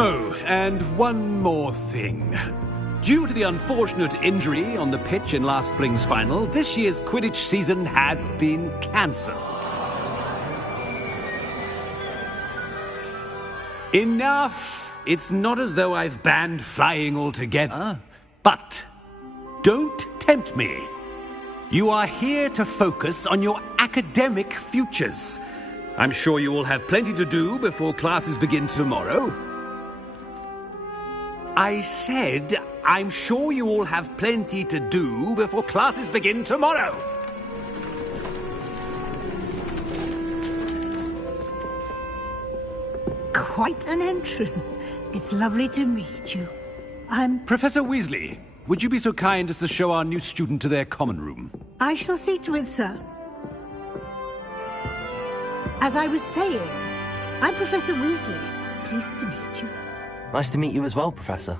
Oh, and one more thing. Due to the unfortunate injury on the pitch in last spring's final, this year's Quidditch season has been cancelled. Enough! It's not as though I've banned flying altogether. But don't tempt me. You are here to focus on your academic futures. I'm sure you all have plenty to do before classes begin tomorrow. I said, I'm sure you all have plenty to do before classes begin tomorrow. Quite an entrance. It's lovely to meet you. I'm... Professor Weasley, would you be so kind as to show our new student to their common room? I shall see to it, sir. As I was saying, I'm Professor Weasley. Pleased to meet you. Nice to meet you as well, Professor.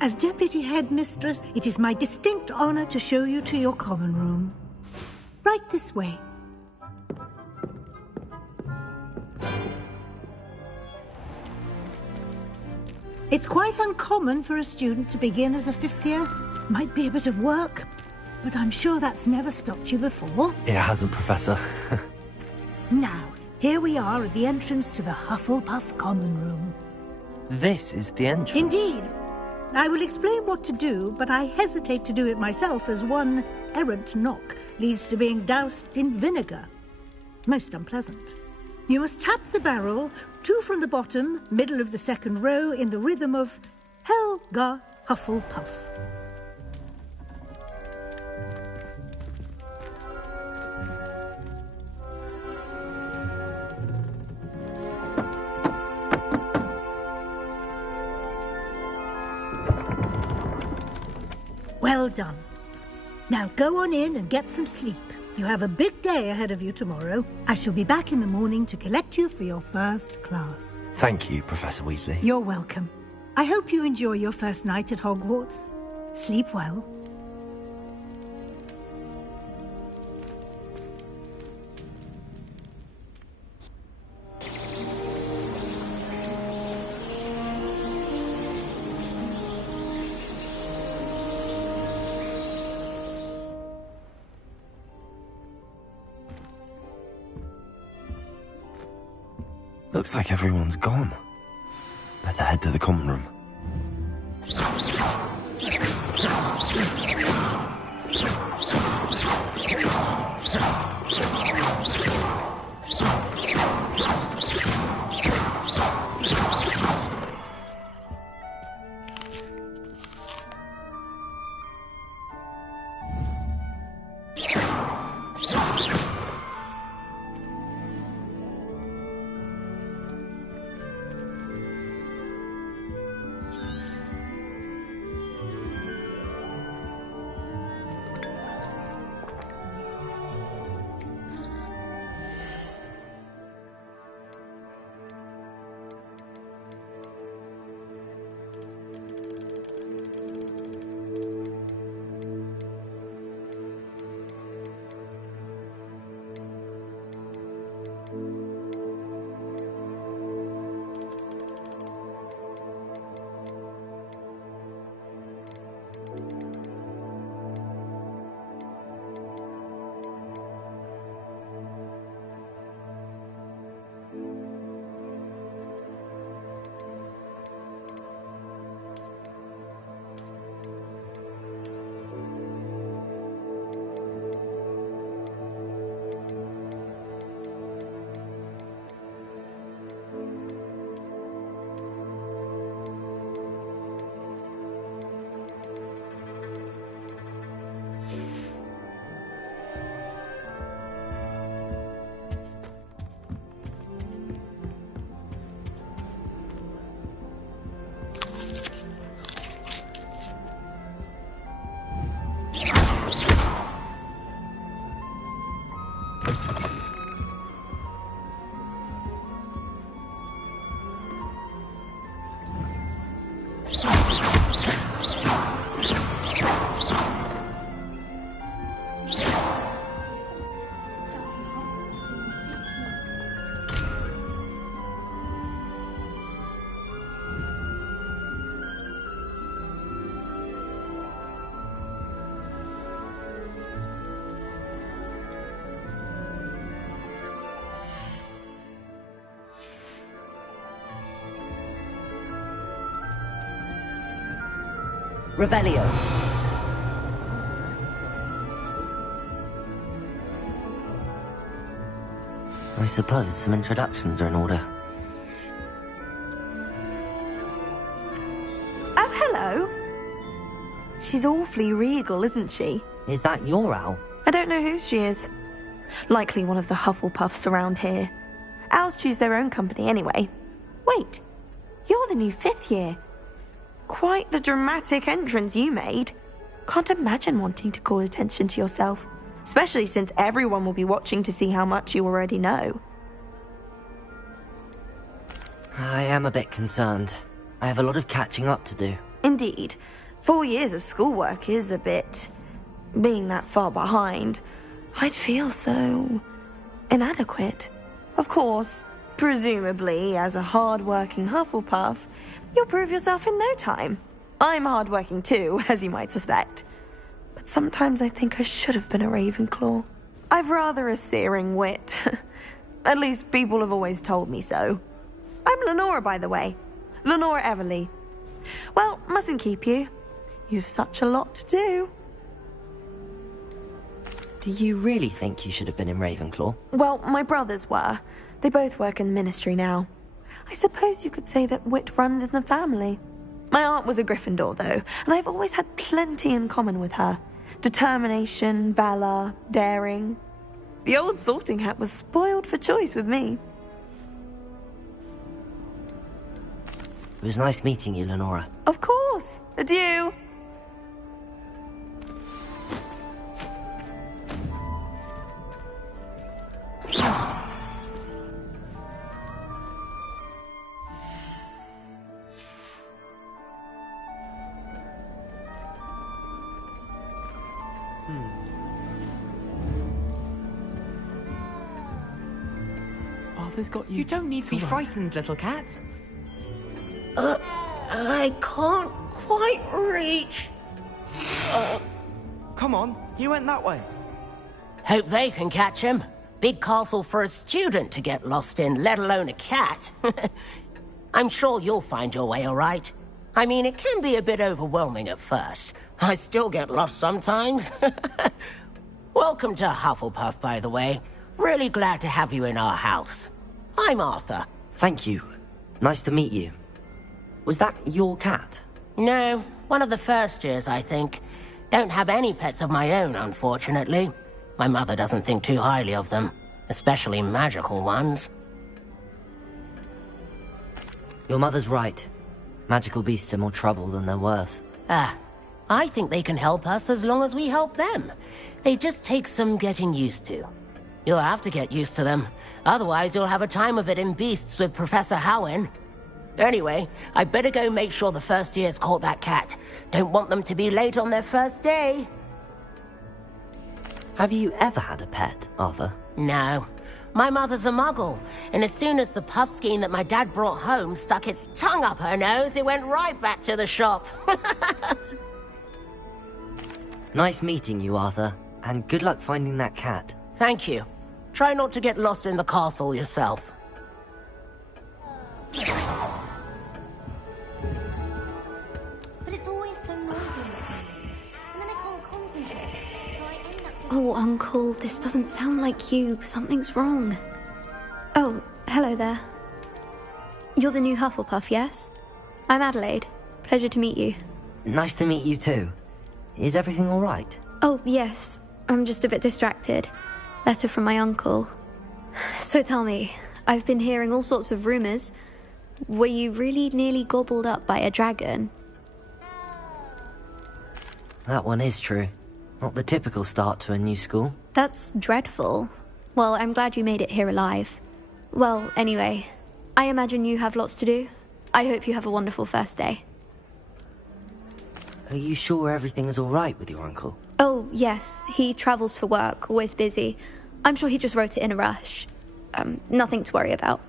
As Deputy Headmistress, it is my distinct honor to show you to your common room. Right this way. It's quite uncommon for a student to begin as a fifth year. Might be a bit of work, but I'm sure that's never stopped you before. It hasn't, Professor. Now, here we are at the entrance to the Hufflepuff Common Room. This is the entrance? Indeed. I will explain what to do, but I hesitate to do it myself as one errant knock leads to being doused in vinegar. Most unpleasant. You must tap the barrel, 2 from the bottom, middle of the second row, in the rhythm of Helga Hufflepuff. Well done. Now go on in and get some sleep. You have a big day ahead of you tomorrow. I shall be back in the morning to collect you for your first class. Thank you, Professor Weasley. You're welcome. I hope you enjoy your first night at Hogwarts. Sleep well. Looks like everyone's gone. Better head to the common room. Revelio. I suppose some introductions are in order. Oh, hello. She's awfully regal, isn't she? Is that your owl? I don't know who she is. Likely one of the Hufflepuffs around here. Owls choose their own company anyway. Wait, you're the new 5th year. Quite the dramatic entrance you made. Can't imagine wanting to call attention to yourself, especially since everyone will be watching to see how much you already know. I am a bit concerned. I have a lot of catching up to do. Indeed. 4 years of schoolwork is a bit... being that far behind. I'd feel so... inadequate. Of course, presumably, as a hard-working Hufflepuff, you'll prove yourself in no time. I'm hard-working too, as you might suspect. But sometimes I think I should have been a Ravenclaw. I've rather a searing wit. At least people have always told me so. I'm Lenora, by the way. Lenora Everly. Well, mustn't keep you. You've such a lot to do. Do you really think you should have been in Ravenclaw? Well, my brothers were. They both work in the ministry now. I suppose you could say that wit runs in the family. My aunt was a Gryffindor, though, and I've always had plenty in common with her. Determination, valor, daring. The old sorting hat was spoiled for choice with me. It was nice meeting you, Lenora. Of course. Adieu. Arthur's got you. You don't need to be frightened, little cat. I can't quite reach. Come on, he went that way. Hope they can catch him. Big castle for a student to get lost in, let alone a cat. I'm sure you'll find your way all right. I mean, it can be a bit overwhelming at first. I still get lost sometimes. Welcome to Hufflepuff, by the way. Really glad to have you in our house. I'm Arthur. Thank you. Nice to meet you. Was that your cat? No, one of the first years, I think. Don't have any pets of my own, unfortunately. My mother doesn't think too highly of them, especially magical ones. Your mother's right. Magical beasts are more trouble than they're worth. I think they can help us as long as we help them. They just take some getting used to. You'll have to get used to them. Otherwise, you'll have a time of it in Beasts with Professor Howin. Anyway, I better go make sure the first years caught that cat. Don't want them to be late on their first day. Have you ever had a pet, Arthur? No. My mother's a muggle, and as soon as the puffskein that my dad brought home stuck its tongue up her nose, it went right back to the shop. Nice meeting you, Arthur, and good luck finding that cat. Thank you. Try not to get lost in the castle yourself. But it's always so noisy, and then I can't concentrate, so I end up... Oh, Uncle, this doesn't sound like you. Something's wrong. Oh, hello there. You're the new Hufflepuff, yes? I'm Adelaide. Pleasure to meet you. Nice to meet you too. Is everything all right? Oh, yes. I'm just a bit distracted. Letter from my uncle. So tell me, I've been hearing all sorts of rumors. Were you really nearly gobbled up by a dragon? That one is true. Not the typical start to a new school. That's dreadful. Well, I'm glad you made it here alive. Well, anyway, I imagine you have lots to do. I hope you have a wonderful first day. Are you sure everything is all right with your uncle? Oh, yes. He travels for work, always busy. I'm sure he just wrote it in a rush. Nothing to worry about.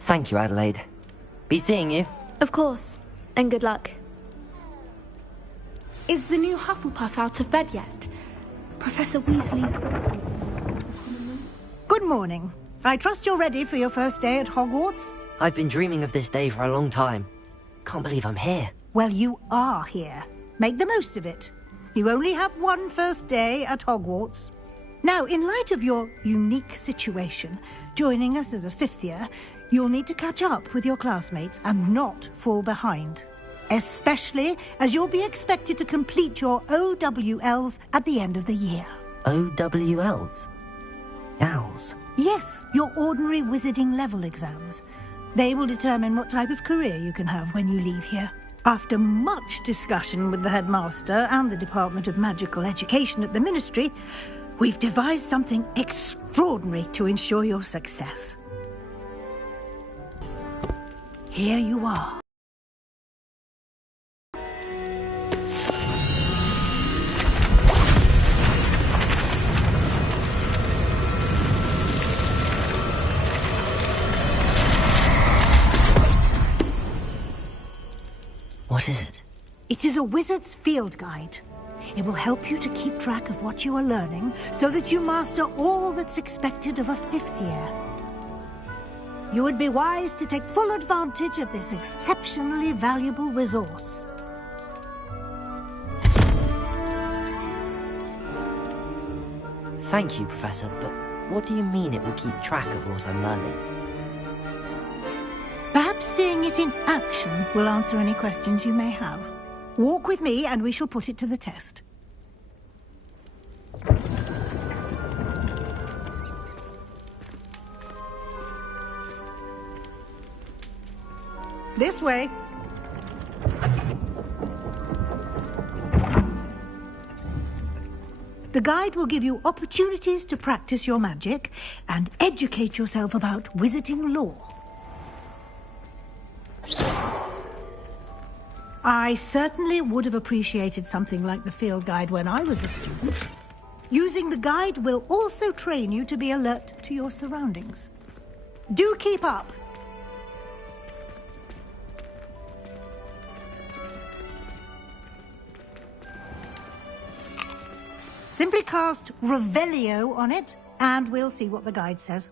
Thank you, Adelaide. Be seeing you. Of course. And good luck. Is the new Hufflepuff out of bed yet? Professor Weasley... Good morning. I trust you're ready for your first day at Hogwarts? I've been dreaming of this day for a long time. Can't believe I'm here. Well, you are here. Make the most of it. You only have one first day at Hogwarts. Now, in light of your unique situation, joining us as a fifth year, you'll need to catch up with your classmates and not fall behind. Especially as you'll be expected to complete your OWLs at the end of the year. OWLs? Owls? Yes, your ordinary wizarding level exams. They will determine what type of career you can have when you leave here. After much discussion with the headmaster and the Department of Magical Education at the Ministry, we've devised something extraordinary to ensure your success. Here you are. What is it? It is a wizard's field guide. It will help you to keep track of what you are learning so that you master all that's expected of a fifth year. You would be wise to take full advantage of this exceptionally valuable resource. Thank you, Professor, but what do you mean it will keep track of what I'm learning? Perhaps seeing it in action will answer any questions you may have. Walk with me and we shall put it to the test. This way. The guide will give you opportunities to practice your magic and educate yourself about wizarding lore. I certainly would have appreciated something like the field guide when I was a student. Using the guide will also train you to be alert to your surroundings. Do keep up! Simply cast Revelio on it, and we'll see what the guide says.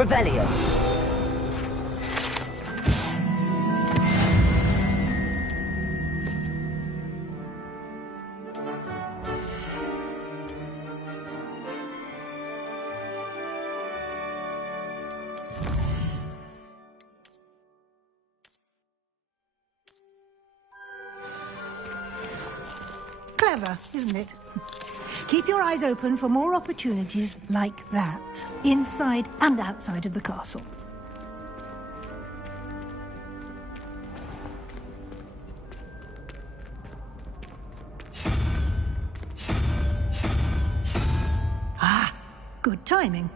Revelio. Clever, isn't it? Keep your eyes open for more opportunities like that, inside and outside of the castle. Ah, good timing.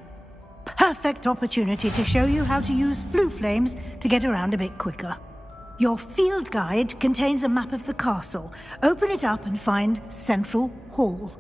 Perfect opportunity to show you how to use flue flames to get around a bit quicker. Your field guide contains a map of the castle. Open it up and find Central Hall.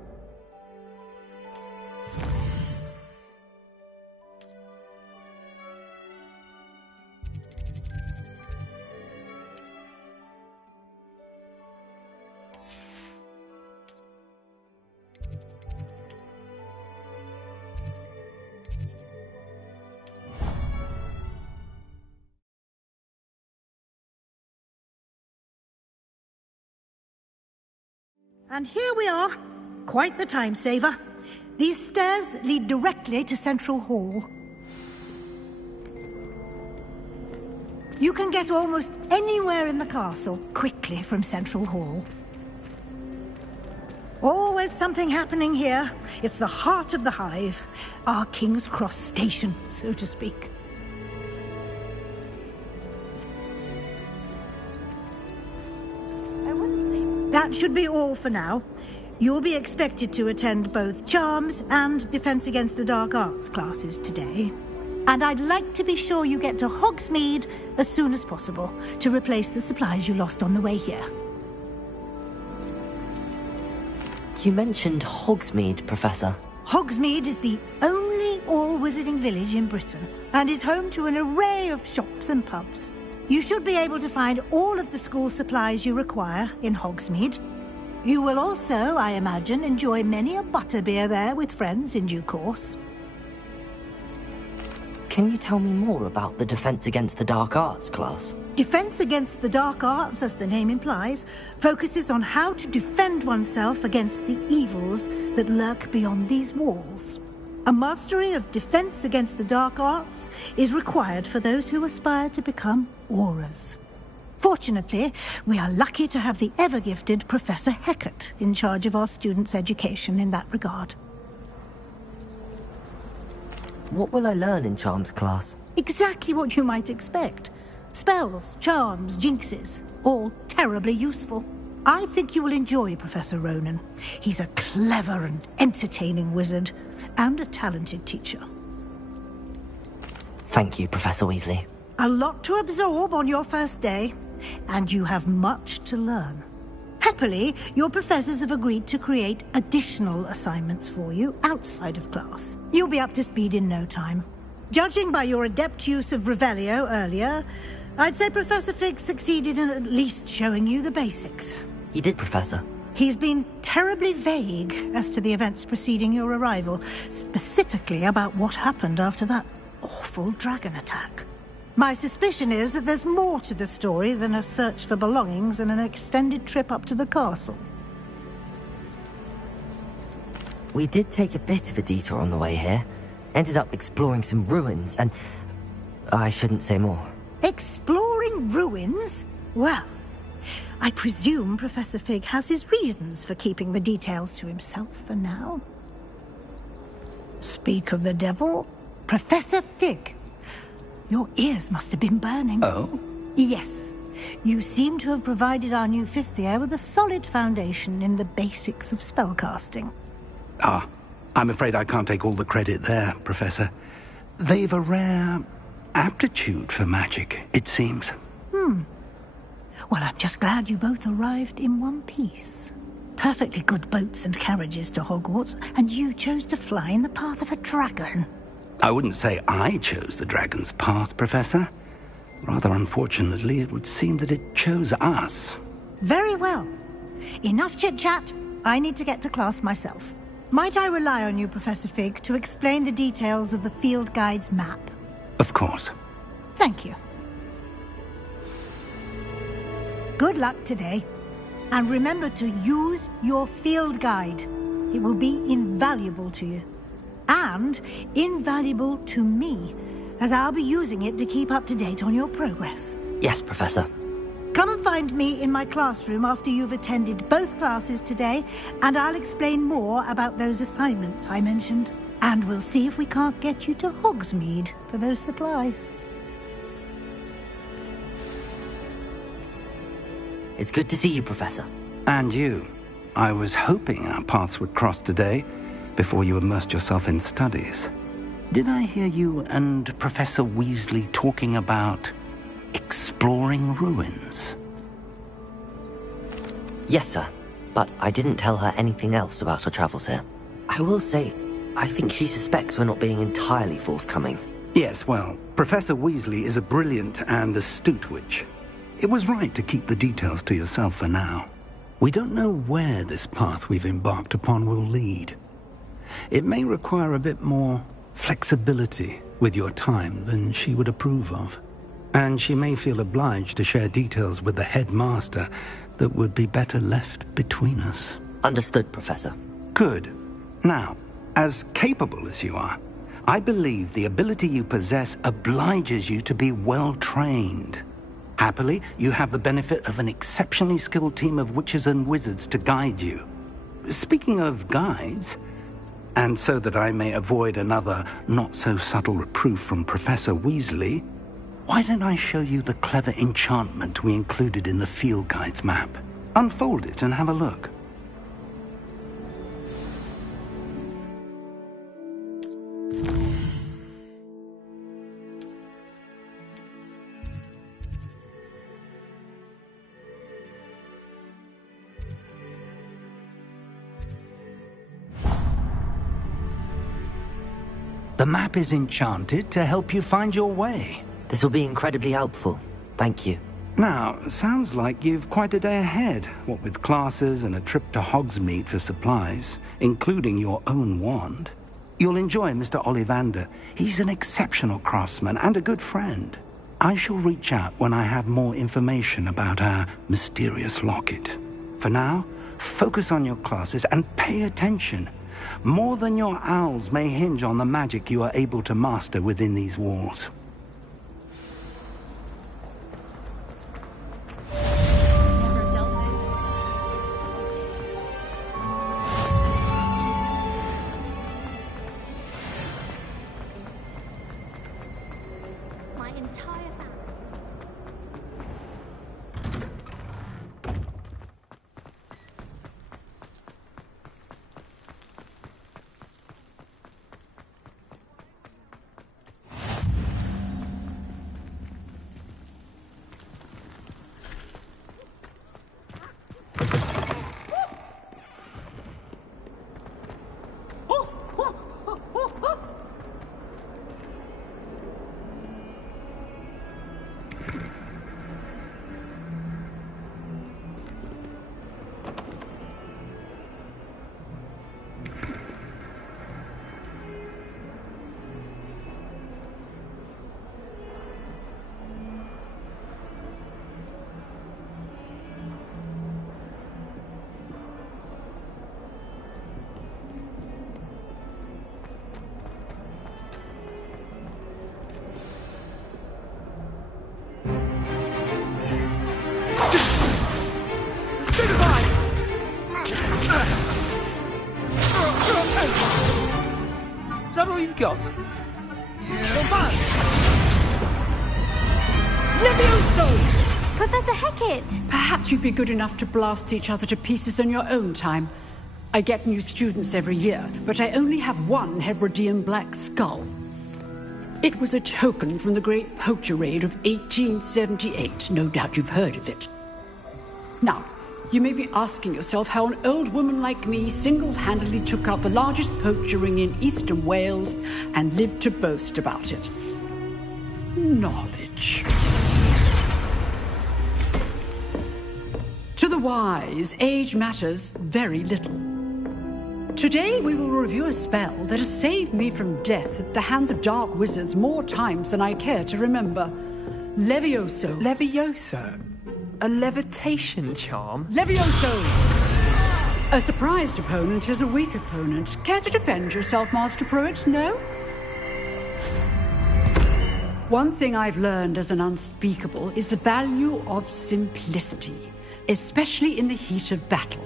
And here we are. Quite the time saver. These stairs lead directly to Central Hall. You can get almost anywhere in the castle quickly from Central Hall. Always something happening here. It's the heart of the Hive, our King's Cross station, so to speak. That should be all for now. You'll be expected to attend both Charms and Defense Against the Dark Arts classes today. And I'd like to be sure you get to Hogsmeade as soon as possible to replace the supplies you lost on the way here. You mentioned Hogsmeade, Professor. Hogsmeade is the only all-wizarding village in Britain and is home to an array of shops and pubs. You should be able to find all of the school supplies you require in Hogsmeade. You will also, I imagine, enjoy many a butterbeer there with friends in due course. Can you tell me more about the Defense Against the Dark Arts class? Defense Against the Dark Arts, as the name implies, focuses on how to defend oneself against the evils that lurk beyond these walls. A mastery of Defense Against the Dark Arts is required for those who aspire to become Aurors. Fortunately, we are lucky to have the ever-gifted Professor Hecat in charge of our students' education in that regard. What will I learn in Charms class? Exactly what you might expect. Spells, charms, jinxes, all terribly useful. I think you will enjoy Professor Ronan. He's a clever and entertaining wizard, and a talented teacher. Thank you, Professor Weasley. A lot to absorb on your first day, and you have much to learn. Happily, your professors have agreed to create additional assignments for you outside of class. You'll be up to speed in no time. Judging by your adept use of Revelio earlier, I'd say Professor Fig succeeded in at least showing you the basics. He did, Professor. He's been terribly vague as to the events preceding your arrival, specifically about what happened after that awful dragon attack. My suspicion is that there's more to the story than a search for belongings and an extended trip up to the castle. We did take a bit of a detour on the way here. Ended up exploring some ruins and... I shouldn't say more. Exploring ruins? Well, I presume Professor Fig has his reasons for keeping the details to himself for now. Speak of the devil, Professor Fig. Your ears must have been burning. Oh? Yes. You seem to have provided our new fifth year with a solid foundation in the basics of spellcasting. Ah, I'm afraid I can't take all the credit there, Professor. They've a rare aptitude for magic, it seems. Well, I'm just glad you both arrived in one piece. Perfectly good boats and carriages to Hogwarts, and you chose to fly in the path of a dragon. I wouldn't say I chose the dragon's path, Professor. Rather unfortunately, it would seem that it chose us. Very well. Enough chit-chat. I need to get to class myself. Might I rely on you, Professor Fig, to explain the details of the field guide's map? Of course. Thank you. Good luck today. And remember to use your field guide. It will be invaluable to you. And invaluable to me, as I'll be using it to keep up to date on your progress. Yes, Professor. Come and find me in my classroom after you've attended both classes today, and I'll explain more about those assignments I mentioned. And we'll see if we can't get you to Hogsmeade for those supplies. It's good to see you, Professor. And you. I was hoping our paths would cross today, before you immersed yourself in studies. Did I hear you and Professor Weasley talking about exploring ruins? Yes, sir. But I didn't tell her anything else about our travels here. I will say, I think she suspects we're not being entirely forthcoming. Yes, well, Professor Weasley is a brilliant and astute witch. It was right to keep the details to yourself for now. We don't know where this path we've embarked upon will lead. It may require a bit more flexibility with your time than she would approve of. And she may feel obliged to share details with the headmaster that would be better left between us. Understood, Professor. Good. Now, as capable as you are, I believe the ability you possess obliges you to be well-trained. Happily, you have the benefit of an exceptionally skilled team of witches and wizards to guide you. Speaking of guides, and so that I may avoid another not-so-subtle reproof from Professor Weasley, why don't I show you the clever enchantment we included in the field guide's map? Unfold it and have a look. The map is enchanted to help you find your way. This will be incredibly helpful. Thank you. Now, sounds like you've quite a day ahead, what with classes and a trip to Hogsmeade for supplies, including your own wand. You'll enjoy Mr. Ollivander. He's an exceptional craftsman and a good friend. I shall reach out when I have more information about our mysterious locket. For now, focus on your classes and pay attention. More than your owls may hinge on the magic you are able to master within these walls. Is that all you've got? Levioso! Professor Hecat! Perhaps you'd be good enough to blast each other to pieces on your own time. I get new students every year, but I only have one Hebridean black skull. It was a token from the Great Poacher Raid of 1878. No doubt you've heard of it. Now, you may be asking yourself how an old woman like me single-handedly took out the largest poacher ring in eastern Wales and lived to boast about it. Knowledge. To the wise, age matters very little. Today we will review a spell that has saved me from death at the hands of dark wizards more times than I care to remember. Levioso. Levioso? A levitation charm? Levioso! A surprised opponent is a weak opponent. Care to defend yourself, Master Pruitt? No? One thing I've learned as an unspeakable is the value of simplicity, especially in the heat of battle.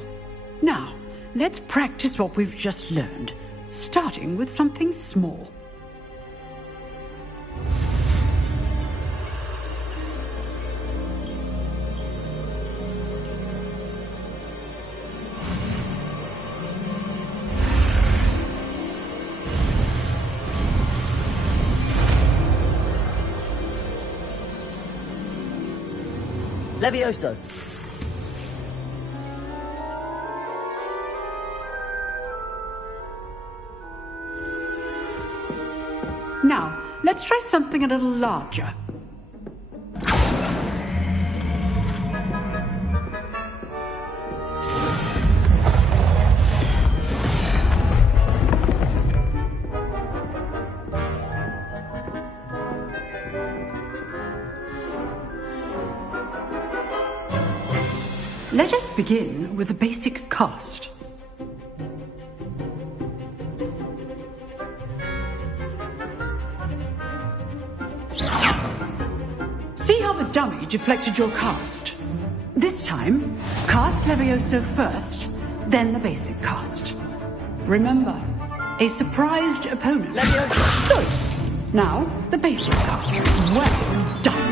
Now, let's practice what we've just learned, starting with something small. Levioso! Now, let's try something a little larger. Let us begin with the basic cast. See how the dummy deflected your cast? This time, cast Levioso first, then the basic cast. Remember, a surprised opponent. Levioso! Good. Now, the basic cast. Well done.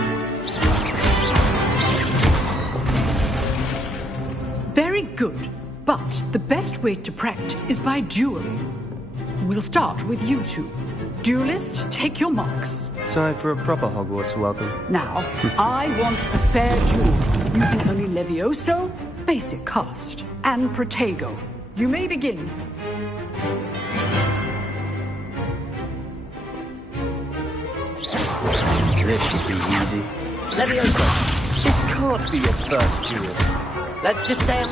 Very good, but the best way to practice is by dueling. We'll start with you two. Duelists, take your marks. Time for a proper Hogwarts welcome. Now, I want a fair duel, using only Levioso, basic cast, and Protego. You may begin. This should be easy. Leviosa! This can't be your first duel. Let's just say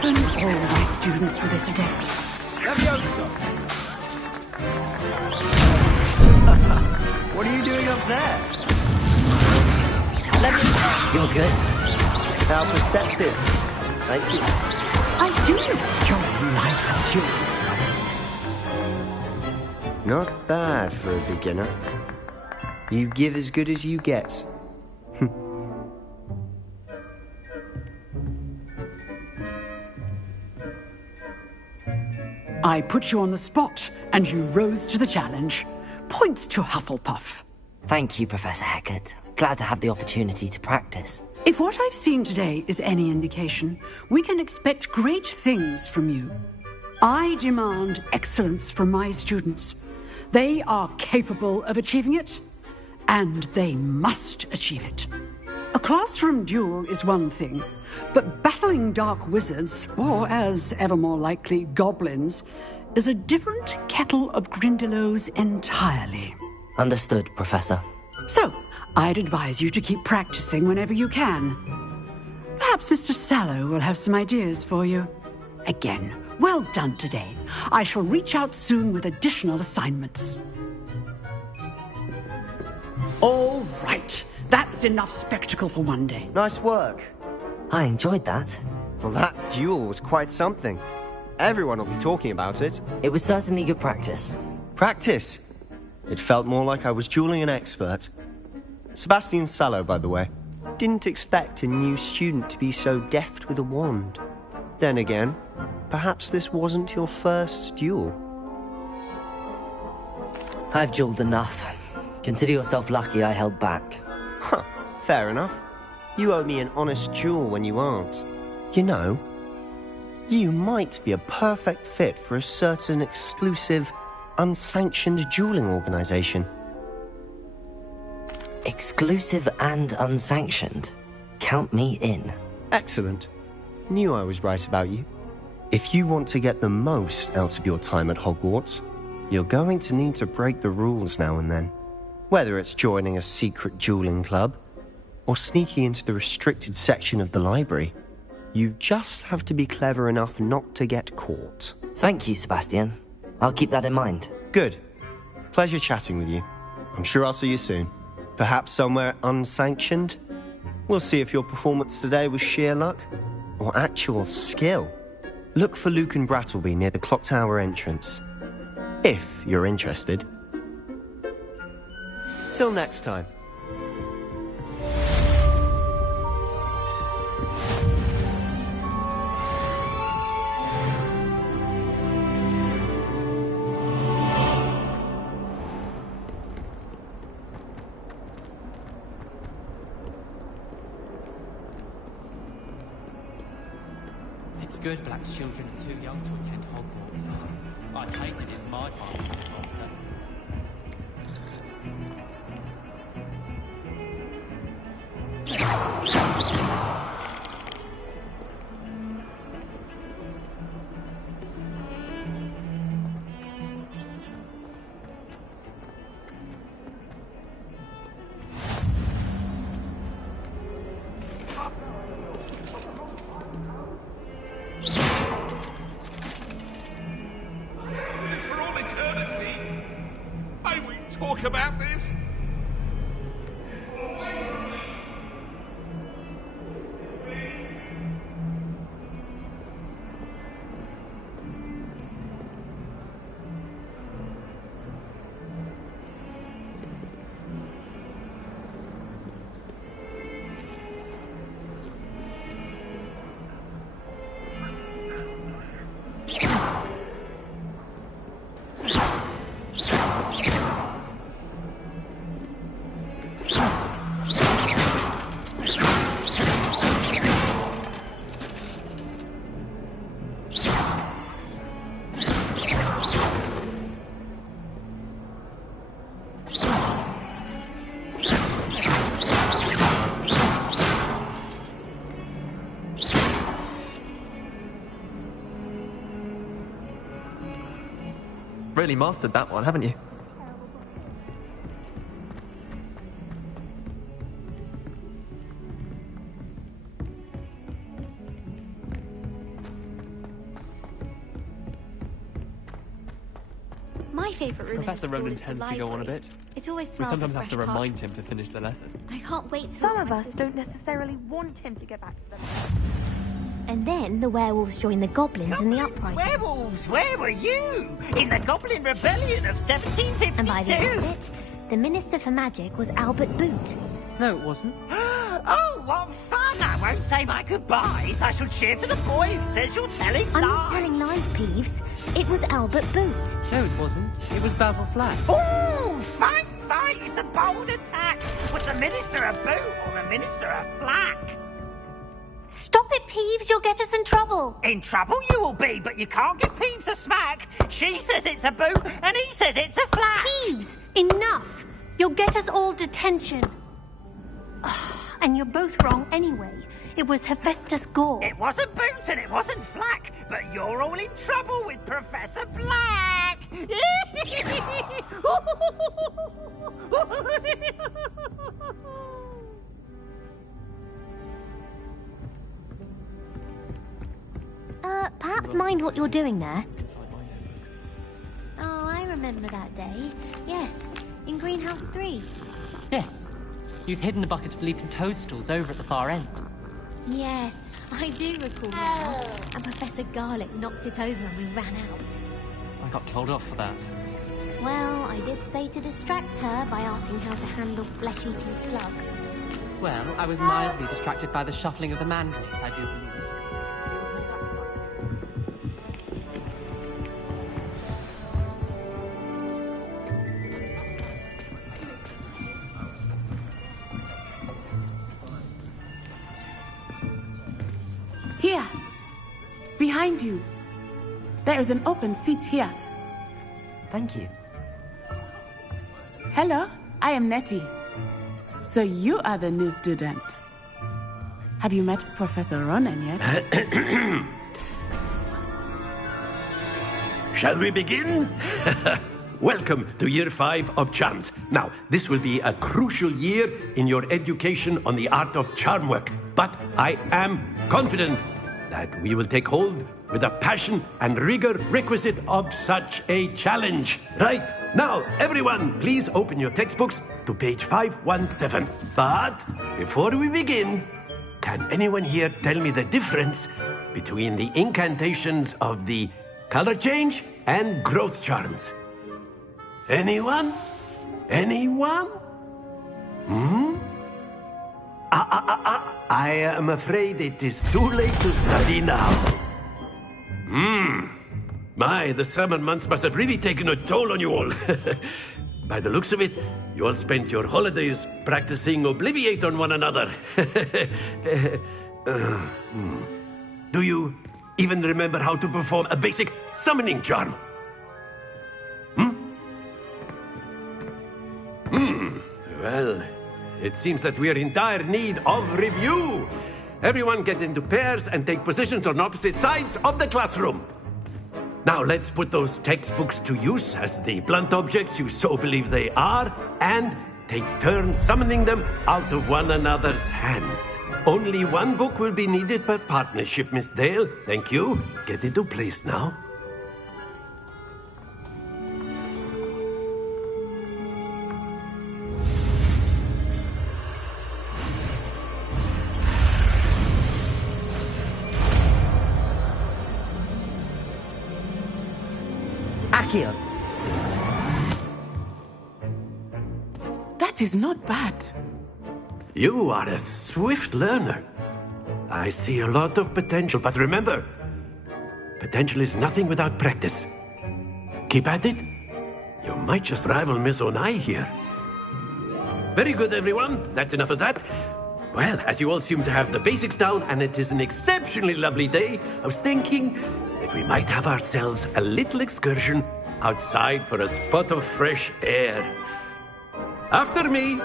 Can all my students for this event? Leviosa! What are you doing up there? Leviosa! You're good. How perceptive. Thank you. I do enjoy life of you. Not bad for a beginner. You give as good as you get. I put you on the spot, and you rose to the challenge. Points to Hufflepuff. Thank you, Professor Hecat. Glad to have the opportunity to practice. If what I've seen today is any indication, we can expect great things from you. I demand excellence from my students. They are capable of achieving it, and they must achieve it. A classroom duel is one thing, but battling dark wizards, or as ever more likely, goblins, is a different kettle of Grindylows entirely. Understood, Professor. So, I'd advise you to keep practicing whenever you can. Perhaps Mr. Sallow will have some ideas for you. Again, well done today. I shall reach out soon with additional assignments. All right. That's enough spectacle for one day. Nice work. I enjoyed that. Well, that duel was quite something. Everyone will be talking about it. It was certainly good practice. Practice? It felt more like I was dueling an expert. Sebastian Sallow, by the way. Didn't expect a new student to be so deft with a wand. Then again, perhaps this wasn't your first duel. I've dueled enough. Consider yourself lucky I held back. Huh, fair enough. You owe me an honest duel when you aren't. You know, you might be a perfect fit for a certain exclusive, unsanctioned dueling organization. Exclusive and unsanctioned? Count me in. Excellent. Knew I was right about you. If you want to get the most out of your time at Hogwarts, you're going to need to break the rules now and then. Whether it's joining a secret dueling club, or sneaking into the restricted section of the library, you just have to be clever enough not to get caught. Thank you, Sebastian. I'll keep that in mind. Good. Pleasure chatting with you. I'm sure I'll see you soon. Perhaps somewhere unsanctioned? We'll see if your performance today was sheer luck, or actual skill. Look for Luke and Brattleby near the clock tower entrance. If you're interested. Till next time. It's good black children are too young to attend Hogwarts. I'd hate it if my father was a monster. For all eternity? May we talk about this? Really mastered that one, haven't you? My favourite room Professor in the school Ronan is the tends to go on a library. bit. It always We smells sometimes of have to fresh remind parchment. him to finish the lesson. I can't wait to... Some of us don't necessarily want him to get back to them. And then the werewolves joined the goblins in the uprising. Werewolves, where were you? In the Goblin Rebellion of 1752? And by the end of it, the Minister for Magic was Albert Boot. No, it wasn't. Oh, what fun! I won't say my goodbyes. I shall cheer for the boy who says you're telling lies. I'm not telling lies, Peeves. It was Albert Boot. No, it wasn't. It was Basil Flack. Ooh, fight! It's a bold attack. Was the Minister a boot or the Minister a flack? Stop it, Peeves. You'll get us in trouble. In trouble you will be, but you can't get Peeves a smack. She says it's a boot and he says it's a flack. Peeves, enough. You'll get us all detention. And you're both wrong anyway. It was Hephaestus Gore. It wasn't boot and it wasn't flack, but you're all in trouble with Professor Black. Perhaps mind what you're doing there. Oh, I remember that day. Yes, in Greenhouse 3. Yes. You'd hidden a bucket of leaping toadstools over at the far end. Yes, I do recall now. And Professor Garlick knocked it over and we ran out. I got told off for that. Well, I did say to distract her by asking how to handle flesh-eating slugs. Well, I was mildly distracted by the shuffling of the mandrakes, I do believe. Here, behind you. There is an open seat here. Thank you. Hello, I am Nettie. So you are the new student. Have you met Professor Ronan yet? Shall we begin? Welcome to Year 5 of Charms. Now, this will be a crucial year in your education on the art of charm work. But I am confident that we will take hold with the passion and rigor requisite of such a challenge. Right, now, everyone, please open your textbooks to page 517. But before we begin, can anyone here tell me the difference between the incantations of the color change and growth charms? Anyone? Anyone? I am afraid it is too late to study now. My, the summer months must have really taken a toll on you all. By the looks of it, you all spent your holidays practicing Obliviate on one another. Do you even remember how to perform a basic summoning charm? Well, it seems that we are in dire need of review. Everyone get into pairs and take positions on opposite sides of the classroom. Now let's put those textbooks to use as the blunt objects you so believe they are, and take turns summoning them out of one another's hands. Only one book will be needed per partnership, Miss Dale. Thank you. Get into place now. Accio. That is not bad. You are a swift learner. I see a lot of potential, but remember, potential is nothing without practice. Keep at it. You might just rival Miss Onai here. Very good, everyone. That's enough of that. Well, as you all seem to have the basics down, and it is an exceptionally lovely day, I was thinking that we might have ourselves a little excursion outside for a spot of fresh air. After me.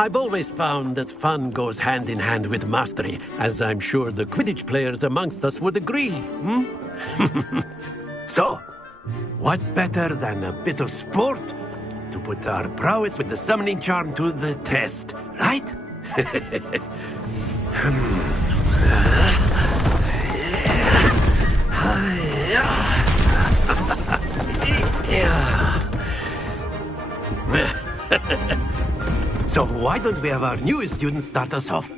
I've always found that fun goes hand in hand with mastery, as I'm sure the Quidditch players amongst us would agree. So, what better than a bit of sport to put our prowess with the summoning charm to the test, right? So why don't we have our newest student start us off?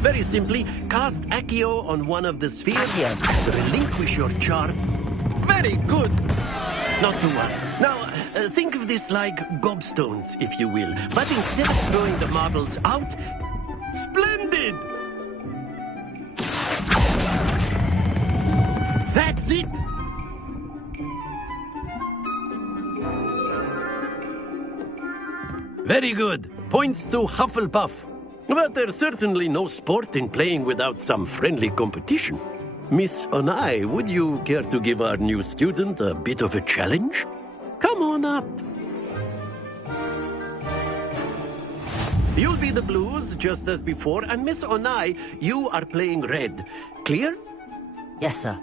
Very simply, cast Accio on one of the spheres here. Relinquish your charm. Very good. Not to worry. Now, think of this like gobstones, if you will. But instead of throwing the marbles out, splendid! That's it! Very good. Points to Hufflepuff. But there's certainly no sport in playing without some friendly competition. Miss Onai, would you care to give our new student a bit of a challenge? Come on up. You'll be the blues, just as before, and Miss Onai, you are playing red. Clear? Yes, sir.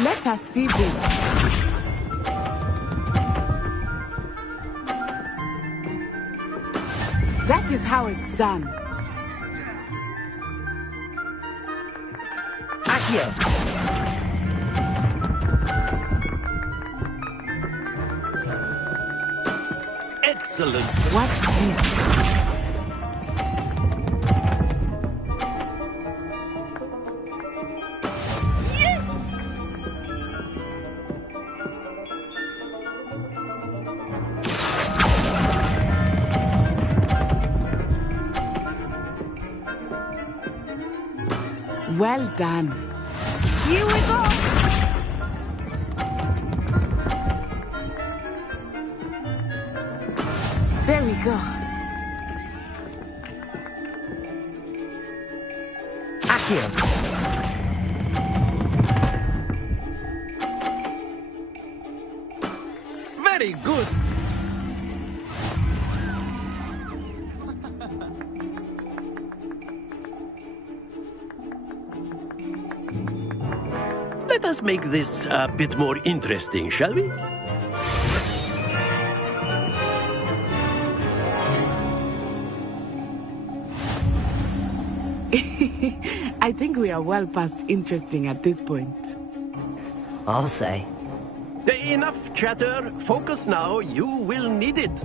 Let us see this. That is how it's done. Accio! Excellent. Watch this. Well done. Here we go. There we go. Accio. Very good. Let us make this a bit more interesting, shall we? I think we are well past interesting at this point. I'll say. Enough chatter. Focus now. You will need it.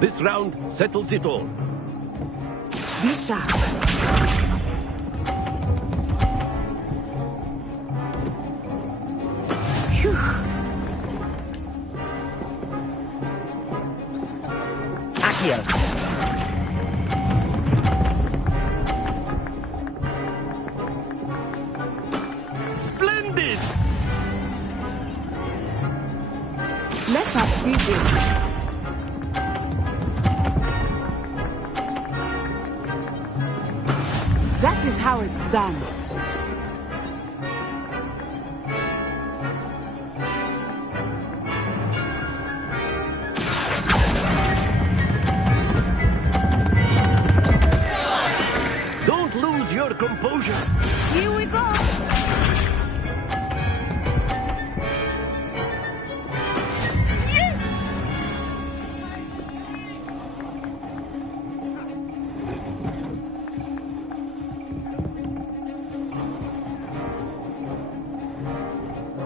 This round settles it all. Be sharp. Accio. Splendid! Let us see this. That is how it's done. Your composure. Here we go. Yes!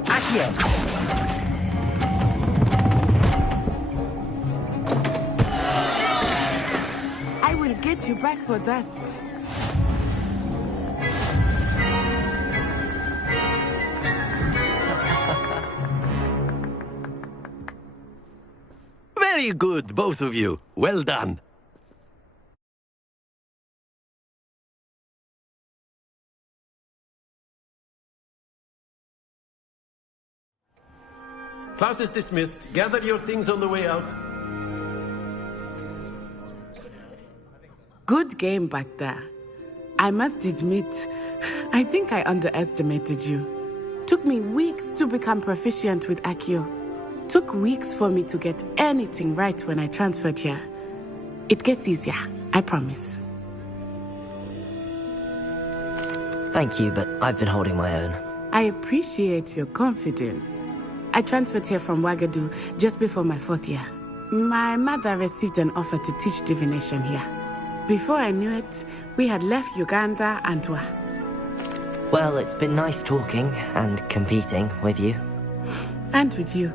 Accio. I will get you back for that. Very good, both of you. Well done. Class is dismissed. Gather your things on the way out. Good game back there. I must admit, I think I underestimated you. Took me weeks to become proficient with Accio. took weeks for me to get anything right when I transferred here. It gets easier, I promise. Thank you, but I've been holding my own. I appreciate your confidence. I transferred here from Wagadu just before my 4th year. My mother received an offer to teach divination here. Before I knew it, we had left Uganda and Twa. Well, it's been nice talking and competing with you. And with you.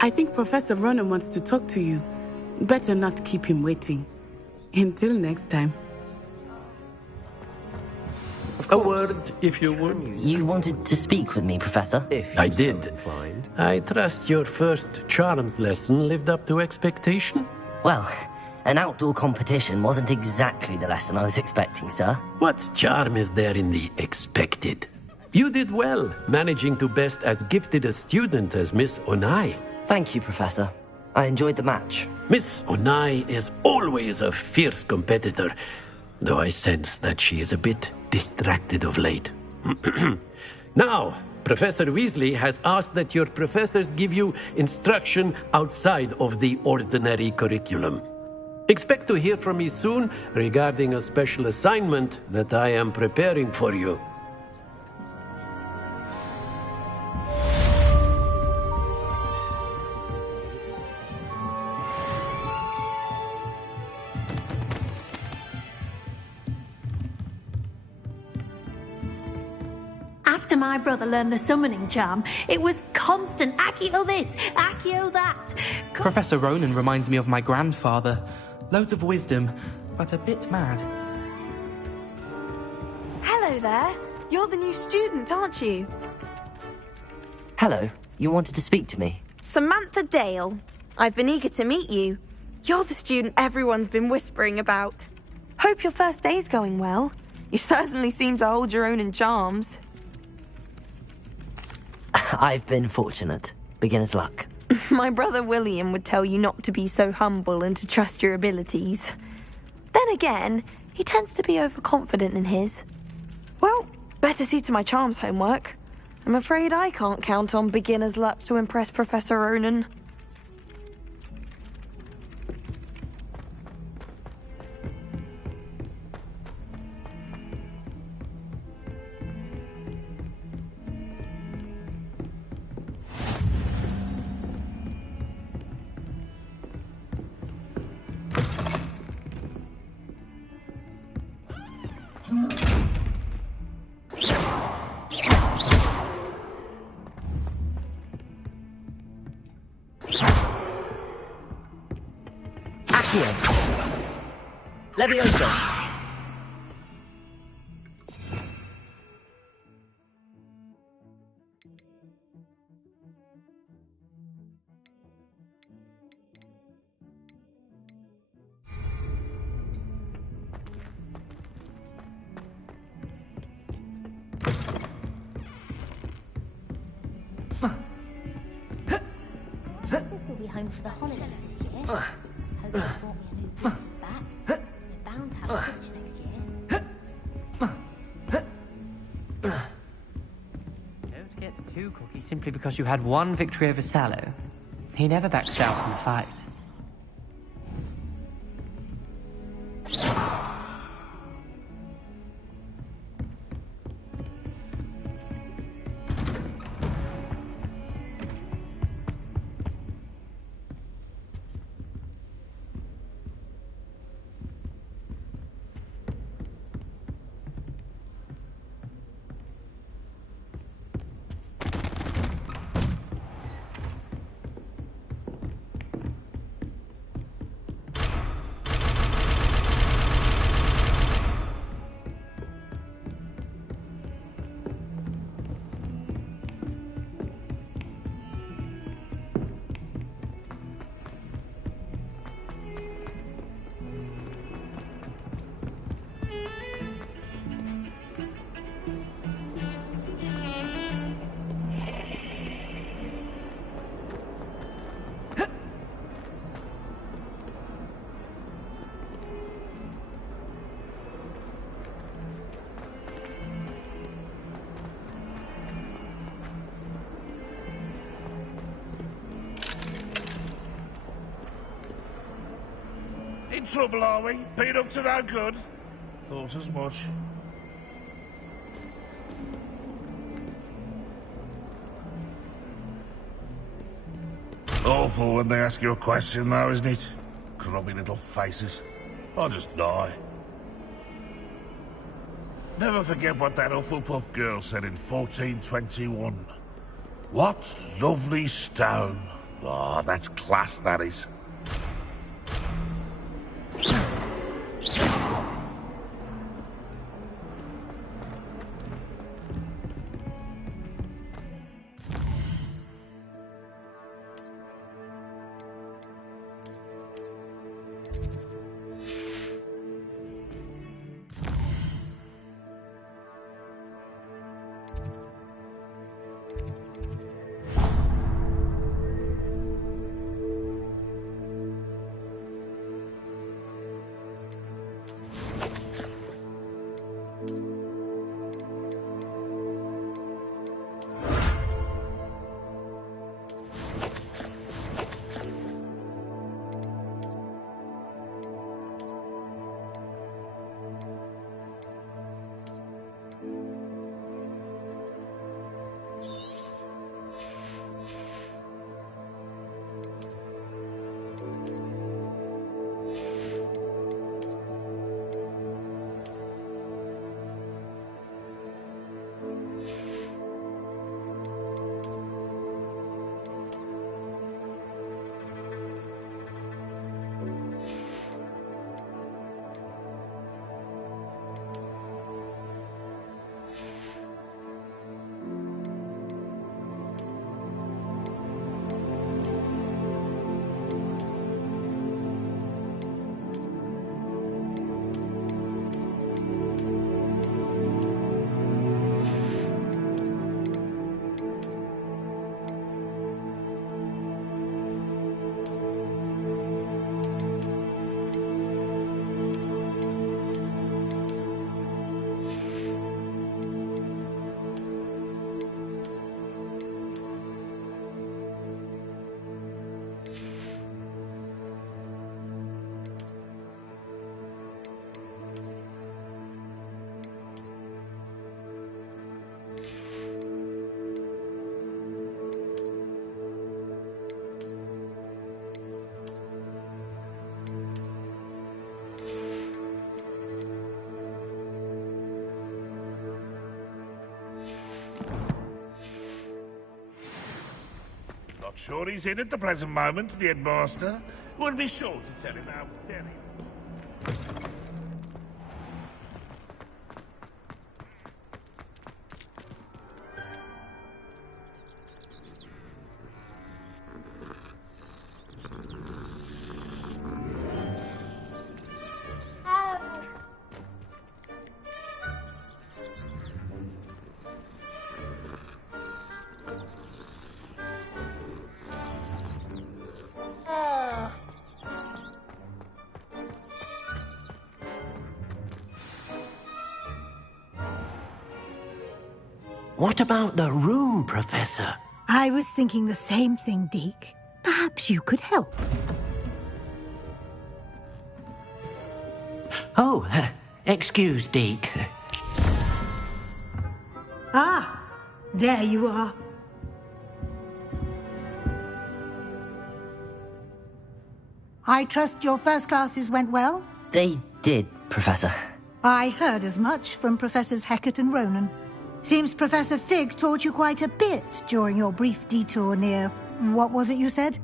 I think Professor Ronan wants to talk to you. Better not keep him waiting. Until next time. A word, if you would. You wanted to speak with me, Professor? I did. I trust your first charms lesson lived up to expectation? Well, an outdoor competition wasn't exactly the lesson I was expecting, sir. What charm is there in the expected? You did well, managing to best as gifted a student as Miss Onai. Thank you, Professor. I enjoyed the match. Miss Onai is always a fierce competitor, though I sense that she is a bit distracted of late. Now, Professor Weasley has asked that your professors give you instruction outside of the ordinary curriculum. Expect to hear from me soon regarding a special assignment that I am preparing for you. After my brother learned the summoning charm, it was constant Accio this, Accio that. Professor Ronan reminds me of my grandfather. Loads of wisdom, but a bit mad. Hello there. You're the new student, aren't you? Hello. You wanted to speak to me? Samantha Dale. I've been eager to meet you. You're the student everyone's been whispering about. Hope your first day's going well. You certainly seem to hold your own in charms. I've been fortunate. Beginner's luck. My brother William would tell you not to be so humble and to trust your abilities. Then again, he tends to be overconfident in his. Well, better see to my charms homework. I'm afraid I can't count on beginner's luck to impress Professor Ronan. Leviosa! We'll be home for the holidays this year. Hope they brought me a new princess back. They're bound to have a pitch next year. Don't get too cocky simply because you had one victory over Sallow. He never backs down in the fight. trouble, are we? Been up to no good? Thought as much. Awful when they ask you a question, though, isn't it? Grubby little faces. I'll just die. Never forget what that Hufflepuff girl said in 1421. What lovely stone. Oh, that's class, that is. Not sure he's in at the present moment, the headmaster. We'll be sure to tell him how very... What about the room, Professor? I was thinking the same thing, Deke. Perhaps you could help. Oh, excuse, Deke. Ah, there you are. I trust your first classes went well? They did, Professor. I heard as much from Professors Hecat and Ronan. Seems Professor Fig taught you quite a bit during your brief detour near... what was it you said?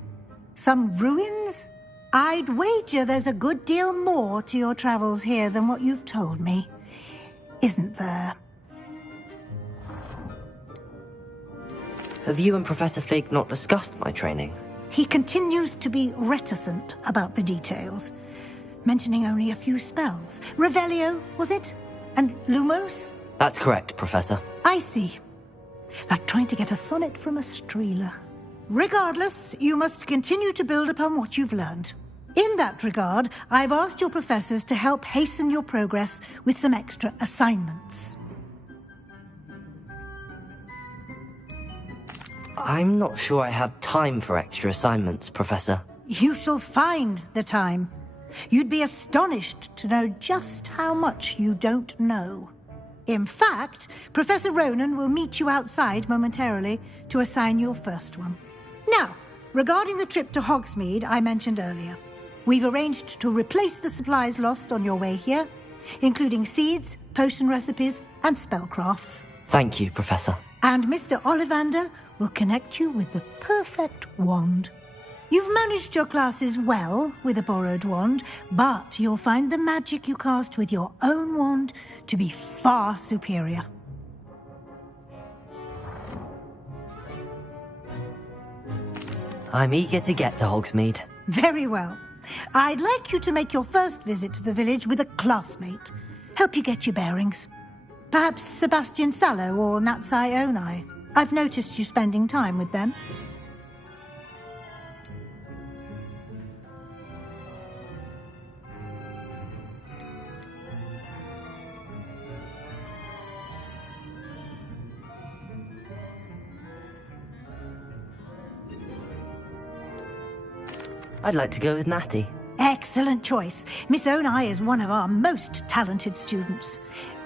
Some ruins? I'd wager there's a good deal more to your travels here than what you've told me. Isn't there? Have you and Professor Fig not discussed my training? He continues to be reticent about the details, mentioning only a few spells. Revelio, was it? And Lumos? That's correct, Professor. I see. Like trying to get a sonnet from a streeler. Regardless, you must continue to build upon what you've learned. In that regard, I've asked your professors to help hasten your progress with some extra assignments. I'm not sure I have time for extra assignments, Professor. You shall find the time. You'd be astonished to know just how much you don't know. In fact, Professor Ronan will meet you outside momentarily to assign your first one. Now, regarding the trip to Hogsmeade I mentioned earlier, we've arranged to replace the supplies lost on your way here, including seeds, potion recipes, and spellcrafts. Thank you, Professor. And Mr. Ollivander will connect you with the perfect wand. You've managed your classes well with a borrowed wand, but you'll find the magic you cast with your own wand to be far superior. I'm eager to get to Hogsmeade. Very well. I'd like you to make your first visit to the village with a classmate. Help you get your bearings. Perhaps Sebastian Sallow or Natsai Onai. I've noticed you spending time with them. I'd like to go with Natty. Excellent choice. Miss Onai is one of our most talented students.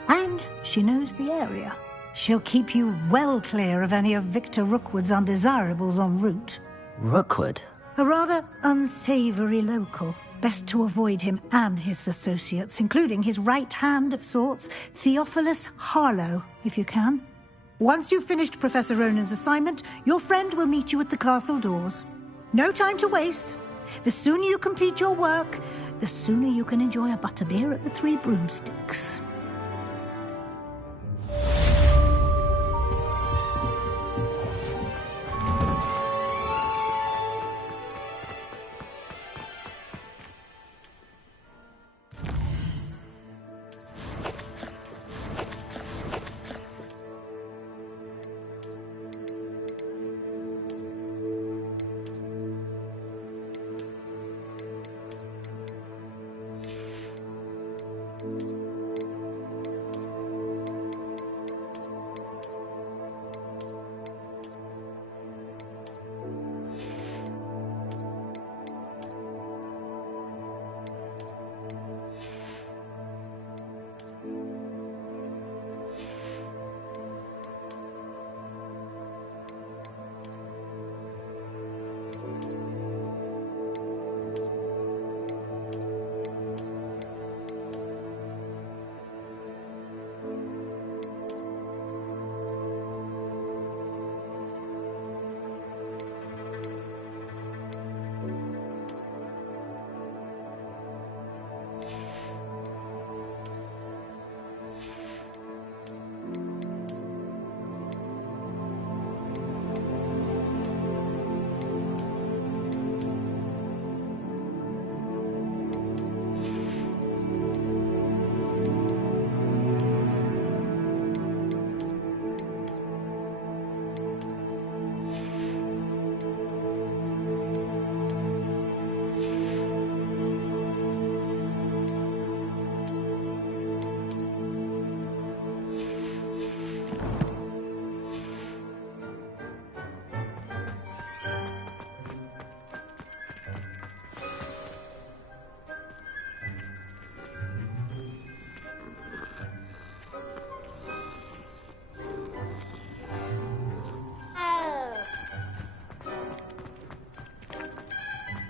And she knows the area. She'll keep you well clear of any of Victor Rookwood's undesirables en route. Rookwood? A rather unsavoury local. Best to avoid him and his associates, including his right hand of sorts, Theophilus Harlow, if you can. Once you've finished Professor Ronan's assignment, your friend will meet you at the castle doors. No time to waste. The sooner you complete your work, the sooner you can enjoy a butterbeer at the Three Broomsticks.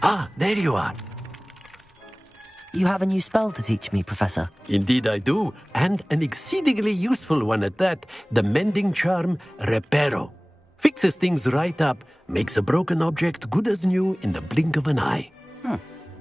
Ah, there you are. You have a new spell to teach me, Professor. Indeed I do, and an exceedingly useful one at that, the mending charm Reparo. Fixes things right up, makes a broken object good as new in the blink of an eye.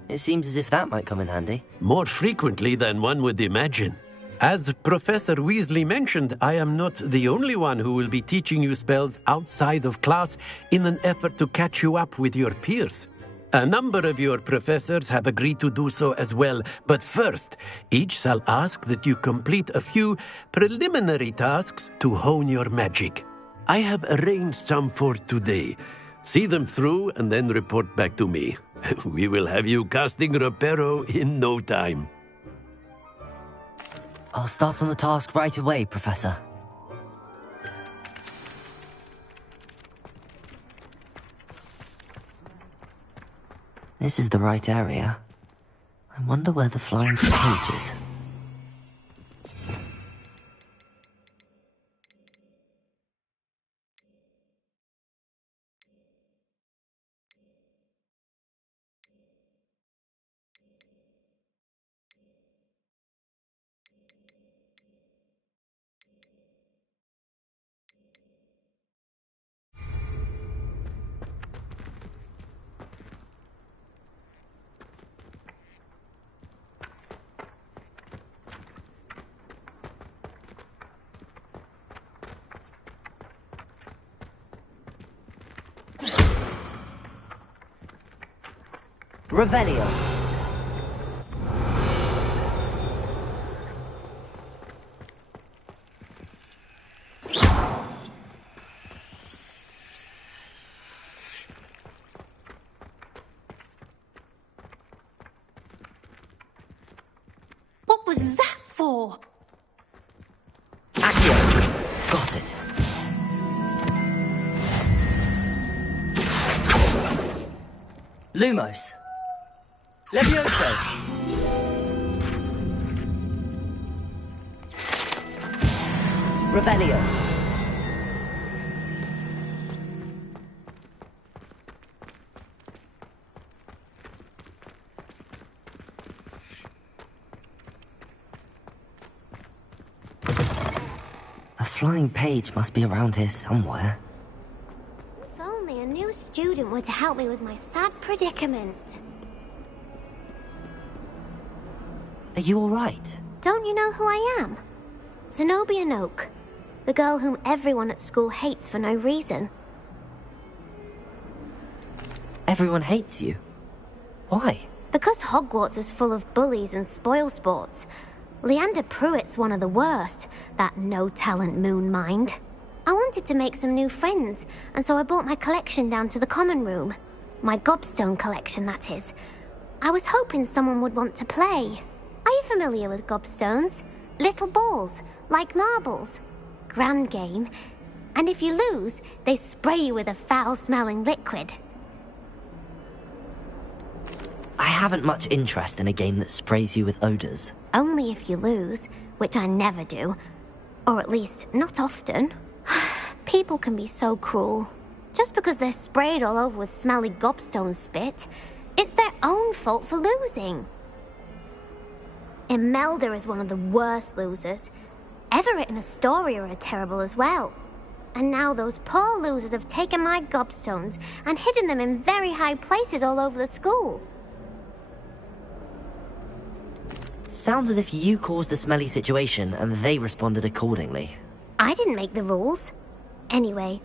It seems as if that might come in handy. More frequently than one would imagine. As Professor Weasley mentioned, I am not the only one who will be teaching you spells outside of class in an effort to catch you up with your peers. A number of your professors have agreed to do so as well, but first, each shall ask that you complete a few preliminary tasks to hone your magic. I have arranged some for today. See them through and then report back to me. We will have you casting Reparo in no time. I'll start on the task right away, Professor. This is the right area. I'm wonder where the flying page is. Revelio. What was that for? Accio. Got it. Lumos. Levioso! Revelio. A flying page must be around here somewhere. If only a new student were to help me with my sad predicament. Are you alright? Don't you know who I am? Zenobia Noak, the girl whom everyone at school hates for no reason. Everyone hates you. Why? Because Hogwarts is full of bullies and spoilsports. Leander Pruitt's one of the worst, that no-talent moon mind. I wanted to make some new friends, and so I brought my collection down to the common room. My gobstone collection, that is. I was hoping someone would want to play. Are you familiar with gobstones? Little balls, like marbles. Grand game. And if you lose, they spray you with a foul-smelling liquid. I haven't much interest in a game that sprays you with odors. Only if you lose, which I never do. Or at least, not often. People can be so cruel. Just because they're sprayed all over with smelly gobstone spit, it's their own fault for losing. Imelda is one of the worst losers. Everett and Astoria are terrible as well. And now those poor losers have taken my gobstones and hidden them in very high places all over the school. Sounds as if you caused the smelly situation and they responded accordingly. I didn't make the rules. Anyway,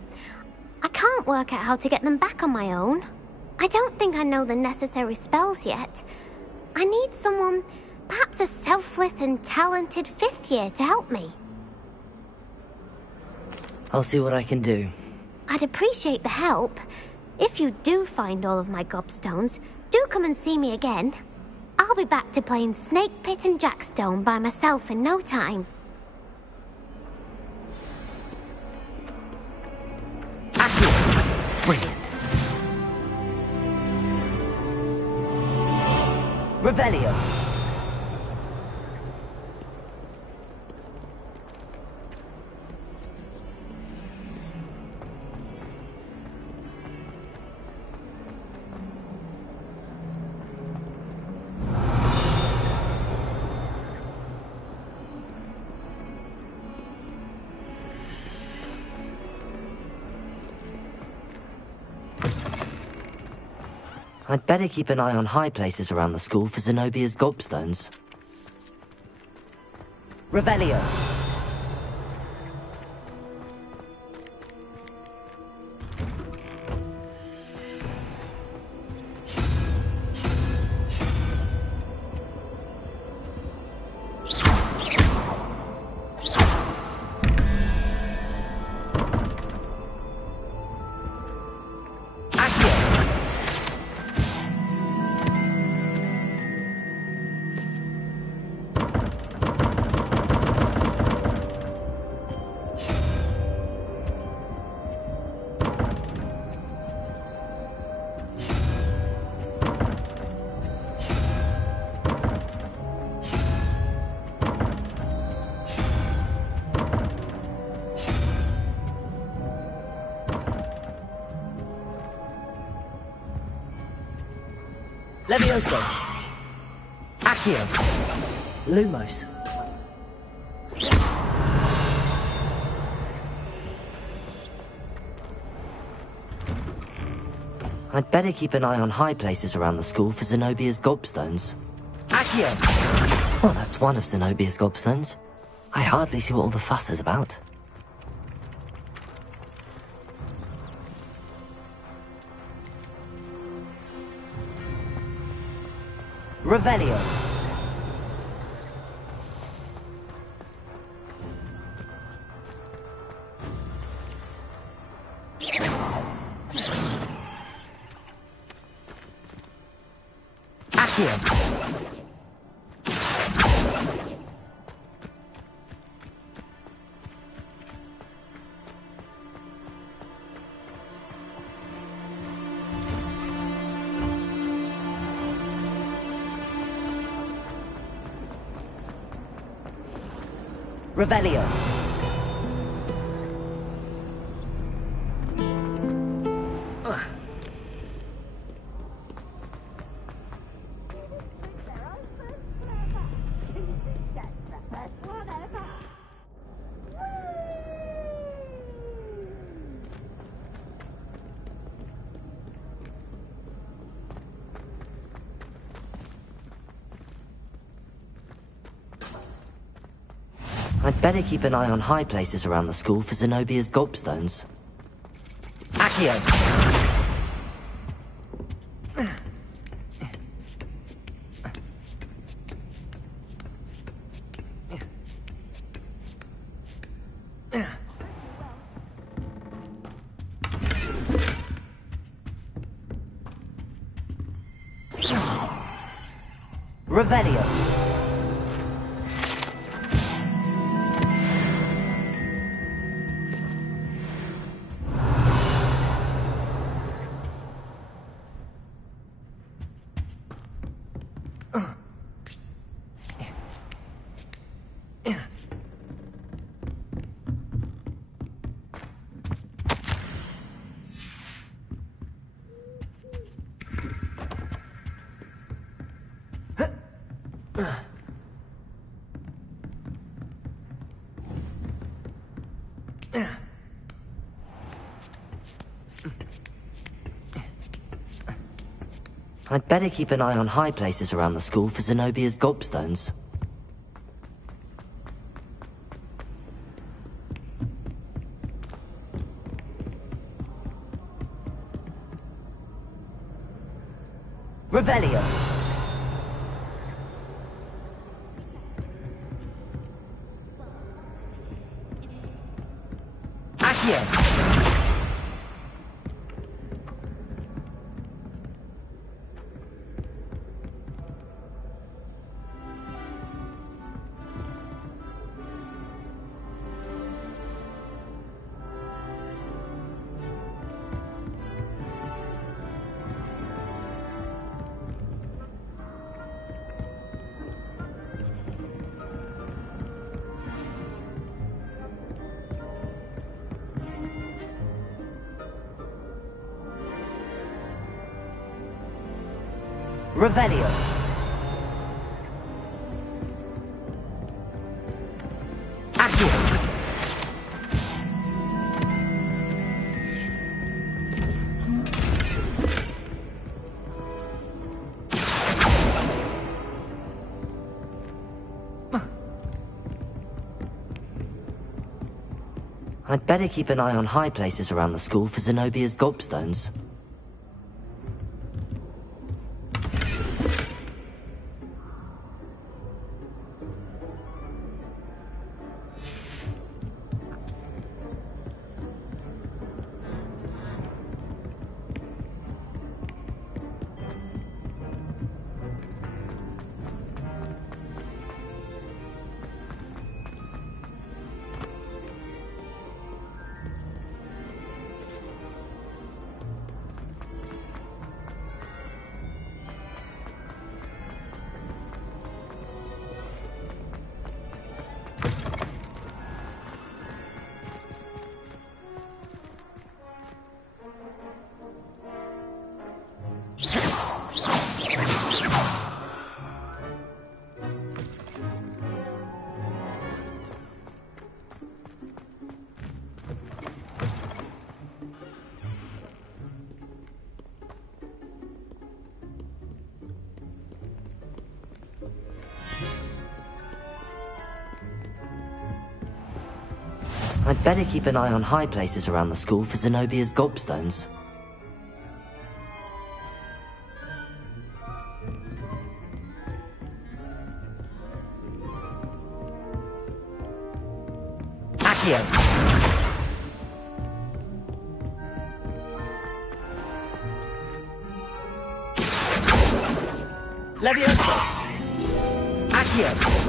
I can't work out how to get them back on my own. I don't think I know the necessary spells yet. I need someone, perhaps a selfless and talented fifth year to help me. I'll see what I can do. I'd appreciate the help. If you do find all of my gobstones, do come and see me again. I'll be back to playing Snake Pit and Jackstone by myself in no time. Brilliant. Revelio. I'd better keep an eye on high places around the school for Zenobia's gobstones. Revelio. Levioso. Accio. Lumos. I'd better keep an eye on high places around the school for Zenobia's gobstones. Accio! Well, that's one of Zenobia's gobstones. I hardly see what all the fuss is about. Revelio. Accio. Revelio. I'd better keep an eye on high places around the school for Zenobia's gobstones. Accio. Revelio. I'd better keep an eye on high places around the school for Zenobia's gobstones. Revelio. Accio. Revelio. Accio. I'd better keep an eye on high places around the school for Zenobia's gobstones. I'd better keep an eye on high places around the school for Zenobia's gobstones. Accio! Leviosa! Accio!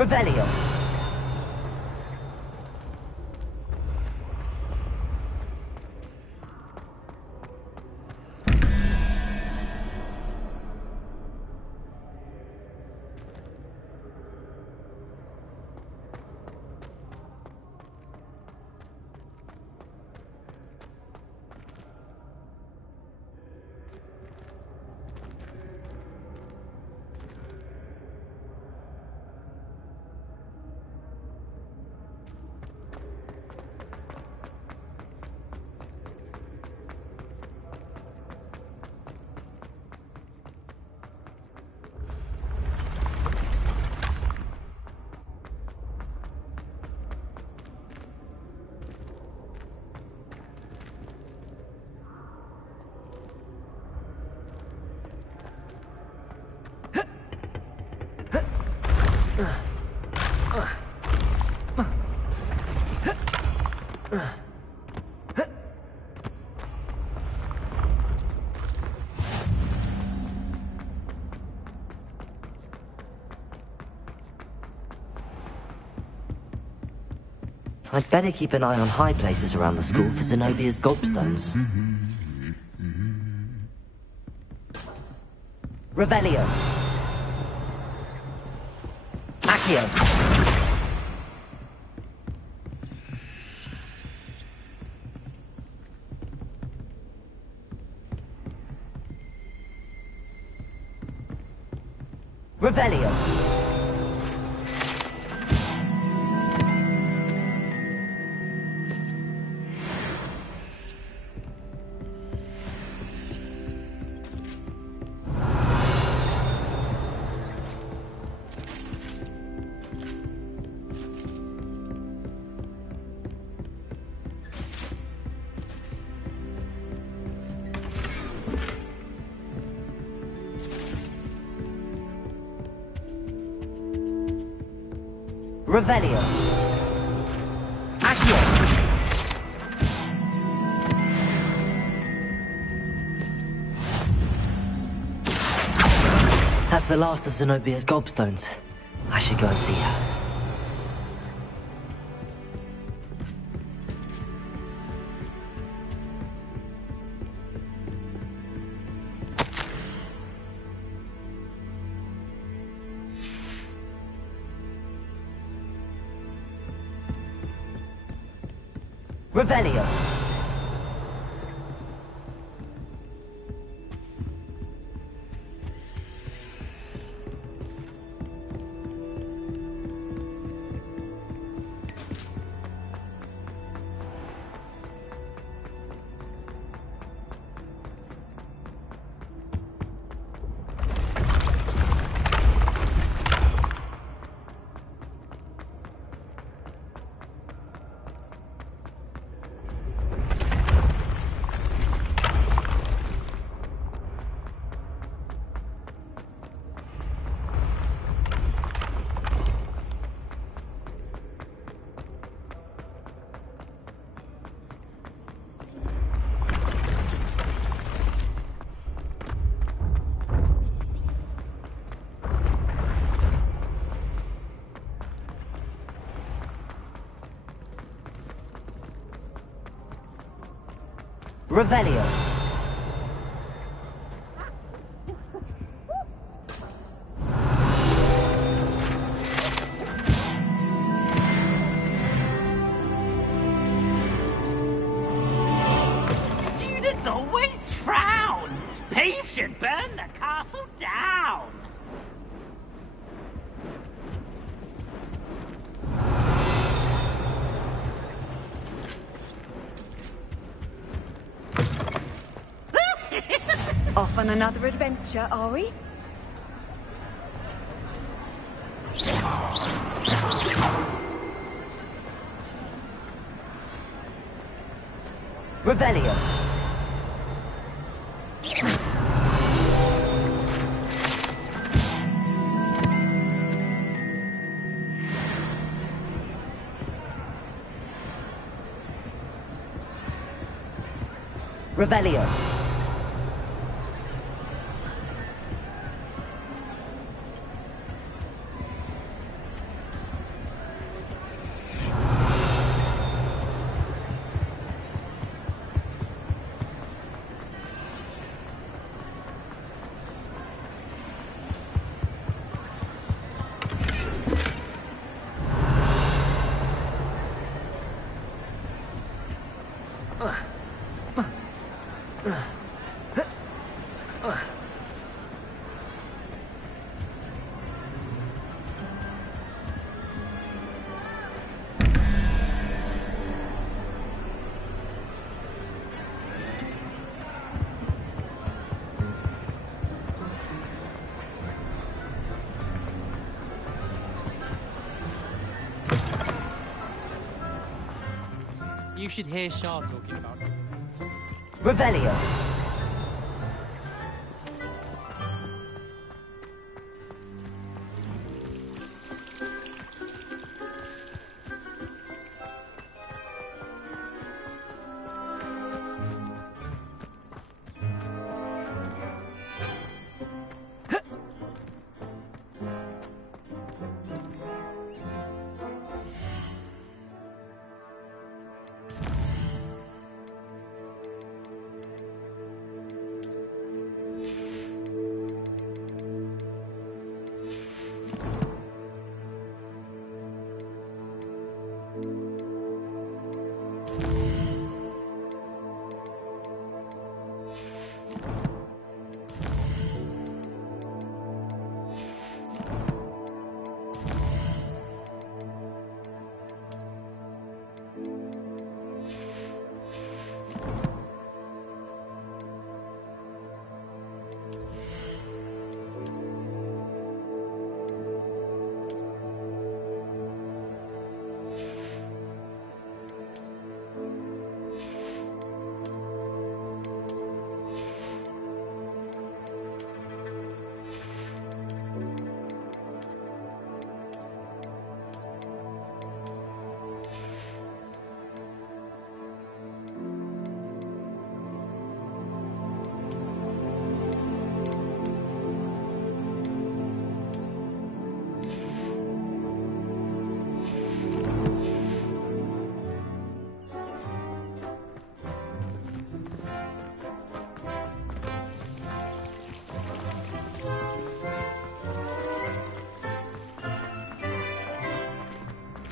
Revelio! I'd better keep an eye on high places around the school for Zenobia's gobstones. Revelio. Accio. Revelio. Revelio. Accio. That's the last of Zenobia's gobstones. I should go and see her. Revelio. Revelio. Wizards always frown. Peeves should burn the castle down. Off on another adventure, are we? Revelio. Revelio. You should hear Shah talking about it. Revelio.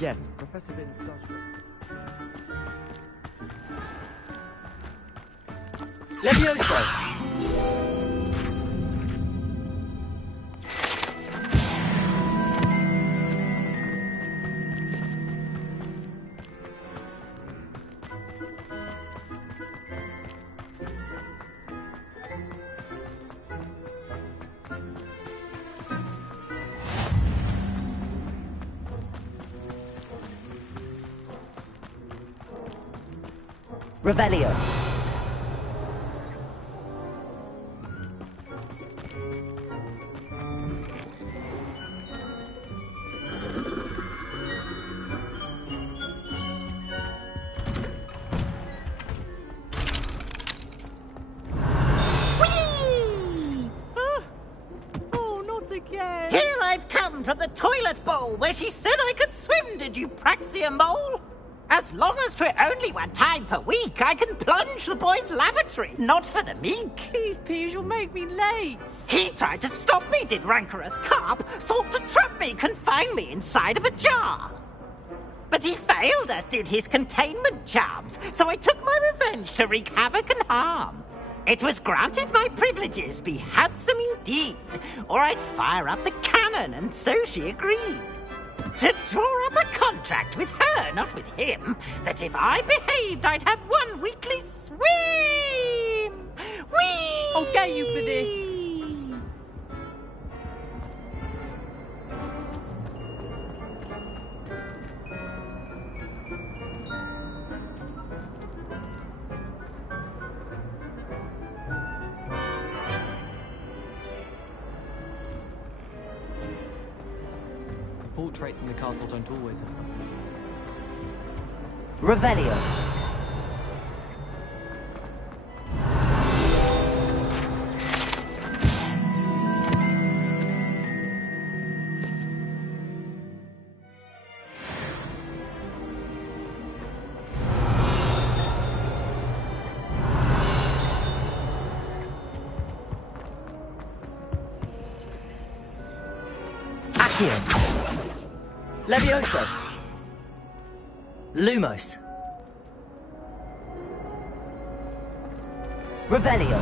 Yes, Professor Binns does. Levioso! Revelio. Oh, not again. Here I've come from the toilet bowl where she said I could swim, did you praxia mole? As long as 'twere only one time per week, I can plunge the boy's lavatory, not for the meek. These peas will make me late. He tried to stop me, did rancorous carp, sought to trap me, confine me inside of a jar. But he failed, as did his containment charms, so I took my revenge to wreak havoc and harm. It was granted my privileges be handsome indeed, or I'd fire up the cannon, and so she agreed. To draw up a contract with her, not with him, that if I behaved, I'd have one weekly swim! Whee! I'll get you for this! Portraits in the castle don't always have something. Revelio. Accio. Levioso. Lumos. Revelio.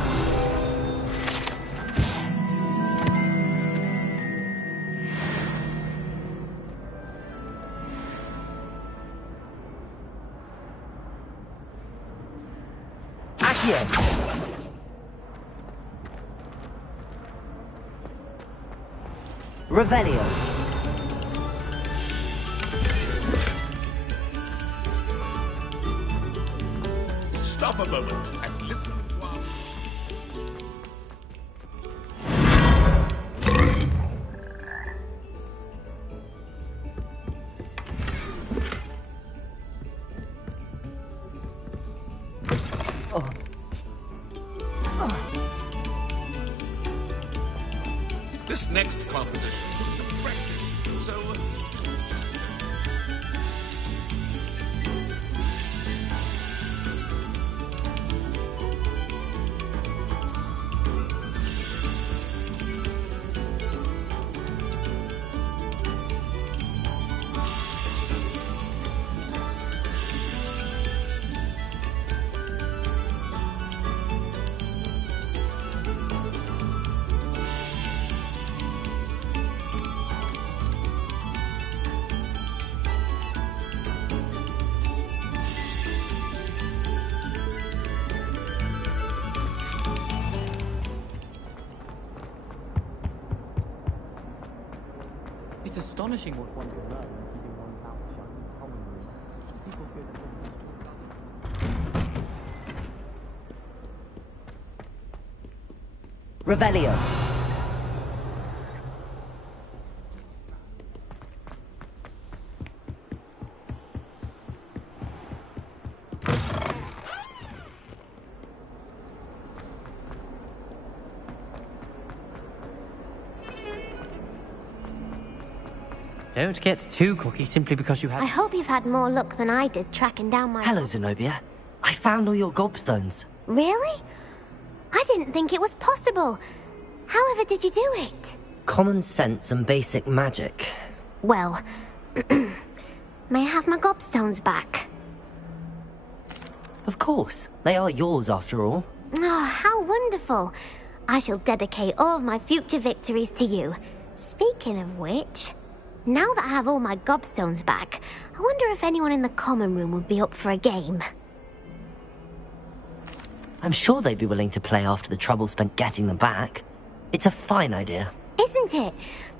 Accio. Revelio. Stop a moment and listen to our... This next composition took some practice, so... It's astonishing what one can learn when keeping one's mouth shut in the common room. People feel that Revelio. Don't get too cocky simply because you have... I hope you've had more luck than I did tracking down my... Hello, Zenobia. I found all your gobstones. Really? I didn't think it was possible. However did you do it? Common sense and basic magic. Well, may I have my gobstones back? Of course. They are yours, after all. Oh, how wonderful. I shall dedicate all of my future victories to you. Speaking of which, now that I have all my gobstones back, I wonder if anyone in the common room would be up for a game. I'm sure they'd be willing to play after the trouble spent getting them back. It's a fine idea. Isn't it?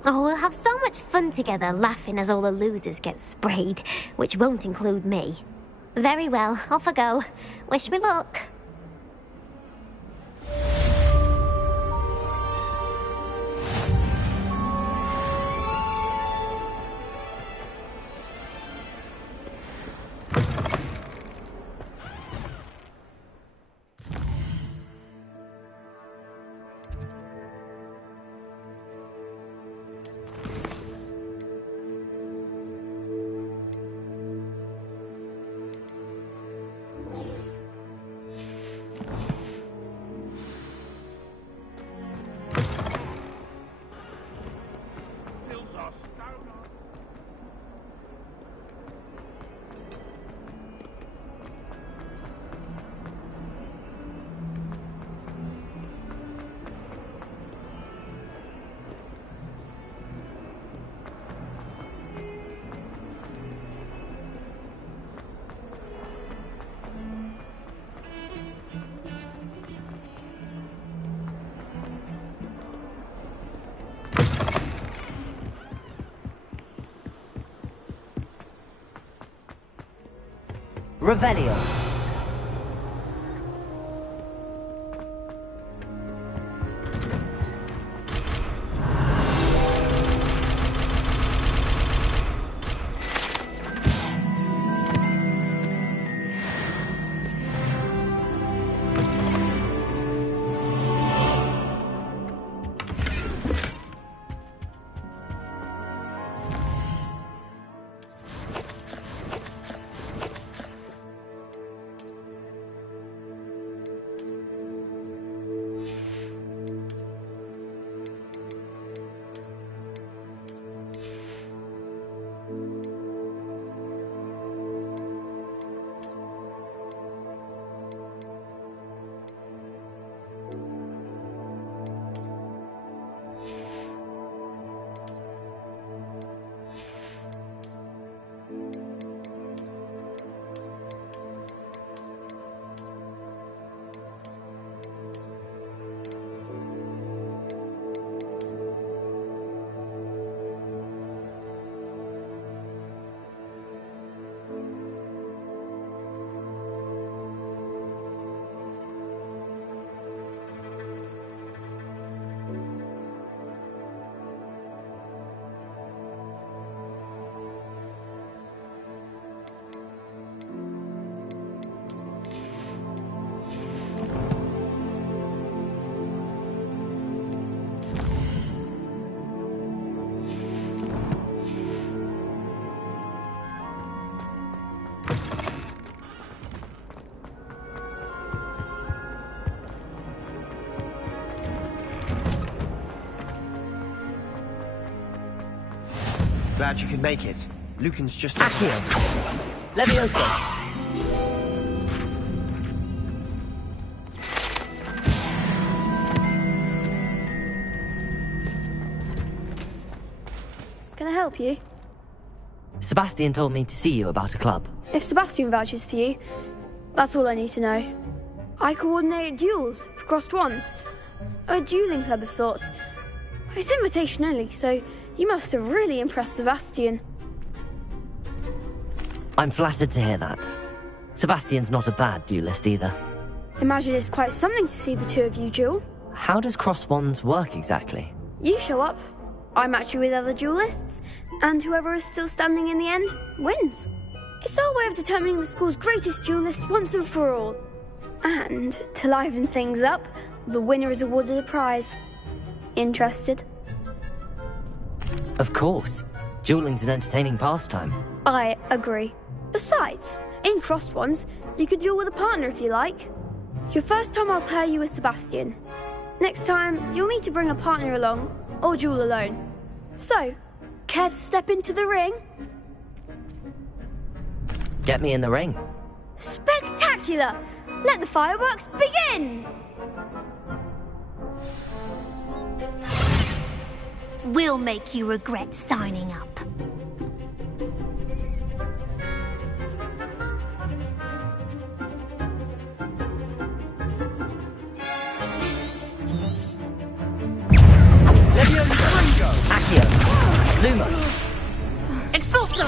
Oh, we'll have so much fun together, laughing as all the losers get sprayed, which won't include me. Very well, off I go. Wish me luck. Revelio. Glad you could make it. Lucan's just... Accio. Levioso. Can I help you? Sebastian told me to see you about a club. If Sebastian vouches for you, that's all I need to know. I coordinate duels for crossed wands. A dueling club of sorts. It's invitation only, so you must have really impressed Sebastian. I'm flattered to hear that. Sebastian's not a bad duelist either. Imagine it's quite something to see the two of you duel. How does cross wands work exactly? You show up, I match you with other duelists, and whoever is still standing in the end wins. It's our way of determining the school's greatest duelist once and for all. And, to liven things up, the winner is awarded a prize. Interested? Of course. Dueling's an entertaining pastime. I agree. Besides, in crossed ones, you could duel with a partner if you like. Your first time I'll pair you with Sebastian. Next time, you'll need to bring a partner along, or duel alone. So, care to step into the ring? Get me in the ring. Spectacular! Let the fireworks begin! We'll make you regret signing up. Accio. Lumos. Expulso!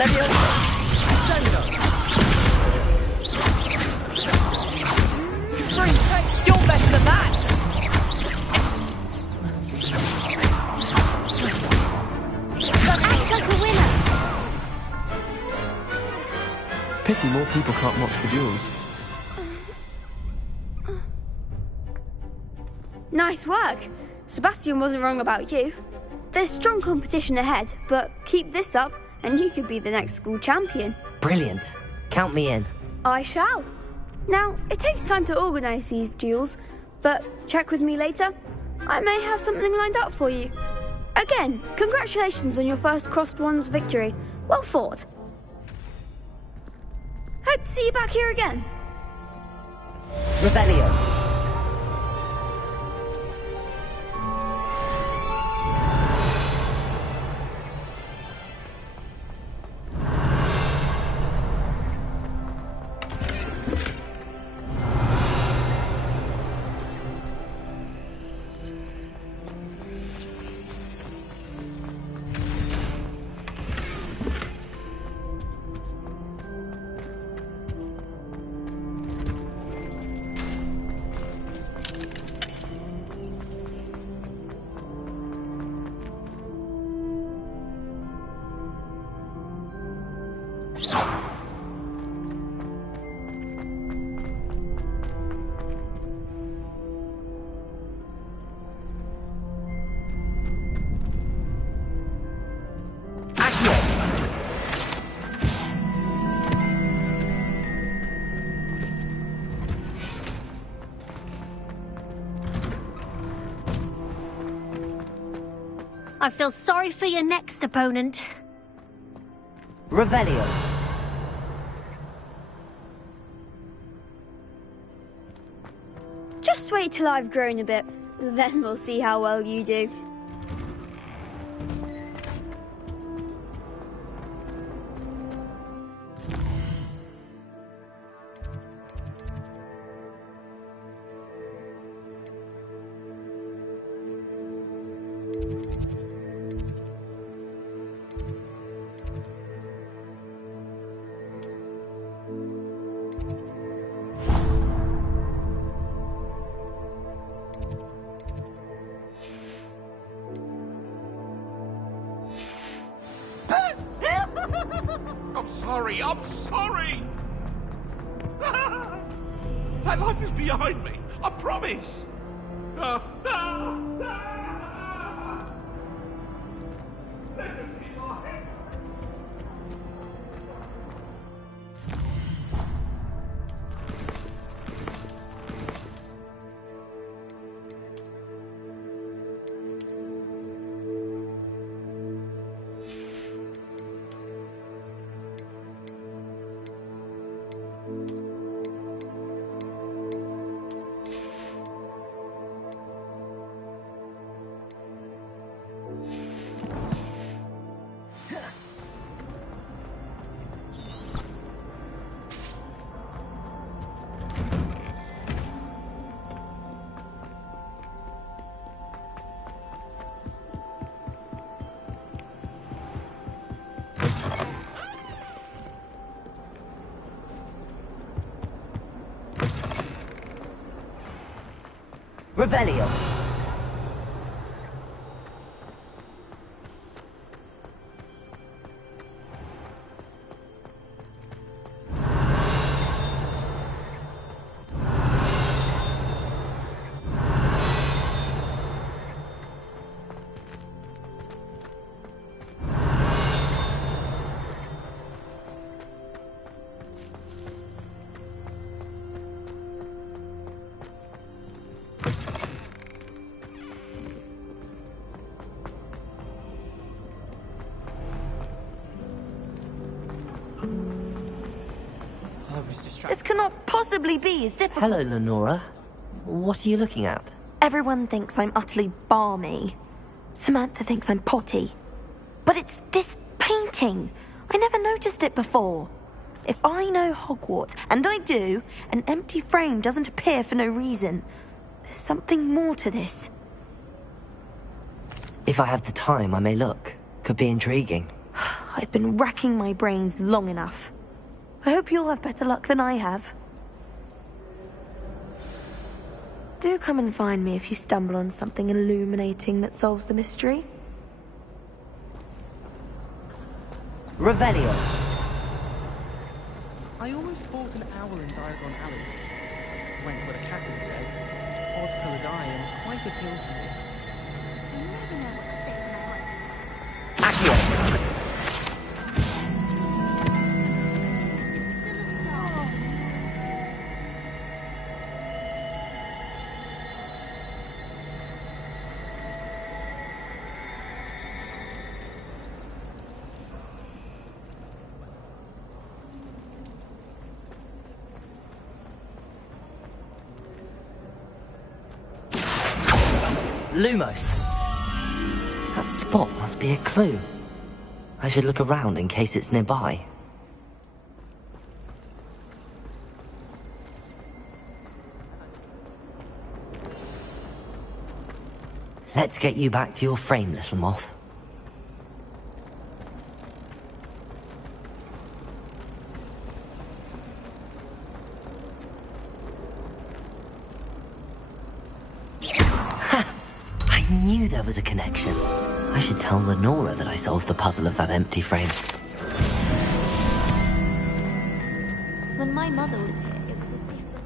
Levioso. You're better than that! Act like a winner! Pity more people can't watch the duels. Nice work. Sebastian wasn't wrong about you. There's strong competition ahead, but keep this up and you could be the next school champion. Brilliant. Count me in. I shall. Now, it takes time to organise these duels, but check with me later. I may have something lined up for you. Again, congratulations on your first crossed wands victory. Well fought. Hope to see you back here again. Revelio. I feel sorry for your next opponent. Revelio. Just wait till I've grown a bit, then we'll see how well you do. I'm sorry! That life is behind me, I promise! Let us keep our head. Revelio. This cannot possibly be as difficult. Hello, Lenora. What are you looking at? Everyone thinks I'm utterly balmy. Samantha thinks I'm potty. But it's this painting. I never noticed it before. If I know Hogwarts, and I do, an empty frame doesn't appear for no reason. There's something more to this. If I have the time, I may look. Could be intriguing. I've been racking my brains long enough. I hope you'll have better luck than I have. Do come and find me if you stumble on something illuminating that solves the mystery. Revelio. I almost fought an owl in Diagon Alley. Went where the cat instead. Odd-coloured eye and quite appealed to me. You never know what to say to my heart. Accio. Lumos. That spot must be a clue. I should look around in case it's nearby. Let's get you back to your frame, little moth. I knew there was a connection. I should tell Lenora that I solved the puzzle of that empty frame. When my mother was here, it was a different...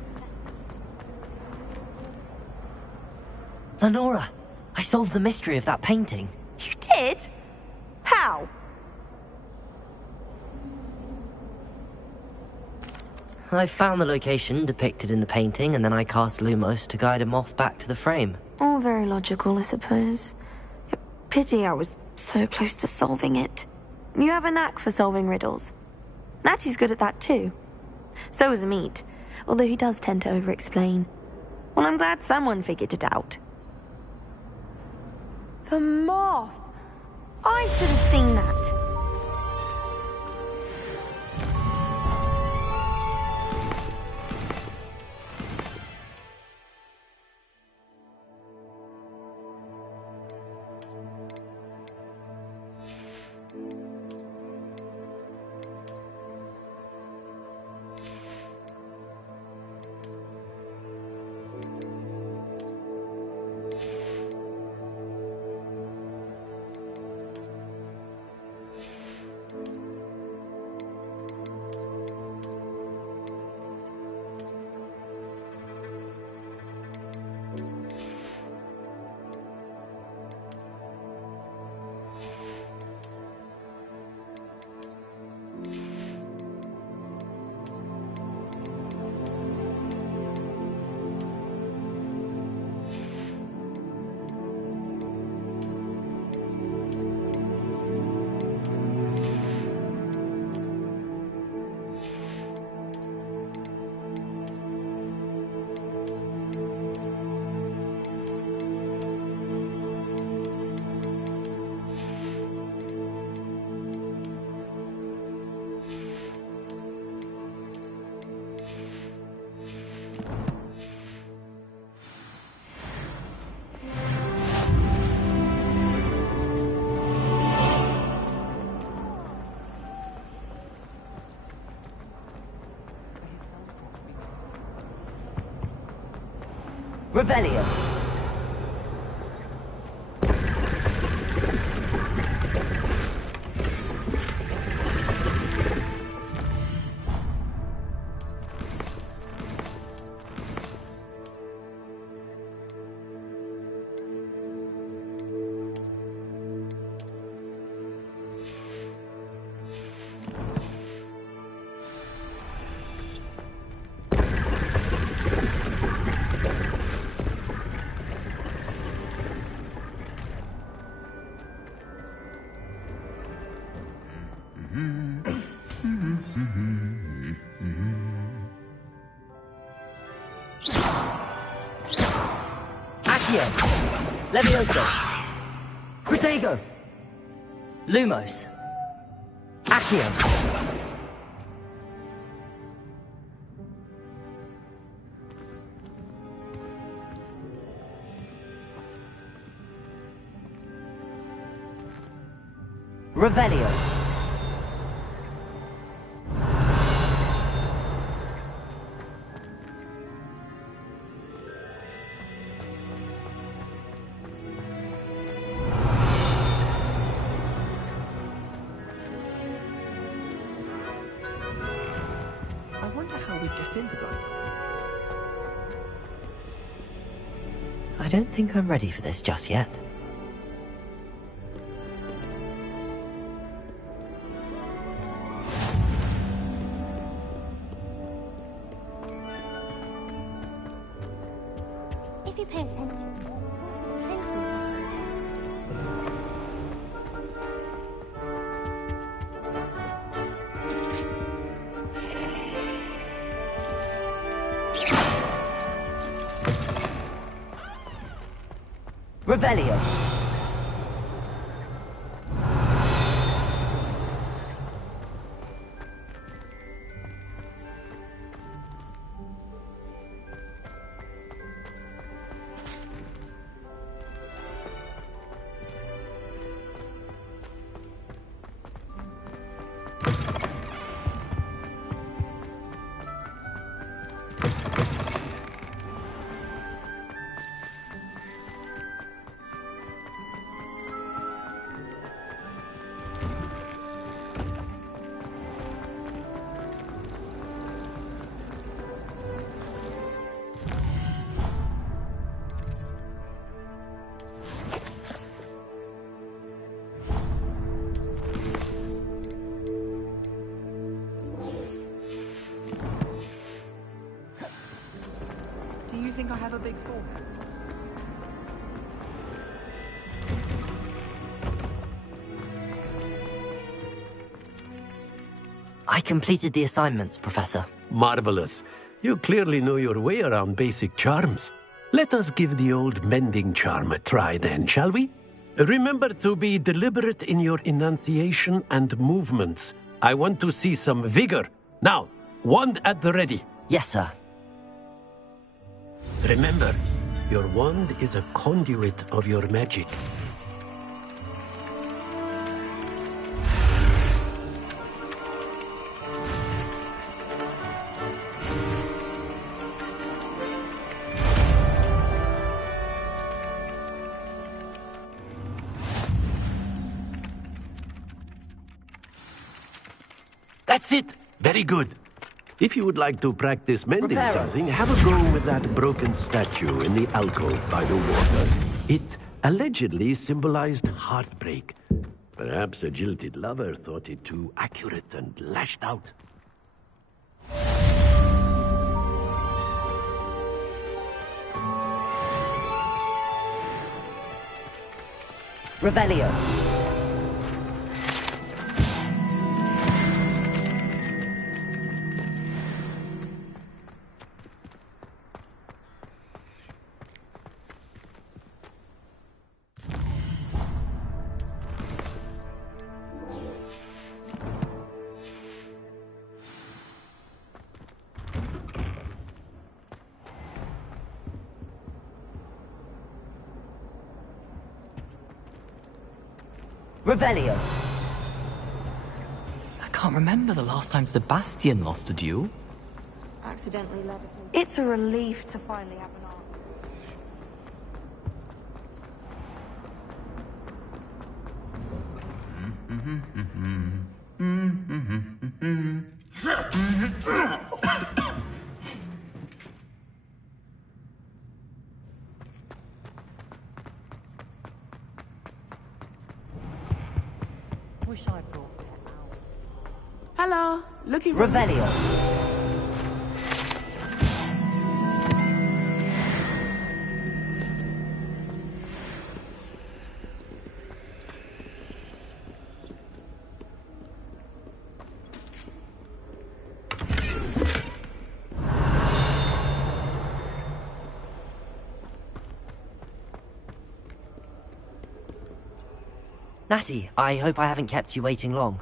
Lenora, I solved the mystery of that painting. You did? How? I found the location depicted in the painting, and then I cast Lumos to guide a moth back to the frame. All very logical, I suppose. Pity I was so close to solving it. You have a knack for solving riddles. Natty's good at that too. So is Amit, although he does tend to over-explain. Well, I'm glad someone figured it out. The moth! I should have seen that. Revelio. Levioso. Protego. Lumos. Accio. Revelio. I don't think I'm ready for this just yet. If you pay attention. Revelio. think I have a big forehead? I completed the assignments, Professor. Marvelous. You clearly know your way around basic charms. Let us give the old mending charm a try then, shall we? Remember to be deliberate in your enunciation and movements. I want to see some vigor. Now, wand at the ready. Yes, sir. Remember, your wand is a conduit of your magic. That's it! Very good. If you would like to practice mending something, have a go with that broken statue in the alcove by the water. It allegedly symbolized heartbreak. Perhaps a jilted lover thought it too accurate and lashed out. Revelio. Revelio. I can't remember the last time Sebastian lost a duel. Accidentally led it. It's a relief to finally have an arc. Hello, looking for Revelio. Natty, I hope I haven't kept you waiting long.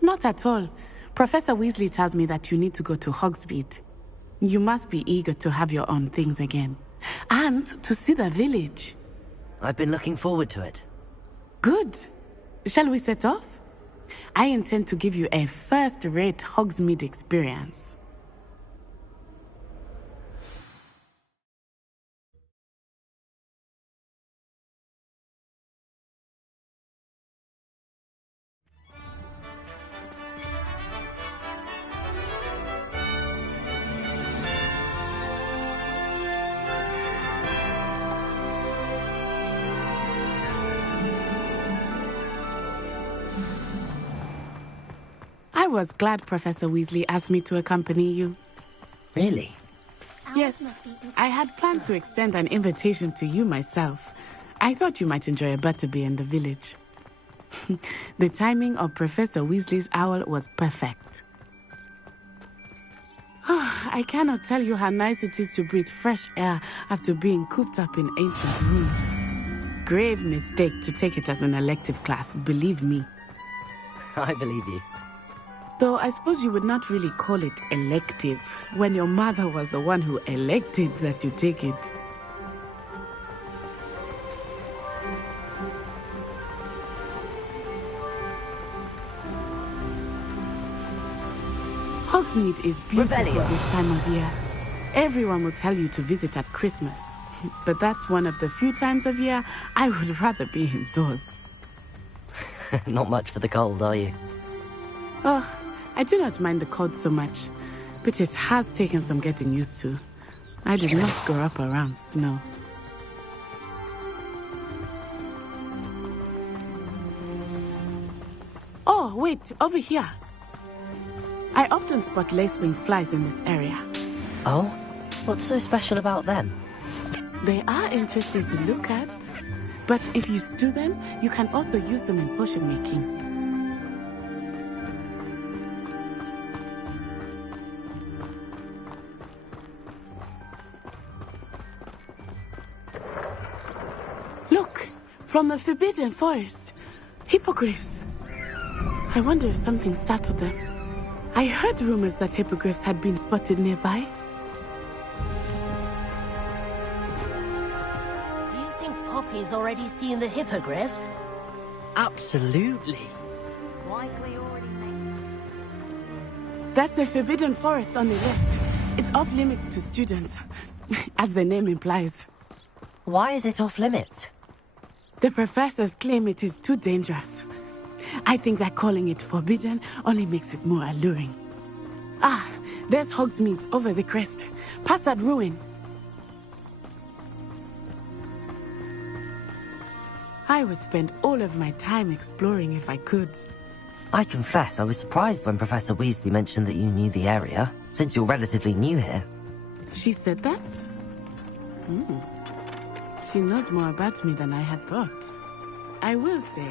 Not at all. Professor Weasley tells me that you need to go to Hogsmeade. You must be eager to have your own things again. And to see the village. I've been looking forward to it. Good. Shall we set off? I intend to give you a first-rate Hogsmeade experience. I was glad Professor Weasley asked me to accompany you. Really? Yes, I had planned to extend an invitation to you myself. I thought you might enjoy a butterbeer in the village. The timing of Professor Weasley's owl was perfect. I cannot tell you how nice it is to breathe fresh air after being cooped up in ancient rooms. Grave mistake to take it as an elective class, believe me. I believe you. Though I suppose you would not really call it elective when your mother was the one who elected that you take it. Hogsmeade is beautiful this time of year. Everyone will tell you to visit at Christmas. But that's one of the few times of year I would rather be indoors. Not much for the cold, are you? Oh, I do not mind the cold so much, but it has taken some getting used to. I did not grow up around snow. Oh, wait, over here. I often spot lacewing flies in this area. Oh? What's so special about them? They are interesting to look at. But if you stew them, you can also use them in potion making. Look! From the Forbidden Forest. Hippogriffs. I wonder if something startled them. I heard rumors that hippogriffs had been spotted nearby. Do you think Poppy's already seen the hippogriffs? Absolutely. That's the Forbidden Forest on the left. It's off limits to students, as the name implies. Why is it off limits? The professors claim it is too dangerous. I think that calling it forbidden only makes it more alluring. Ah, there's Hogsmeade over the crest. Past that ruin. I would spend all of my time exploring if I could. I confess I was surprised when Professor Weasley mentioned that you knew the area, since you're relatively new here. She said that? She knows more about me than I had thought. I will say,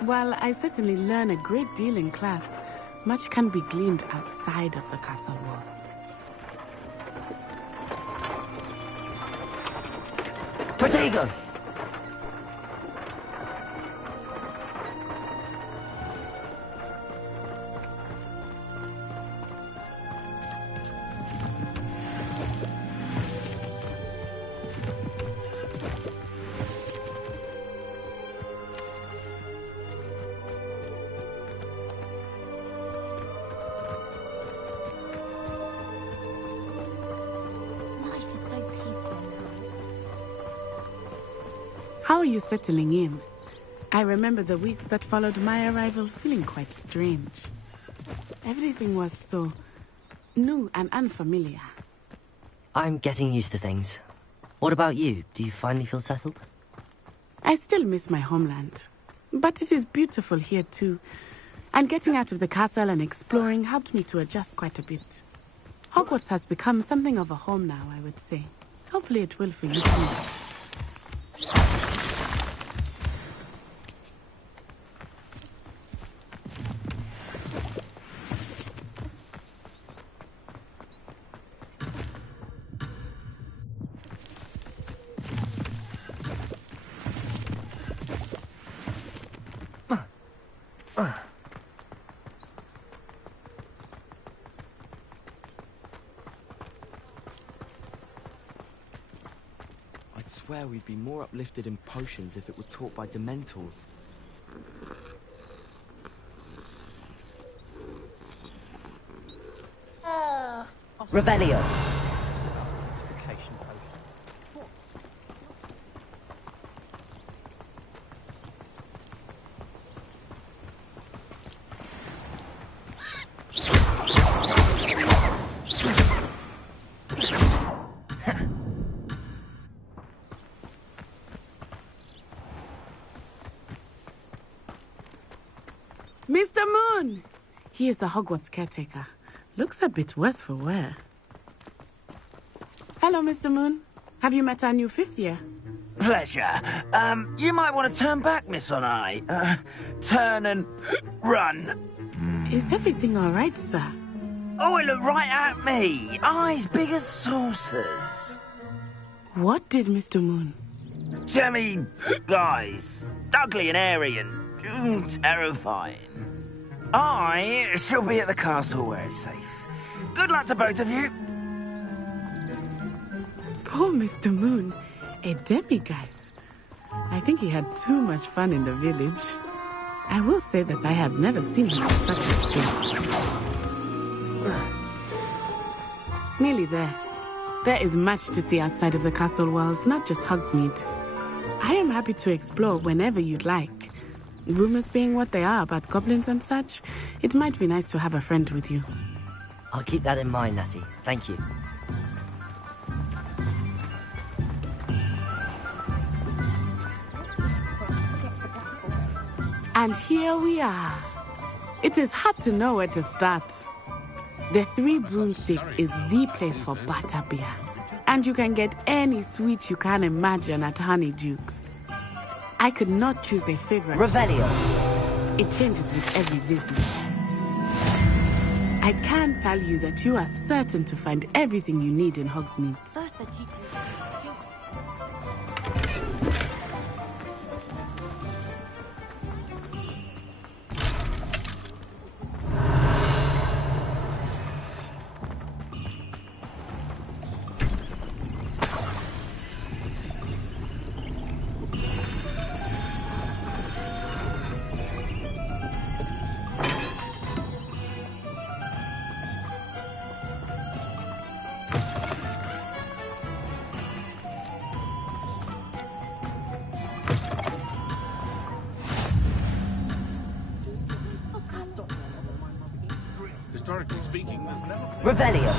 while I certainly learn a great deal in class, much can be gleaned outside of the castle walls. Protego! How are you settling in? I remember the weeks that followed my arrival feeling quite strange. Everything was so new and unfamiliar. I'm getting used to things. What about you? Do you finally feel settled? I still miss my homeland, but it is beautiful here too. And getting out of the castle and exploring helped me to adjust quite a bit. Hogwarts has become something of a home now, I would say. Hopefully it will for you too. I'd swear we'd be more uplifted in potions if it were taught by Dementors. Revelio. Mr. Moon! He is the Hogwarts caretaker. Looks a bit worse for wear. Hello, Mr. Moon. Have you met our new fifth year? Pleasure. You might want to turn back, Miss On-Eye. Turn and run. Is everything all right, sir? Oh, it looked right at me. Eyes big as saucers. What did Mr. Moon? Jemmy guys. Ugly and airy and terrifying. I shall be at the castle where it's safe. Good luck to both of you. Poor Mr. Moon. A demiguise. I think he had too much fun in the village. I will say that I have never seen him at such a state. Nearly there. There is much to see outside of the castle walls, not just Hogsmeade. I am happy to explore whenever you'd like. Rumors being what they are about goblins and such, it might be nice to have a friend with you. I'll keep that in mind, Natty. Thank you. And here we are. It is hard to know where to start. The Three Broomsticks is the place for butterbeer. And you can get any sweet you can imagine at Honeydukes. I could not choose a favorite. Revelio. It changes with every visit. I can tell you that you are certain to find everything you need in Hogsmeade. First, the teacher. Historically speaking, there's never... Revelio.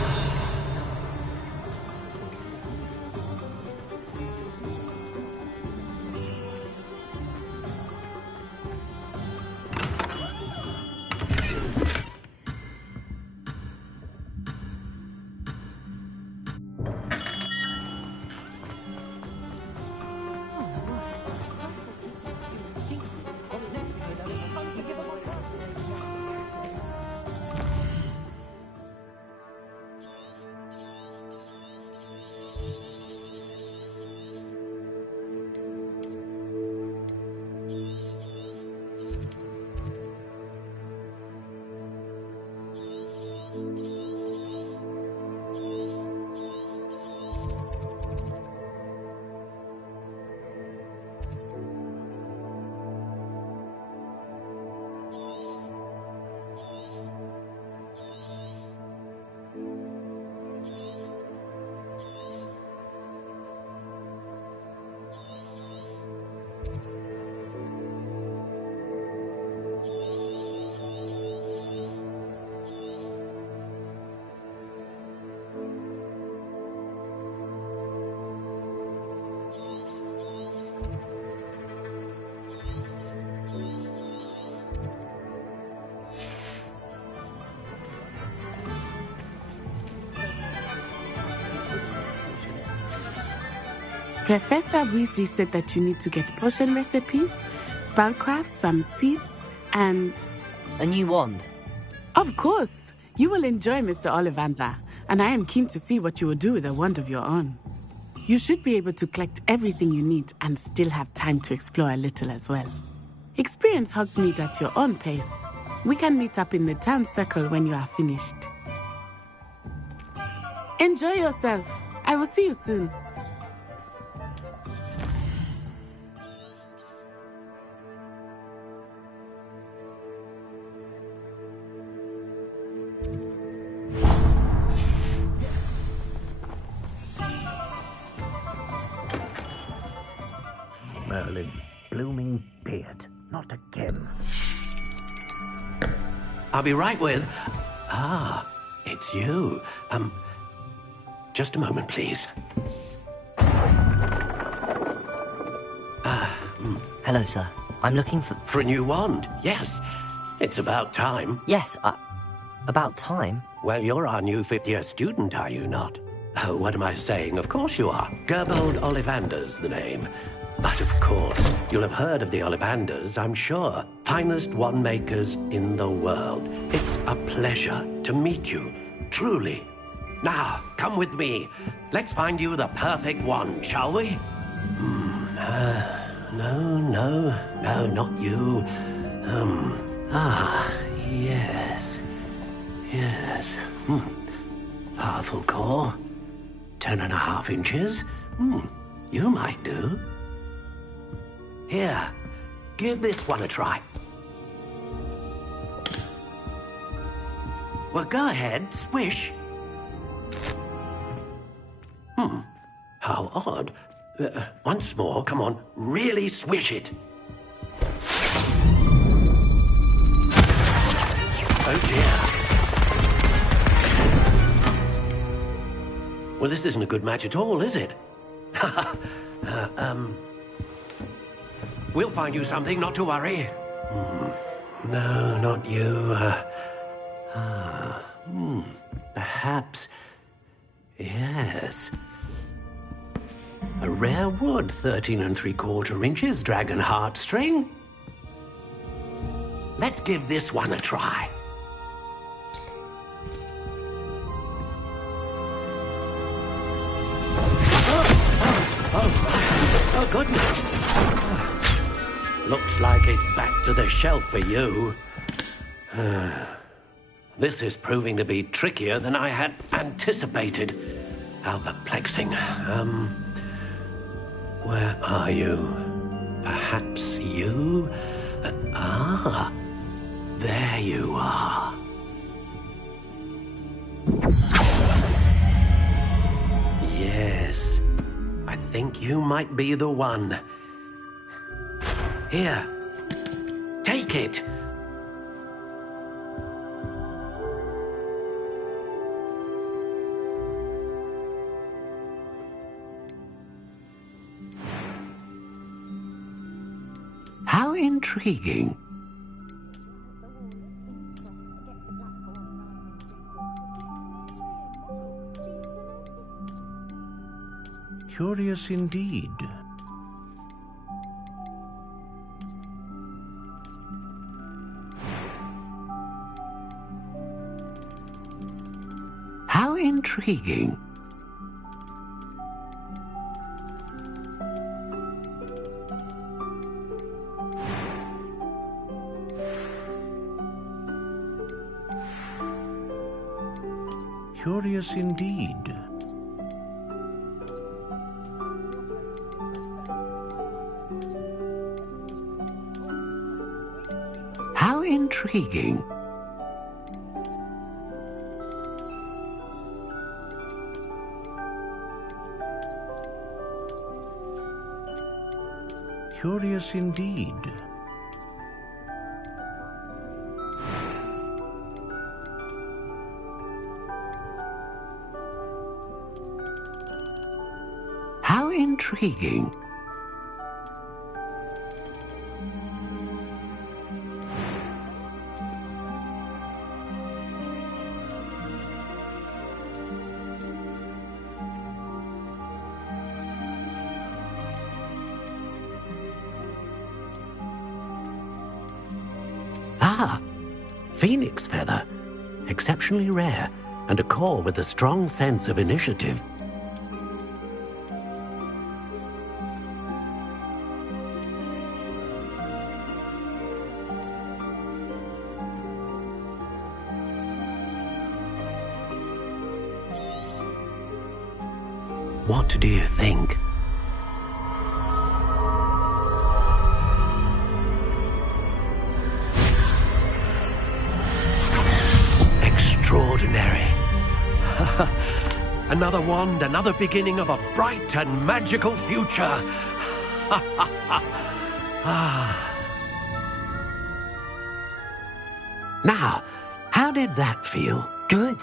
Professor Weasley said that you need to get potion recipes, spellcrafts, some seeds, and... a new wand. Of course! You will enjoy Mr. Ollivander, and I am keen to see what you will do with a wand of your own. You should be able to collect everything you need and still have time to explore a little as well. Experience Hogsmeade at your own pace. We can meet up in the town circle when you are finished. Enjoy yourself. I will see you soon. Merlin's blooming beard. Not again. I'll be right with... Ah, it's you. Just a moment, please. Hello, sir. I'm looking for... For a new wand, yes. It's about time. Yes, about time? Well, you're our new fifth-year student, are you not? Oh, what am I saying? Of course you are. Gerbold Ollivander's the name. But of course, you'll have heard of the Ollivanders, I'm sure. Finest wand makers in the world. It's a pleasure to meet you, truly. Now, come with me. Let's find you the perfect wand, shall we? No, not you. Yes. Powerful core. 10.5 inches. You might do. Here, give this one a try. Well, go ahead, swish. How odd. Once more, come on, really swish it. Oh dear. Well, this isn't a good match at all, is it? We'll find you something, not to worry. No, not you. Perhaps... Yes. A rare wood, 13 3/4 inches, dragon heartstring. Let's give this one a try. Oh, goodness. Looks like it's back to the shelf for you. This is proving to be trickier than I had anticipated. How perplexing. Where are you? Perhaps you? There you are. Yes, I think you might be the one. Here, take it. How intriguing. Curious indeed. How intriguing. Curious indeed. How intriguing. Curious indeed. How intriguing. Ah, phoenix feather. Exceptionally rare, and a core with a strong sense of initiative. What do you think? Extraordinary. Another wand, another beginning of a bright and magical future. Now, how did that feel? Good.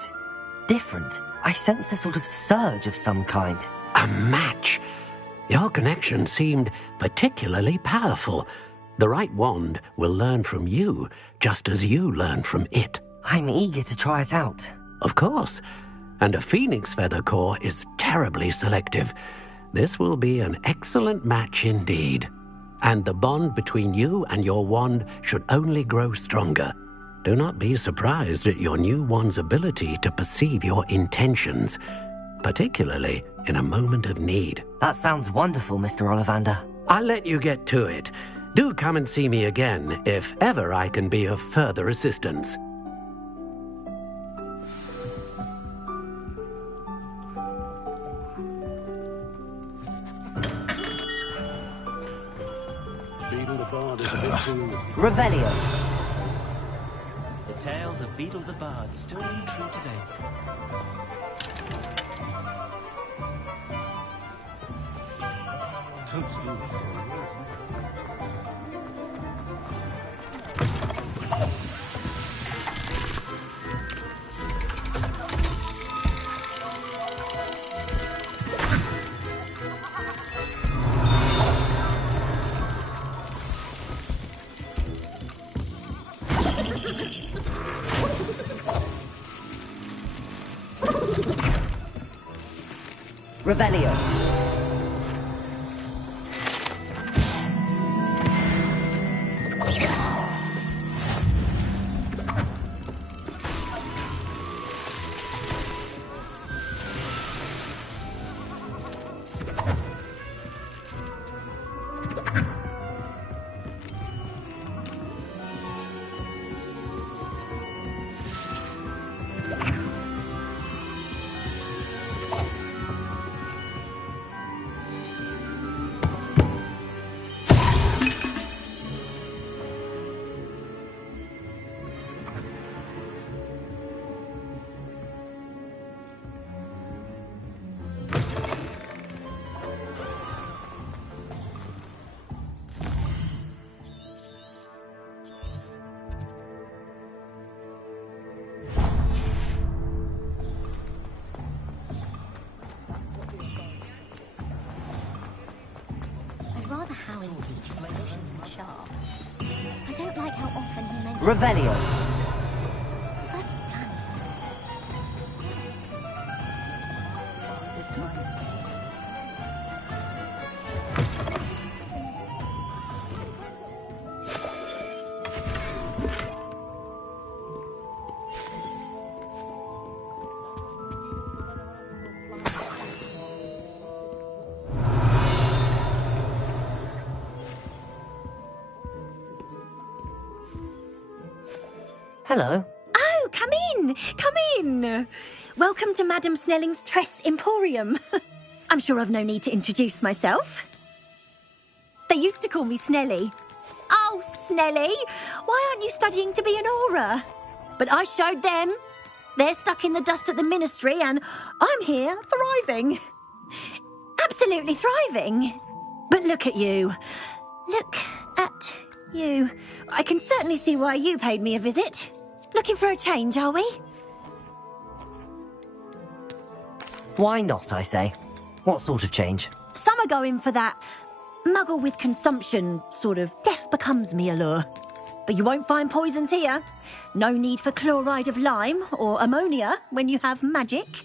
Different. I sensed a sort of surge of some kind. A match. Your connection seemed particularly powerful. The right wand will learn from you, just as you learn from it. I'm eager to try it out. Of course. And a phoenix feather core is terribly selective. This will be an excellent match indeed. And the bond between you and your wand should only grow stronger. Do not be surprised at your new wand's ability to perceive your intentions, particularly in a moment of need. That sounds wonderful, Mr. Ollivander. I'll let you get to it. Do come and see me again if ever I can be of further assistance. Revelio. The tales of Beetle the Bard still ring true today. Revelio. how he plays sharp. I don't like how often he mentions... Revelio. It's like his plans. Hello. Oh, come in! Come in! Welcome to Madame Snelling's Tress Emporium. I'm sure I've no need to introduce myself. They used to call me Snelly. Oh, Snelly, why aren't you studying to be an aura? But I showed them. They're stuck in the dust at the ministry and I'm here thriving. Absolutely thriving. But look at you. Look at you. I can certainly see why you paid me a visit. Looking for a change, are we? Why not, I say? What sort of change? Some are going for that muggle with consumption, sort of death becomes me allure. But you won't find poisons here. No need for chloride of lime or ammonia when you have magic.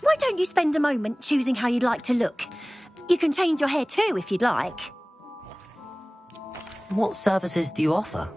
Why don't you spend a moment choosing how you'd like to look? You can change your hair too if you'd like. What services do you offer?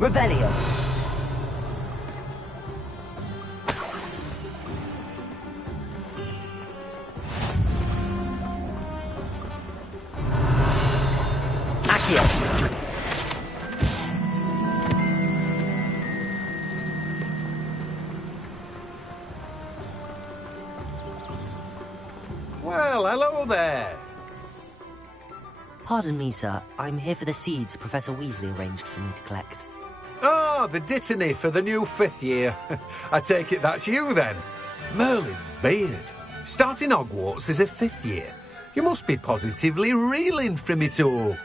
Revelio. Accio. Well, hello there. Pardon me, sir. I'm here for the seeds Professor Weasley arranged for me to collect. Oh, the dittany for the new 5th year. I take it that's you, then. Merlin's beard. Starting Hogwarts as a 5th year. You must be positively reeling from it all.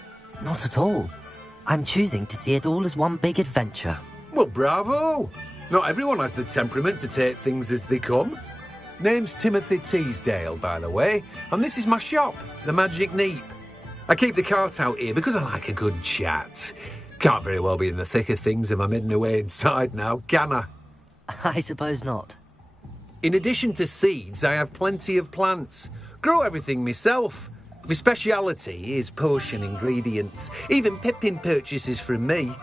Not at all. I'm choosing to see it all as one big adventure. Well, bravo. Not everyone has the temperament to take things as they come. Name's Timothy Teasdale, by the way, and this is my shop, the Magic Neep. I keep the cart out here because I like a good chat. Can't very well be in the thick of things if I'm hidden away inside now, can I? I suppose not. In addition to seeds, I have plenty of plants. Grow everything myself. My speciality is potion ingredients. Even Pippin purchases from me.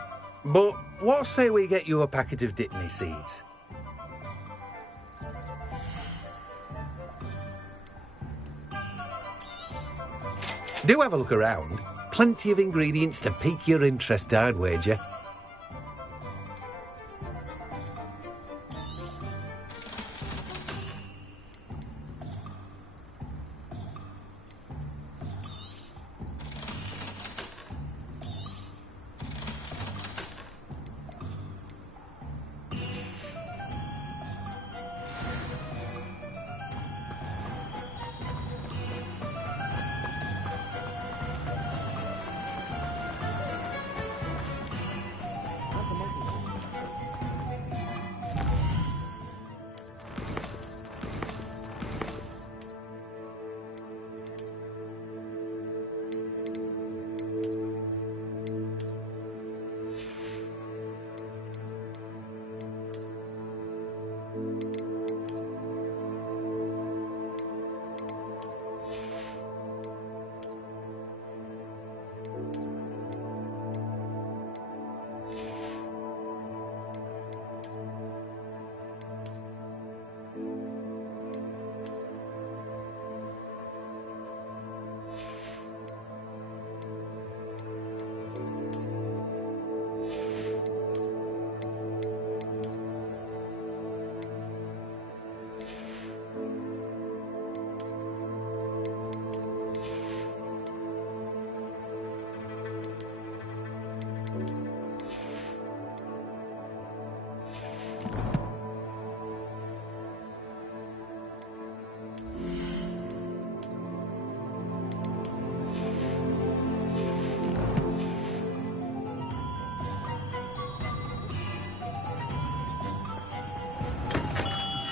But what say we get you a packet of Dittany seeds? Do have a look around. Plenty of ingredients to pique your interest, I'd wager.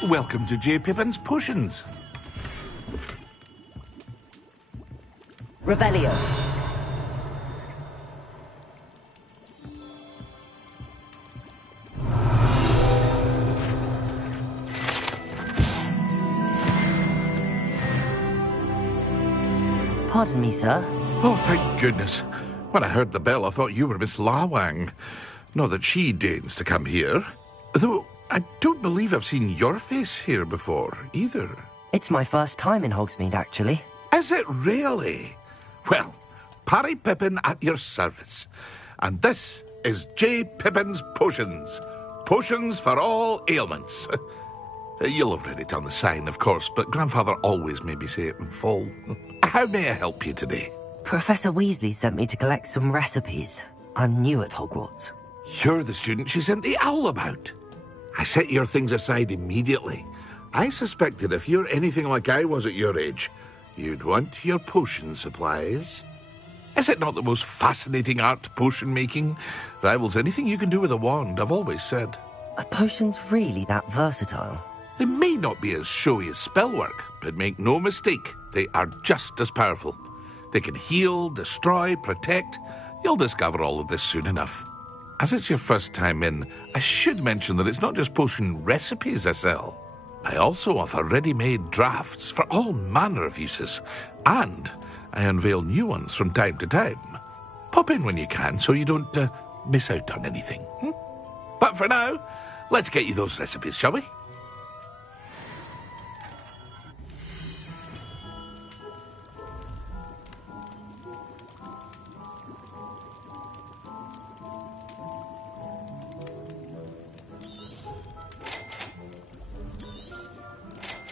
Welcome to J. Pippin's Potions. Revelio. Pardon me, sir. Oh, thank goodness. When I heard the bell, I thought you were Miss Lawang. Not that she deigns to come here. Though I don't believe I've seen your face here before, either. It's my first time in Hogsmeade, actually. Is it really? Well, Parry Pippin at your service. And this is J. Pippin's Potions. Potions for all ailments. You'll have read it on the sign, of course, but Grandfather always made me say it in full. How may I help you today? Professor Weasley sent me to collect some recipes. I'm new at Hogwarts. You're the student she sent the owl about. I set your things aside immediately. I suspected if you're anything like I was at your age, you'd want your potion supplies. Is it not the most fascinating art, potion making? Rivals anything you can do with a wand, I've always said. Are potions really that versatile? They may not be as showy as spellwork, but make no mistake, they are just as powerful. They can heal, destroy, protect. You'll discover all of this soon enough. As it's your first time in, I should mention that it's not just potion recipes I sell. I also offer ready-made drafts for all manner of uses, and I unveil new ones from time to time. Pop in when you can so you don't miss out on anything. But for now, let's get you those recipes, shall we?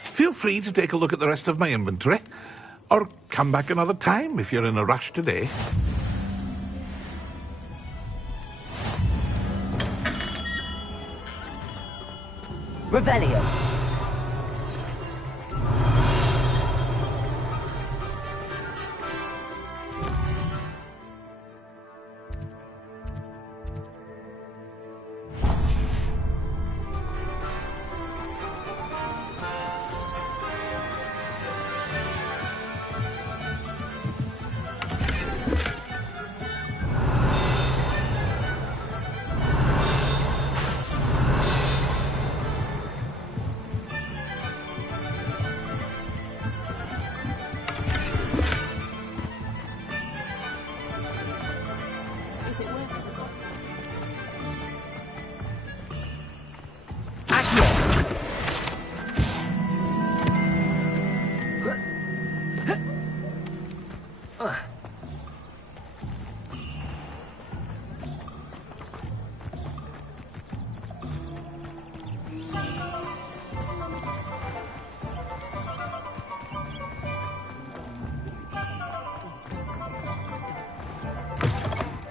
Feel free to take a look at the rest of my inventory, or come back another time if you're in a rush today. Revelio.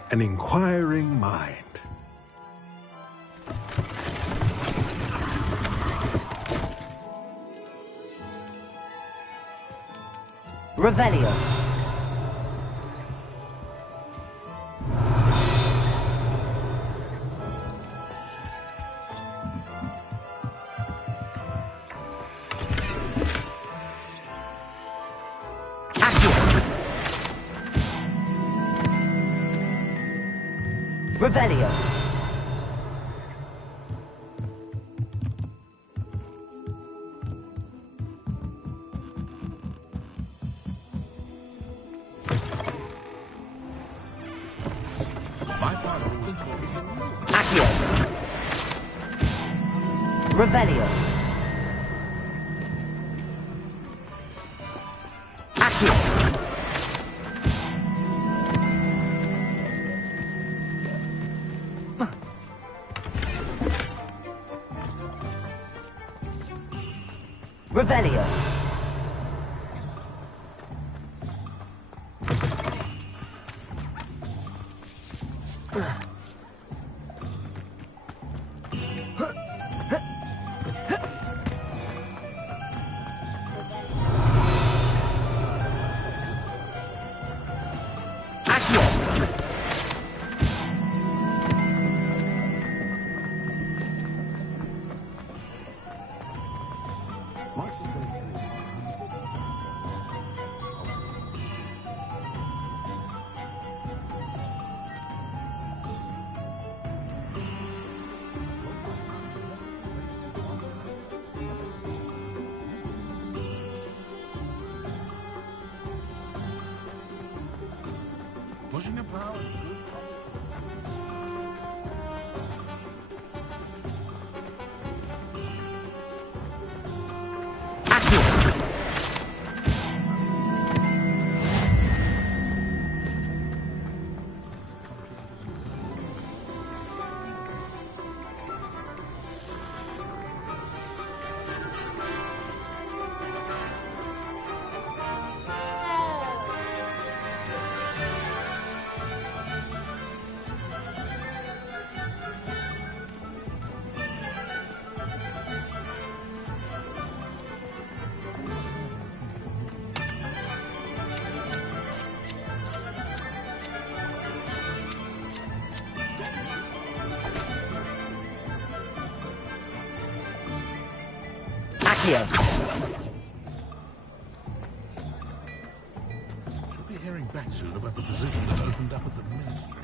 An inquiring mind. Revelio. Revelio. My father will Accio. Revelio. Accio. Revelio. pushing the power. Should be hearing back soon about the position that opened up at the ministry.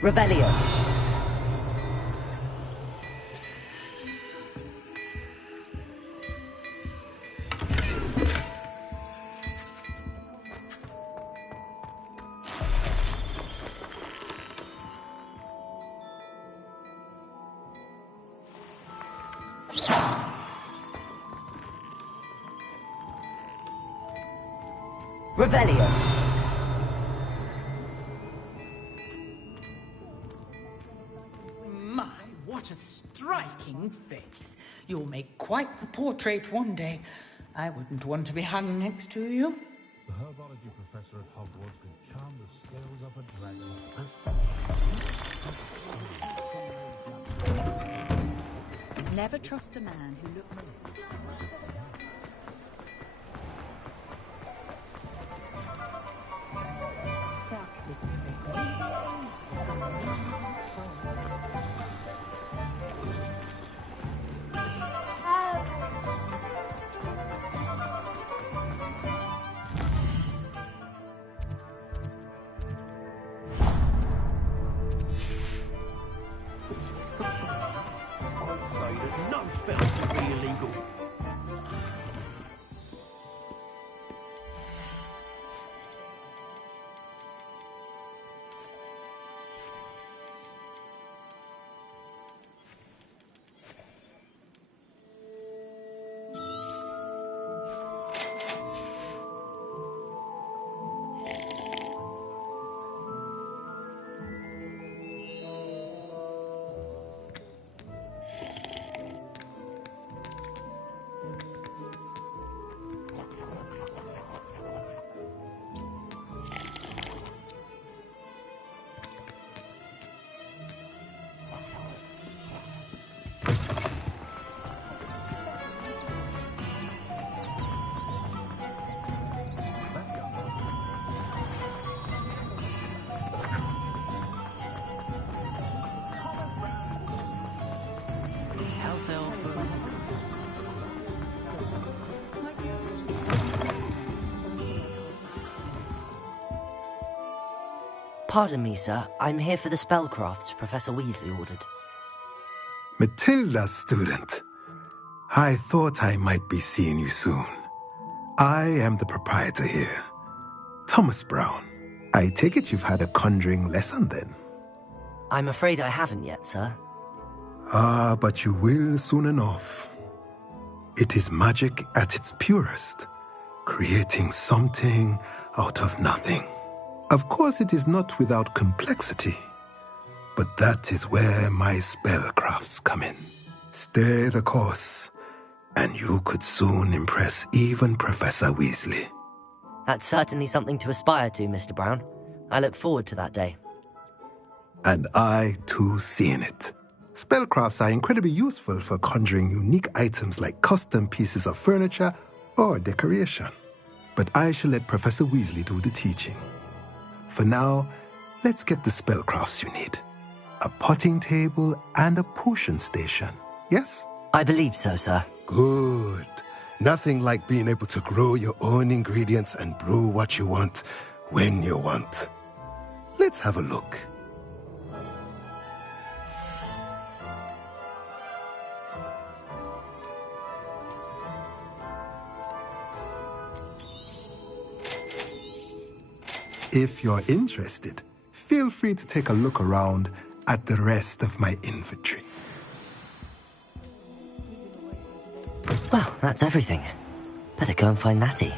Revelio. Revelio. My, what a striking face. You'll make quite the portrait one day. I wouldn't want to be hung next to you. The herbology professor at Hogwarts could charm the scales of a dragon. Never trust a man who looks... Pardon me, sir. I'm here for the spellcrafts Professor Weasley ordered. Matilda's student. I thought I might be seeing you soon. I am the proprietor here, Thomas Brown. I take it you've had a conjuring lesson then? I'm afraid I haven't yet, sir. Ah, but you will soon enough. It is magic at its purest, creating something out of nothing. Of course, it is not without complexity, but that is where my spellcrafts come in. Stay the course, and you could soon impress even Professor Weasley. That's certainly something to aspire to, Mr. Brown. I look forward to that day. And I, too, seeing it. Spellcrafts are incredibly useful for conjuring unique items like custom pieces of furniture or decoration. But I shall let Professor Weasley do the teaching. For now, let's get the spellcrafts you need. A potting table and a potion station, yes? I believe so, sir. Good. Nothing like being able to grow your own ingredients and brew what you want when you want. Let's have a look. If you're interested, feel free to take a look around at the rest of my inventory. Well, that's everything. Better go and find Natty.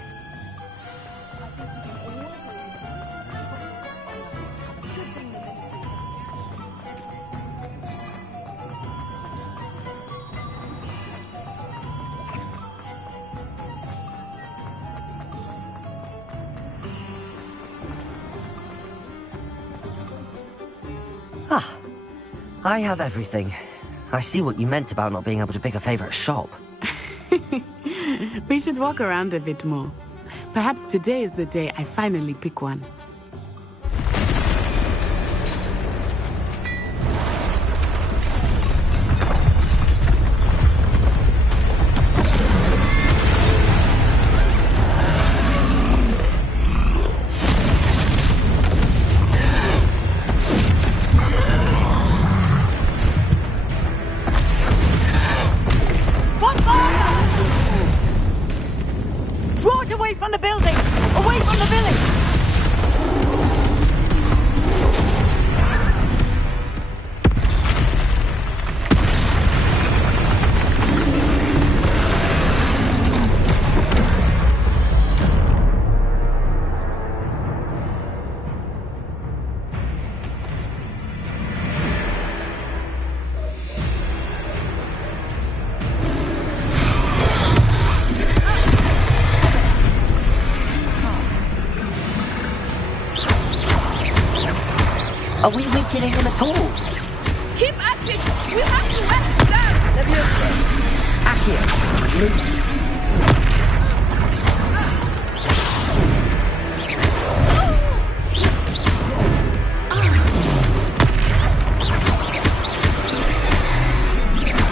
I have everything. I see what you meant about not being able to pick a favorite shop. We should walk around a bit more. Perhaps today is the day I finally pick one. Draw it away from the building! Away from the village! Are we weakening him at all? Keep at it! We have to wear him down! Leviosa! Accio! Lumos!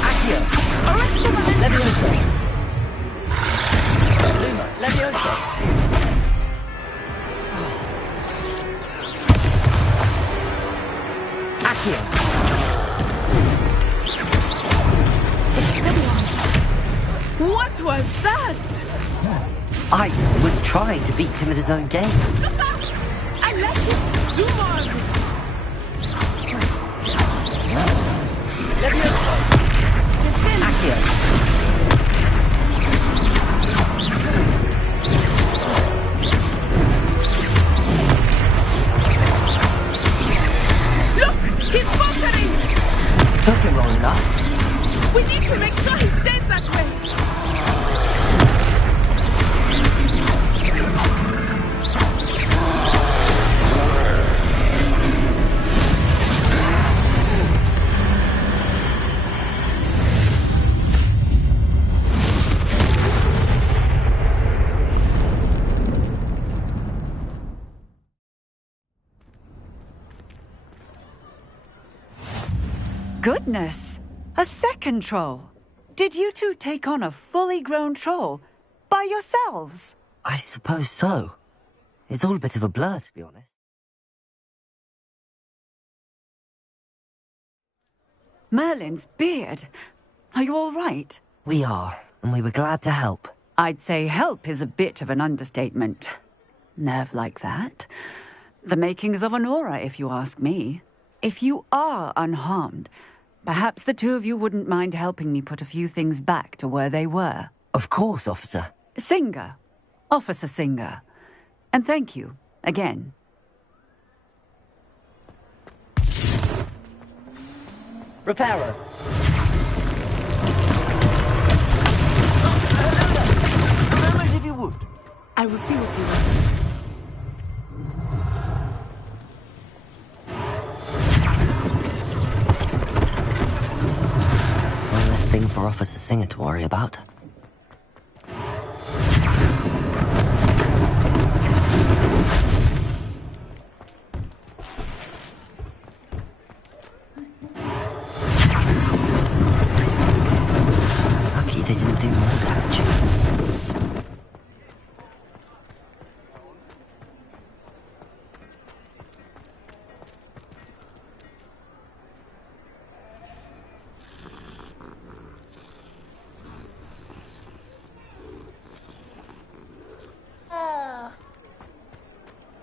Accio! Leviosa! Luma! Leviosa! Accio! What was that? I was trying to beat him at his own game. I let you do more! Leviosa! Accio! Look! He's faltering! Took him long enough. We need to make sure he stays that way! Goodness! A second troll! Did you two take on a fully grown troll? By yourselves? I suppose so. It's all a bit of a blur, to be honest. Merlin's beard! Are you all right? We are, and we were glad to help. I'd say help is a bit of an understatement. Nerve like that. The makings of an aura, if you ask me. If you are unharmed, perhaps the two of you wouldn't mind helping me put a few things back to where they were. Of course, officer. Singer. Officer Singer. And thank you, again. Reparo. If you would. I will see what he wants. One less thing for Officer Singer to worry about. Lucky they didn't do more damage.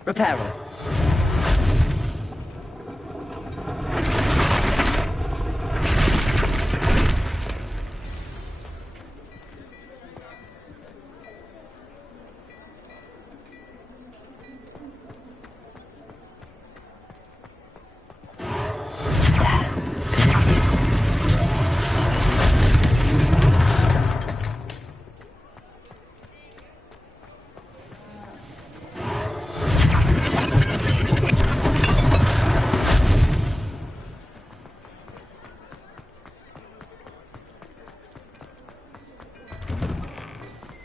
Reparo.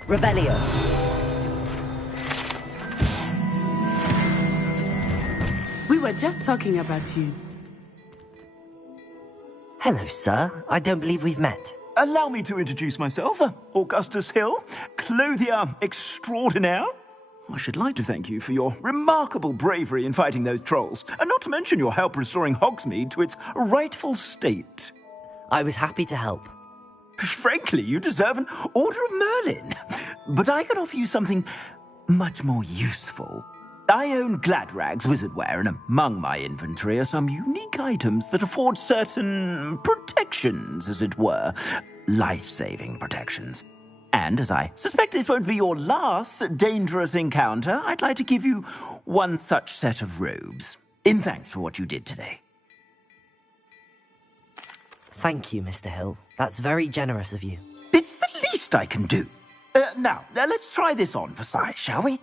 Revelio. We were just talking about you. Hello, sir. I don't believe we've met. Allow me to introduce myself. Augustus Hill, clothier extraordinaire. I should like to thank you for your remarkable bravery in fighting those trolls, and not to mention your help restoring Hogsmeade to its rightful state. I was happy to help. Frankly, you deserve an Order of Merlin. But I can offer you something much more useful. I own Gladrag's wizardware, and among my inventory are some unique items that afford certain protections, as it were. Life-saving protections. And as I suspect this won't be your last dangerous encounter, I'd like to give you one such set of robes, in thanks for what you did today. Thank you, Mr. Hill. That's very generous of you. It's the least I can do. Now, let's try this on for size, shall we?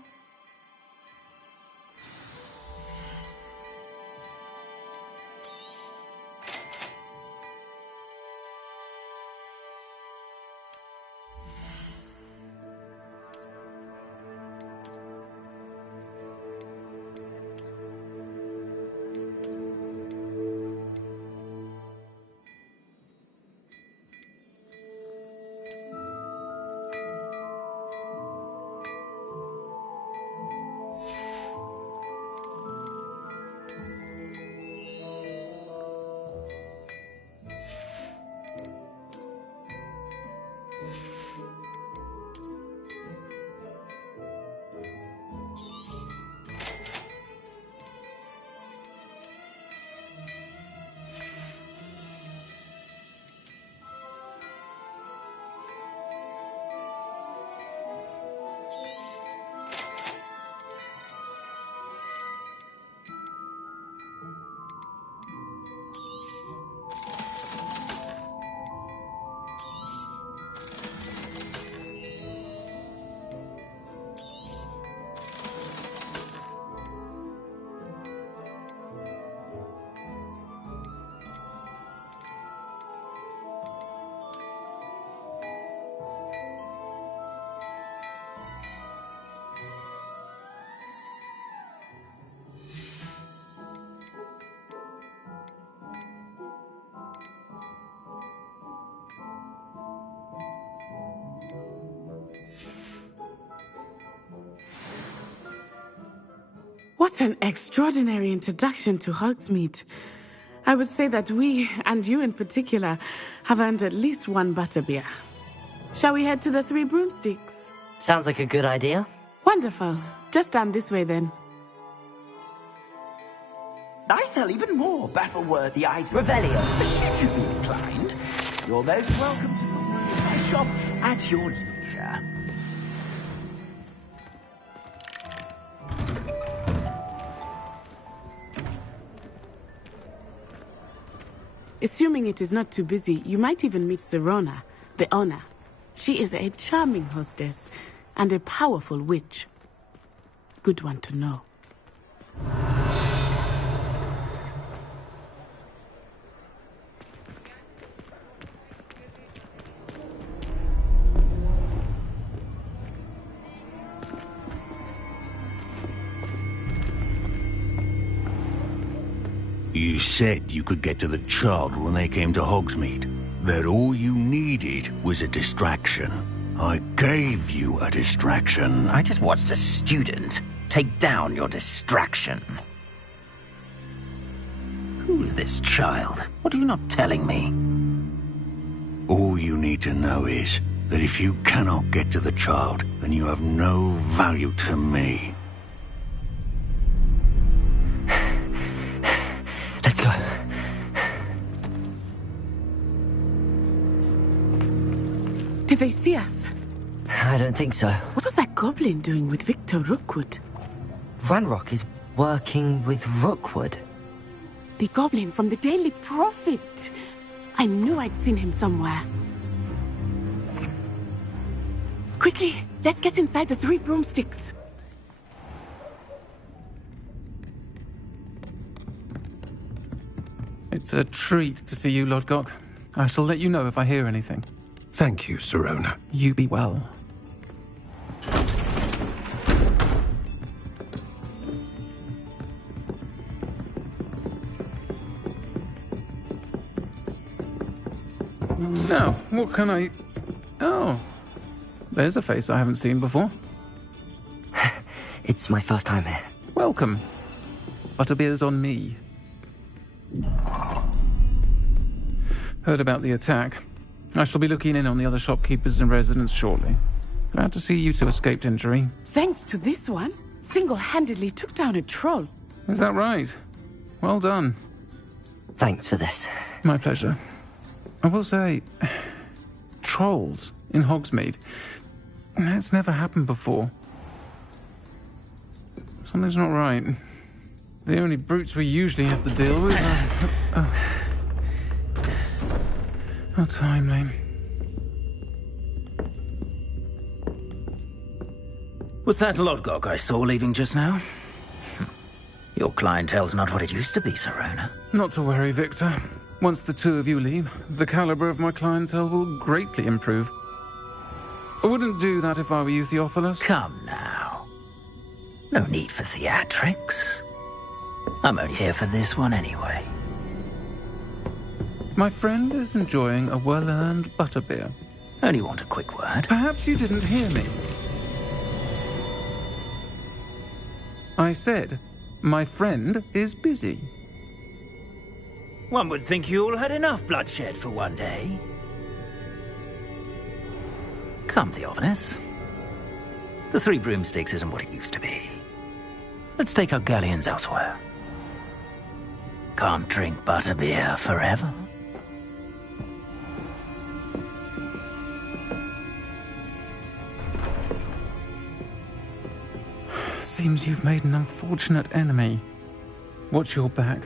What an extraordinary introduction to Hogsmeade. I would say that we, and you in particular, have earned at least one butterbeer. Shall we head to the Three Broomsticks? Sounds like a good idea. Wonderful. Just down this way then. I sell even more battle-worthy items. Revelio. Should you be inclined, you're most welcome to my shop at your leisure. Assuming it is not too busy, you might even meet Sirona, the owner. She is a charming hostess and a powerful witch. Good one to know. You said you could get to the child when they came to Hogsmeade. That all you needed was a distraction. I gave you a distraction. I just watched a student take down your distraction. Who's this child? What are you not telling me? All you need to know is that if you cannot get to the child, then you have no value to me. Let's go. Did they see us? I don't think so. What was that goblin doing with Victor Rookwood? Ranrock is working with Rookwood. The goblin from the Daily Prophet. I knew I'd seen him somewhere. Quickly, let's get inside the Three Broomsticks. It's a treat to see you, Lodgok. I shall let you know if I hear anything. Thank you, Sirona. You be well. Now, what can I... Oh, there's a face I haven't seen before. It's my first time here. Welcome. Butterbeer's on me. Heard about the attack. I shall be looking in on the other shopkeepers and residents shortly. Glad to see you two escaped injury. Thanks to this one, single-handedly took down a troll. Is that right? Well done. Thanks for this. My pleasure. I will say, trolls in Hogsmeade. That's never happened before. Something's not right. The only brutes we usually have to deal with are... How timely. Was that Lodgok I saw leaving just now? Your clientele's not what it used to be, Sirona. Not to worry, Victor. Once the two of you leave, the caliber of my clientele will greatly improve. I wouldn't do that if I were you, Theophilus. Come now. No need for theatrics. I'm only here for this one anyway. My friend is enjoying a well-earned butterbeer. Only want a quick word. Perhaps you didn't hear me. I said, my friend is busy. One would think you all had enough bloodshed for one day. Come, Theophilus. The Three Broomsticks isn't what it used to be. Let's take our galleons elsewhere. Can't drink butterbeer forever. Seems you've made an unfortunate enemy. Watch your back.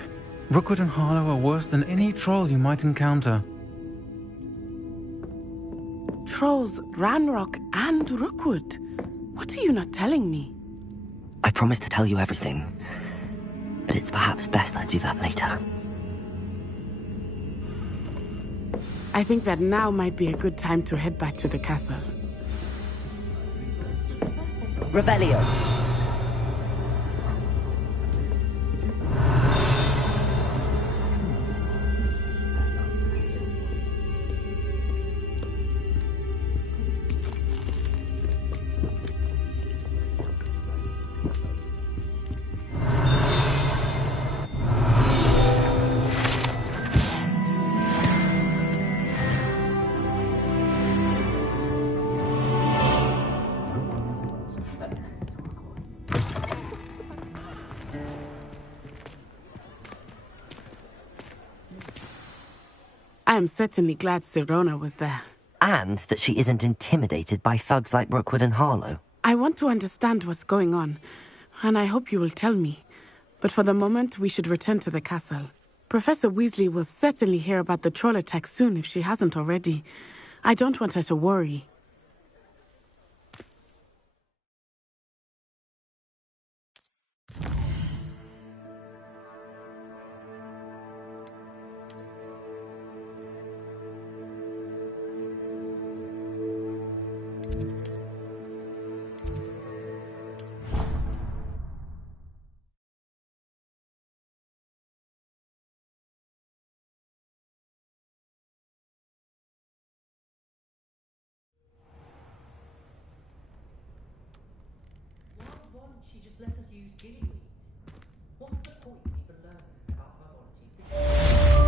Rookwood and Harlow are worse than any troll you might encounter. Trolls, Ranrock, and Rookwood. What are you not telling me? I promised to tell you everything, but it's perhaps best I do that later. I think that now might be a good time to head back to the castle. Revelio. I am certainly glad Sirona was there. And that she isn't intimidated by thugs like Rookwood and Harlow. I want to understand what's going on, and I hope you will tell me. But for the moment, we should return to the castle. Professor Weasley will certainly hear about the troll attack soon if she hasn't already. I don't want her to worry. She just let us use gillyweeds. What's the point in even learning about biology?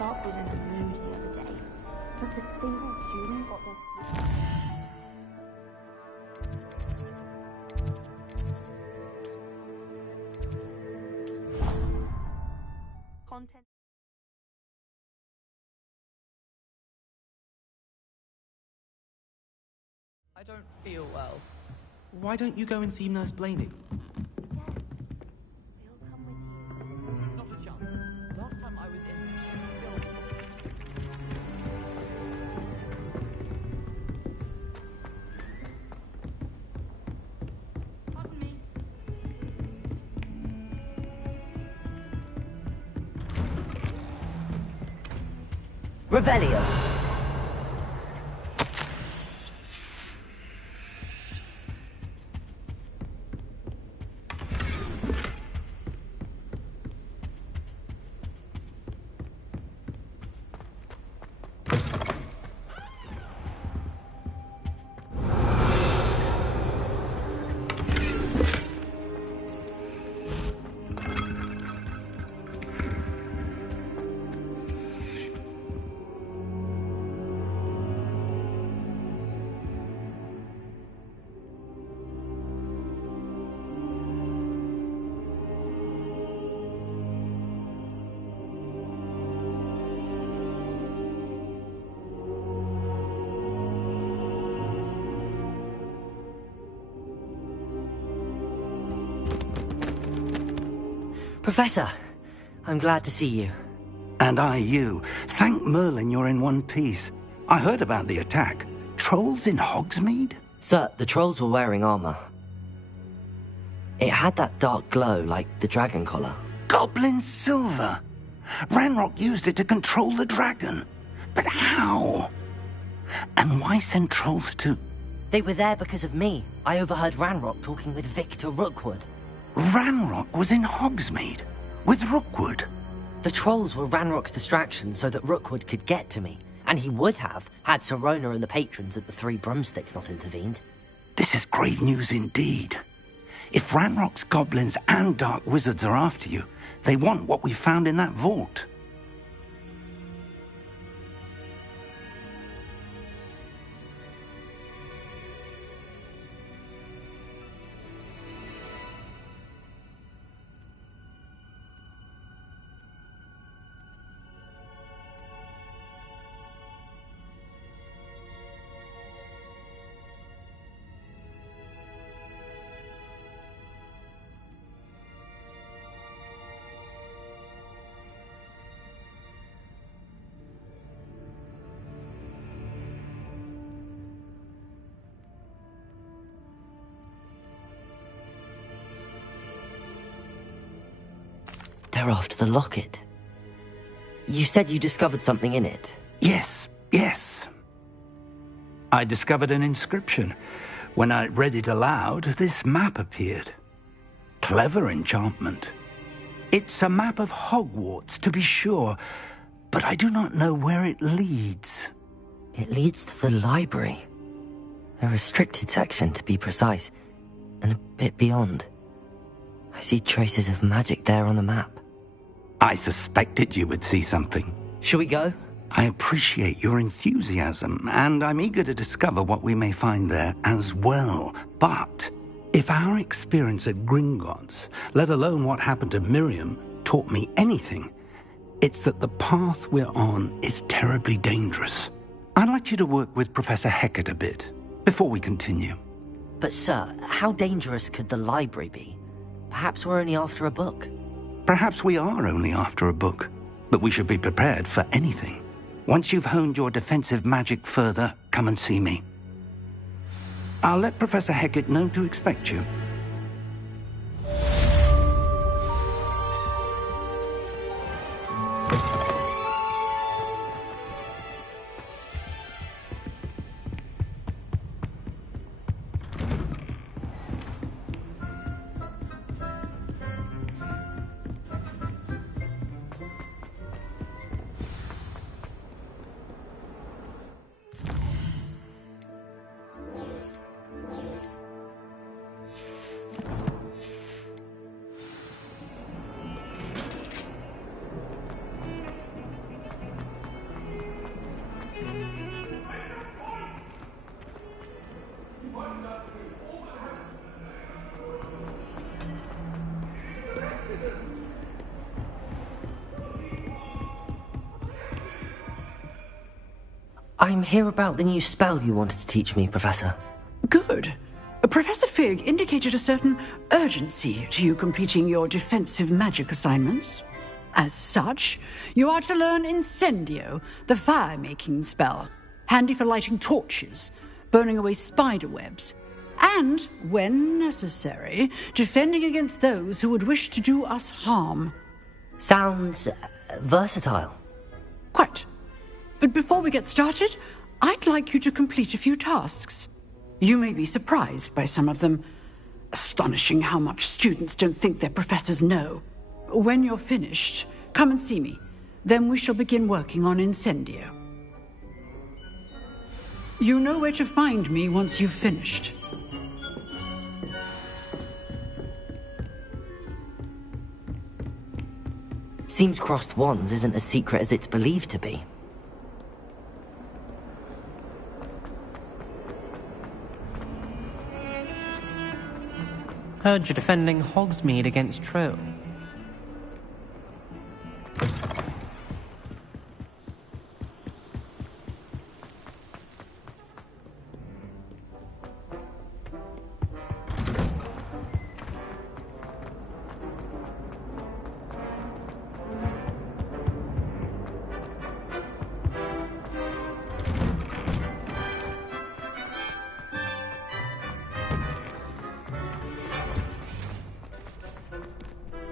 Shark was in a mood the other day. Not a single student got their... Content. I don't feel well. Why don't you go and see Nurse Blaney? Not a chance. Last time I was in, Pardon me. Revelio. Professor, I'm glad to see you. And I you. Thank Merlin you're in one piece. I heard about the attack. Trolls in Hogsmeade? Sir, the trolls were wearing armor. It had that dark glow like the dragon collar. Goblin silver! Ranrock used it to control the dragon. But how? And why send trolls to... They were there because of me. I overheard Ranrock talking with Victor Rookwood. Ranrock was in Hogsmeade? With Rookwood? The trolls were Ranrock's distraction so that Rookwood could get to me. And he would have, had Sirona and the patrons at the Three Broomsticks not intervened. This is grave news indeed. If Ranrock's goblins and dark wizards are after you, they want what we found in that vault. They're after the locket. You said you discovered something in it. Yes. I discovered an inscription. When I read it aloud, this map appeared. Clever enchantment. It's a map of Hogwarts, to be sure, but I do not know where it leads. It leads to the library. A restricted section, to be precise, and a bit beyond. I see traces of magic there on the map. I suspected you would see something. Shall we go? I appreciate your enthusiasm, and I'm eager to discover what we may find there as well. But if our experience at Gringotts, let alone what happened to Miriam, taught me anything, it's that the path we're on is terribly dangerous. I'd like you to work with Professor Hecat a bit before we continue. But sir, how dangerous could the library be? Perhaps we're only after a book. Perhaps we are only after a book, but we should be prepared for anything. Once you've honed your defensive magic further, come and see me. I'll let Professor Hecat know to expect you. I'm here about the new spell you wanted to teach me, Professor. Good. Professor Fig indicated a certain urgency to you completing your defensive magic assignments. As such, you are to learn Incendio, the fire-making spell, handy for lighting torches, burning away spider webs, and, when necessary, defending against those who would wish to do us harm. Sounds versatile. Quite. But before we get started, I'd like you to complete a few tasks. You may be surprised by some of them. Astonishing how much students don't think their professors know. When you're finished, come and see me. Then we shall begin working on Incendio. You know where to find me once you've finished. Seems crossed wands isn't as secret as it's believed to be. Heard you're defending Hogsmeade against trolls.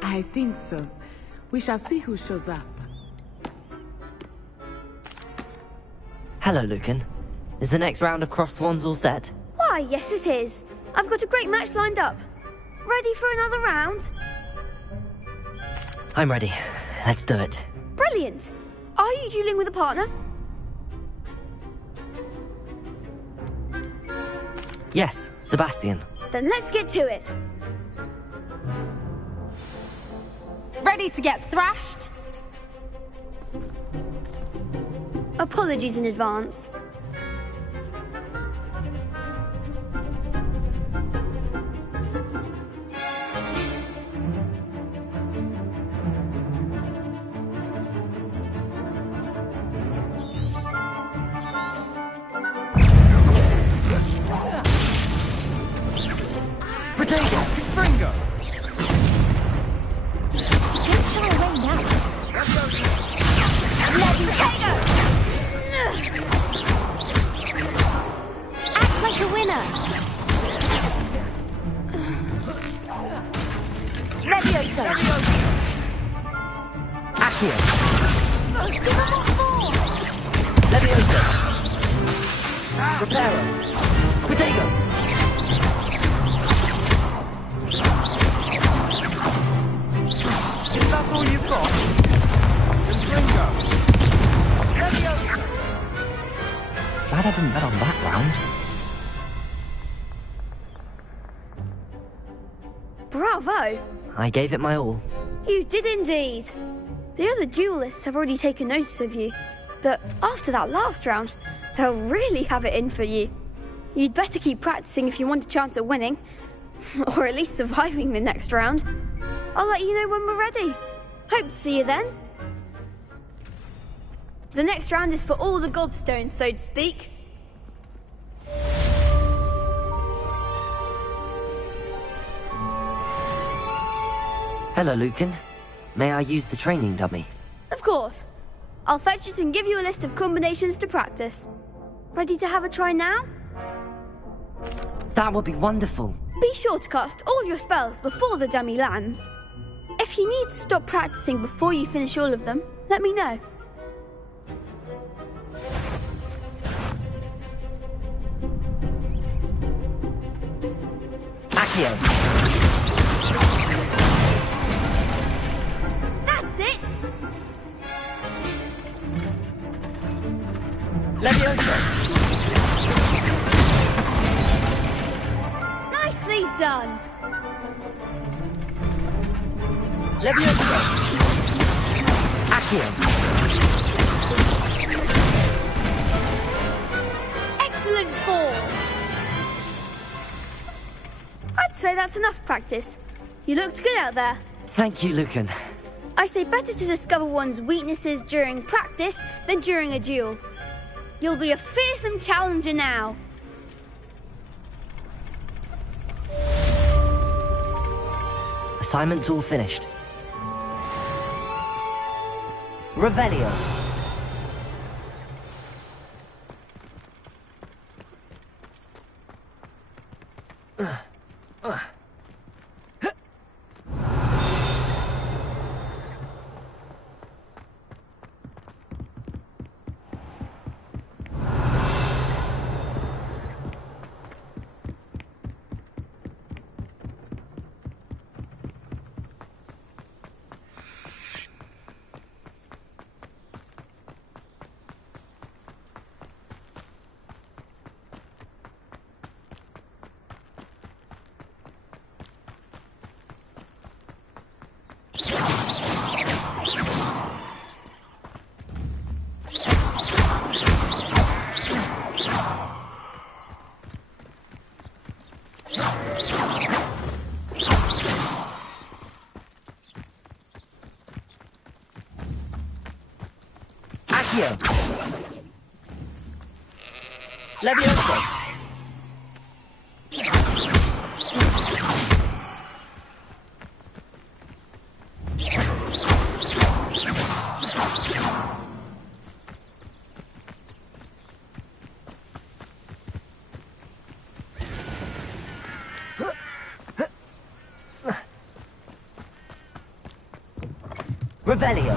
I think so. We shall see who shows up. Hello, Lucan. Is the next round of crossed wands all set? Why, yes it is. I've got a great match lined up. Ready for another round? I'm ready. Let's do it. Brilliant. Are you dueling with a partner? Yes, Sebastian. Then let's get to it. Ready to get thrashed? Apologies in advance. Potato! Springo! Act like a winner. Levioso! Accio! Levioso! Reparo! Potato! Is that all you've got? Springo! Levioso! Glad I didn't bet on that round. Bravo! I gave it my all. You did indeed. The other duelists have already taken notice of you, but after that last round, they'll really have it in for you. You'd better keep practicing if you want a chance at winning, or at least surviving the next round. I'll let you know when we're ready. Hope to see you then. The next round is for all the gobstones, so to speak. Hello, Lucan. May I use the training dummy? Of course. I'll fetch it and give you a list of combinations to practice. Ready to have a try now? That would be wonderful. Be sure to cast all your spells before the dummy lands. If you need to stop practicing before you finish all of them, let me know. Accio! That's it! Levioso! Nicely done! Levioso! Accio! Excellent form! I'd say that's enough practice. You looked good out there. Thank you, Lucan. I say better to discover one's weaknesses during practice than during a duel. You'll be a fearsome challenger now. Assignment's all finished. Revelio. Levioso. Revelio.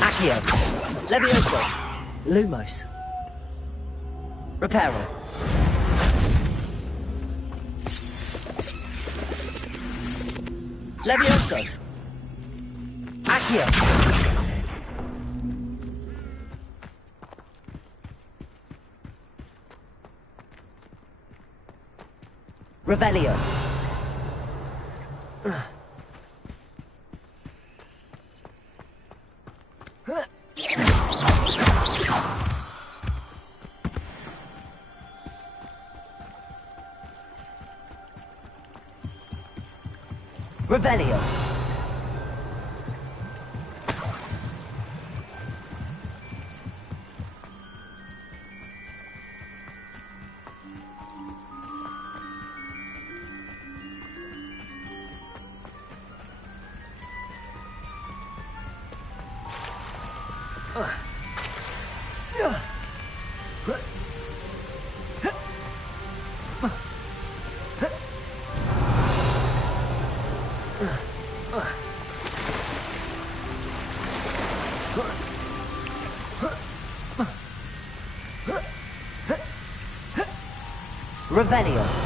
Accio. Levioso. Lumos. Reparo. Levioso. Accio. Revelio. Revelio. Revelio.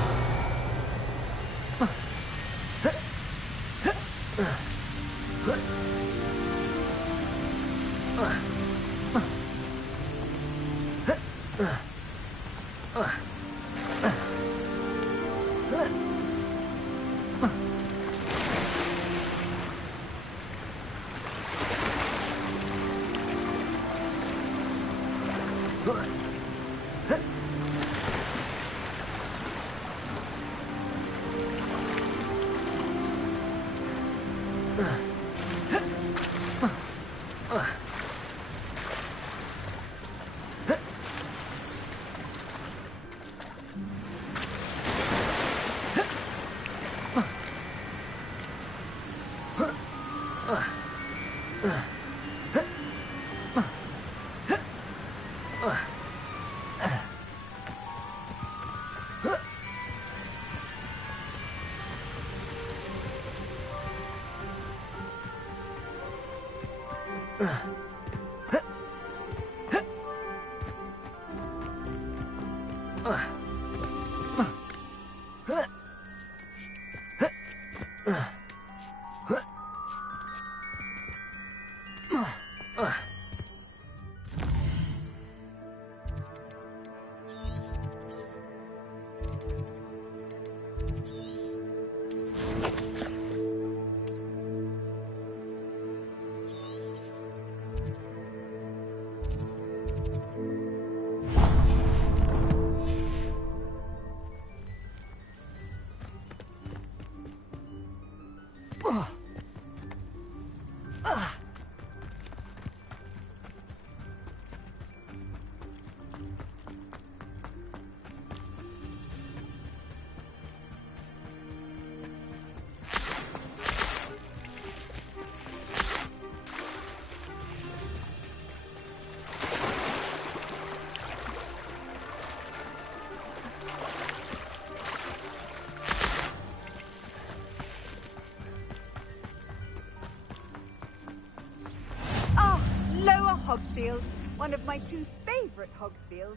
Lower Hogsfield, one of my two favourite Hogsfields.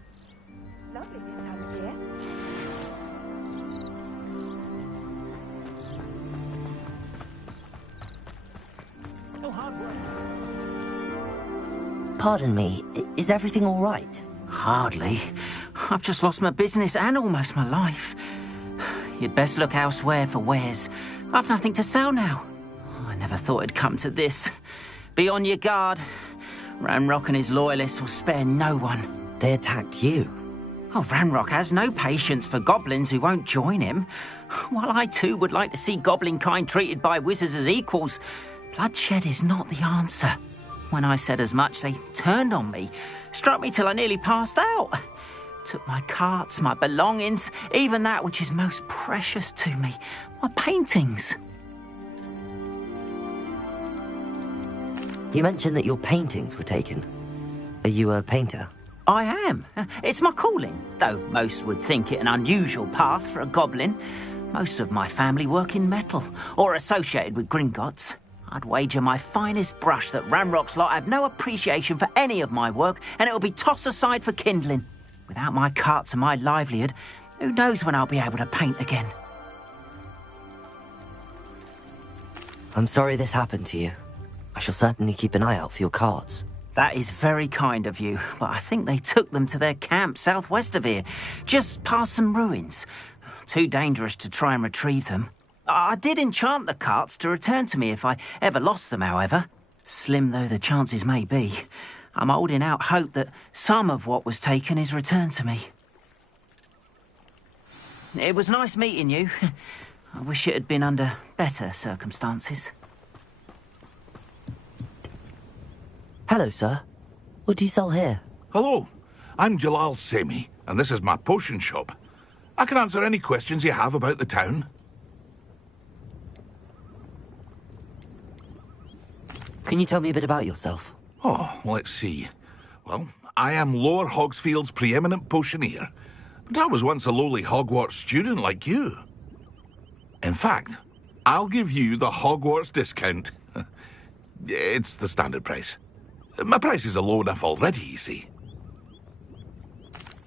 Lovely this time of year. No hard work. Pardon me, is everything all right? Hardly. I've just lost my business and almost my life. You'd best look elsewhere for wares. I've nothing to sell now. I never thought it'd come to this. Be on your guard. Ranrock and his loyalists will spare no one. They attacked you? Oh, Ranrock has no patience for goblins who won't join him. While I too would like to see goblin kind treated by wizards as equals, bloodshed is not the answer. When I said as much, they turned on me, struck me till I nearly passed out. Took my carts, my belongings, even that which is most precious to me, my paintings. You mentioned that your paintings were taken. Are you a painter? I am. It's my calling, though most would think it an unusual path for a goblin. Most of my family work in metal, or associated with Gringotts. I'd wager my finest brush that Ranrock's lot have no appreciation for any of my work, and it'll be tossed aside for kindling. Without my carts and my livelihood, who knows when I'll be able to paint again. I'm sorry this happened to you. I shall certainly keep an eye out for your carts. That is very kind of you, but I think they took them to their camp southwest of here, just past some ruins. Too dangerous to try and retrieve them. I did enchant the carts to return to me if I ever lost them, however. Slim though the chances may be, I'm holding out hope that some of what was taken is returned to me. It was nice meeting you. I wish it had been under better circumstances. Hello, sir. What do you sell here? Hello, I'm Jalal Semi, and this is my potion shop. I can answer any questions you have about the town. Can you tell me a bit about yourself? Oh, let's see. Well, I am Lower Hogsfield's preeminent potioneer, but I was once a lowly Hogwarts student like you. In fact, I'll give you the Hogwarts discount. It's the standard price. My prices are low enough already, you see.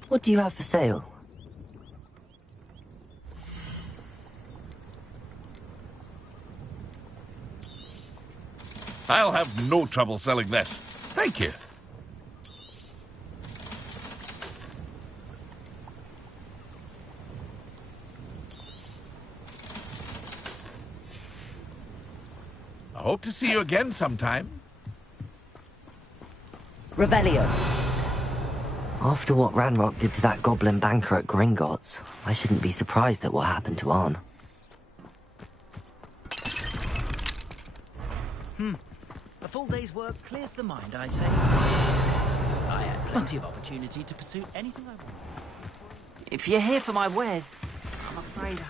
What do you have for sale? I'll have no trouble selling this. Thank you. I hope to see you again sometime. Revelio. After what Ranrock did to that goblin banker at Gringotts, I shouldn't be surprised at what happened to Arn. A full day's work clears the mind, I say. I had plenty of opportunity to pursue anything I wanted. If you're here for my wares, I'm afraid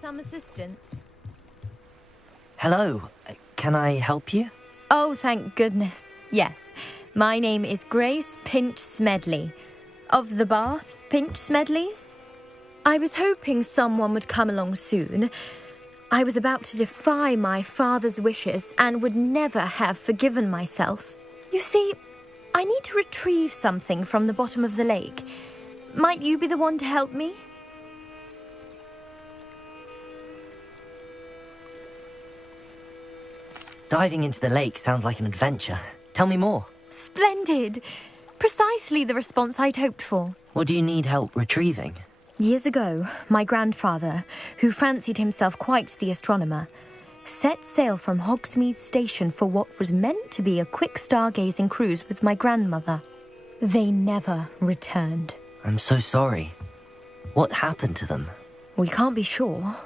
some assistance. Hello, can I help you? Oh, thank goodness. Yes. My name is Grace Pinch Smedley. Of the Bath Pinch Smedleys? I was hoping someone would come along soon. I was about to defy my father's wishes and would never have forgiven myself. You see, I need to retrieve something from the bottom of the lake. Might you be the one to help me? Diving into the lake sounds like an adventure. Tell me more. Splendid! Precisely the response I'd hoped for. What do you need help retrieving? Years ago, my grandfather, who fancied himself quite the astronomer, set sail from Hogsmeade Station for what was meant to be a quick stargazing cruise with my grandmother. They never returned. I'm so sorry. What happened to them? We can't be sure.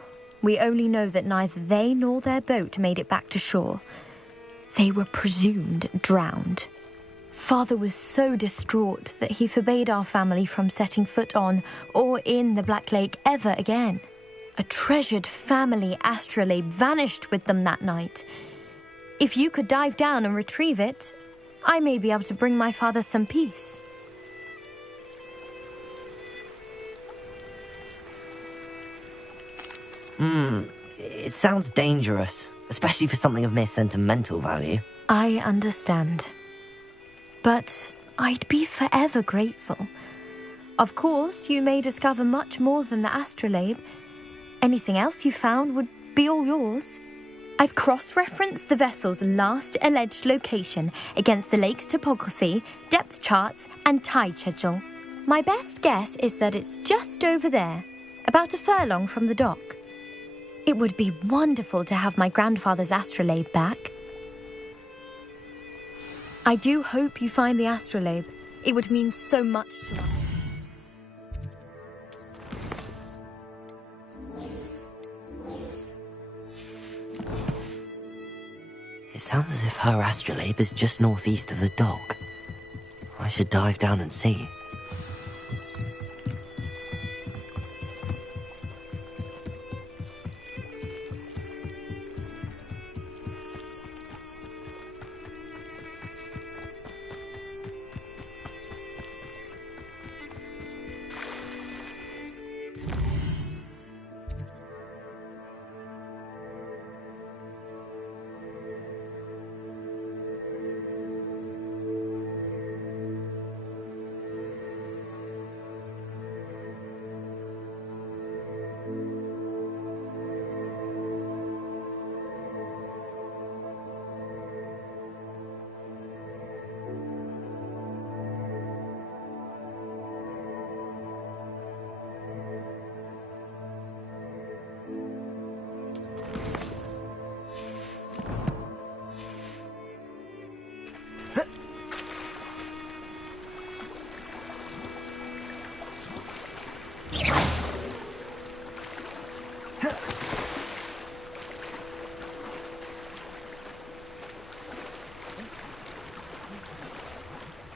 We only know that neither they nor their boat made it back to shore. They were presumed drowned. Father was so distraught that he forbade our family from setting foot on or in the Black Lake ever again. A treasured family astrolabe vanished with them that night. If you could dive down and retrieve it, I may be able to bring my father some peace. It sounds dangerous, especially for something of mere sentimental value. I understand. But I'd be forever grateful. Of course, you may discover much more than the astrolabe. Anything else you found would be all yours. I've cross-referenced the vessel's last alleged location against the lake's topography, depth charts, and tide schedule. My best guess is that it's just over there, about a furlong from the dock. It would be wonderful to have my grandfather's astrolabe back. I do hope you find the astrolabe. It would mean so much to us. It sounds as if her astrolabe is just northeast of the dock. I should dive down and see.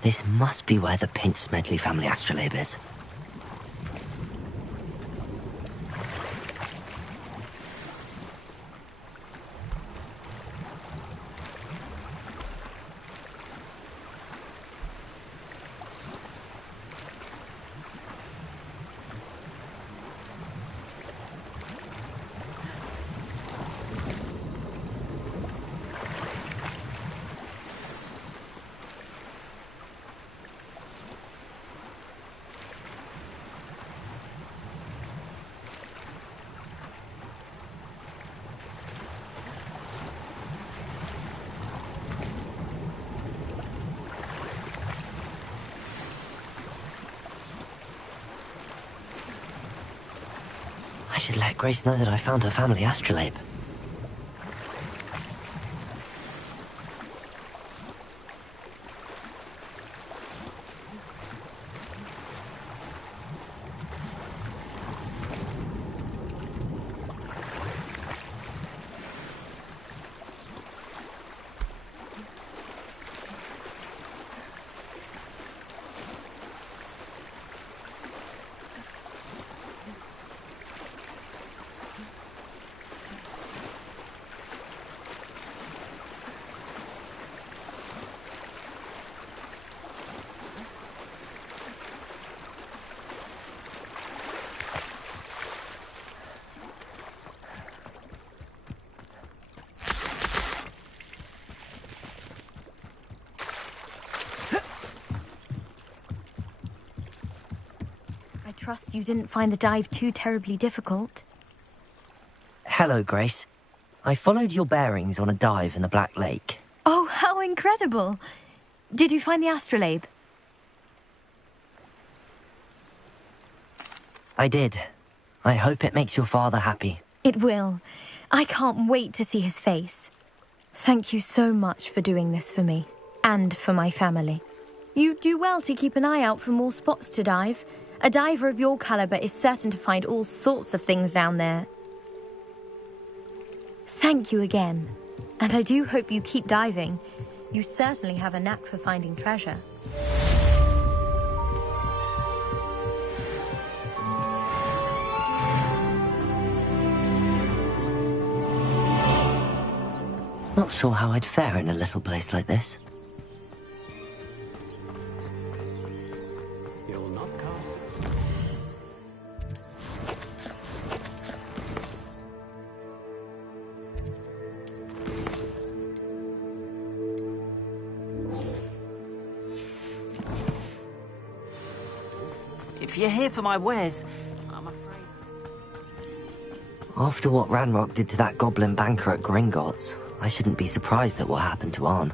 This must be where the Pinch Smedley family astrolabe is. I should let Grace know that I found her family astrolabe. I trust you didn't find the dive too terribly difficult. Hello, Grace. I followed your bearings on a dive in the Black Lake. Oh, how incredible! Did you find the astrolabe? I did. I hope it makes your father happy. It will. I can't wait to see his face. Thank you so much for doing this for me, and for my family. You do well to keep an eye out for more spots to dive. A diver of your caliber is certain to find all sorts of things down there. Thank you again. And I do hope you keep diving. You certainly have a knack for finding treasure. Not sure how I'd fare in a little place like this. You'll not cast. If you're here for my wares, I'm afraid... After what Ranrock did to that goblin banker at Gringotts, I shouldn't be surprised at what happened to Arn.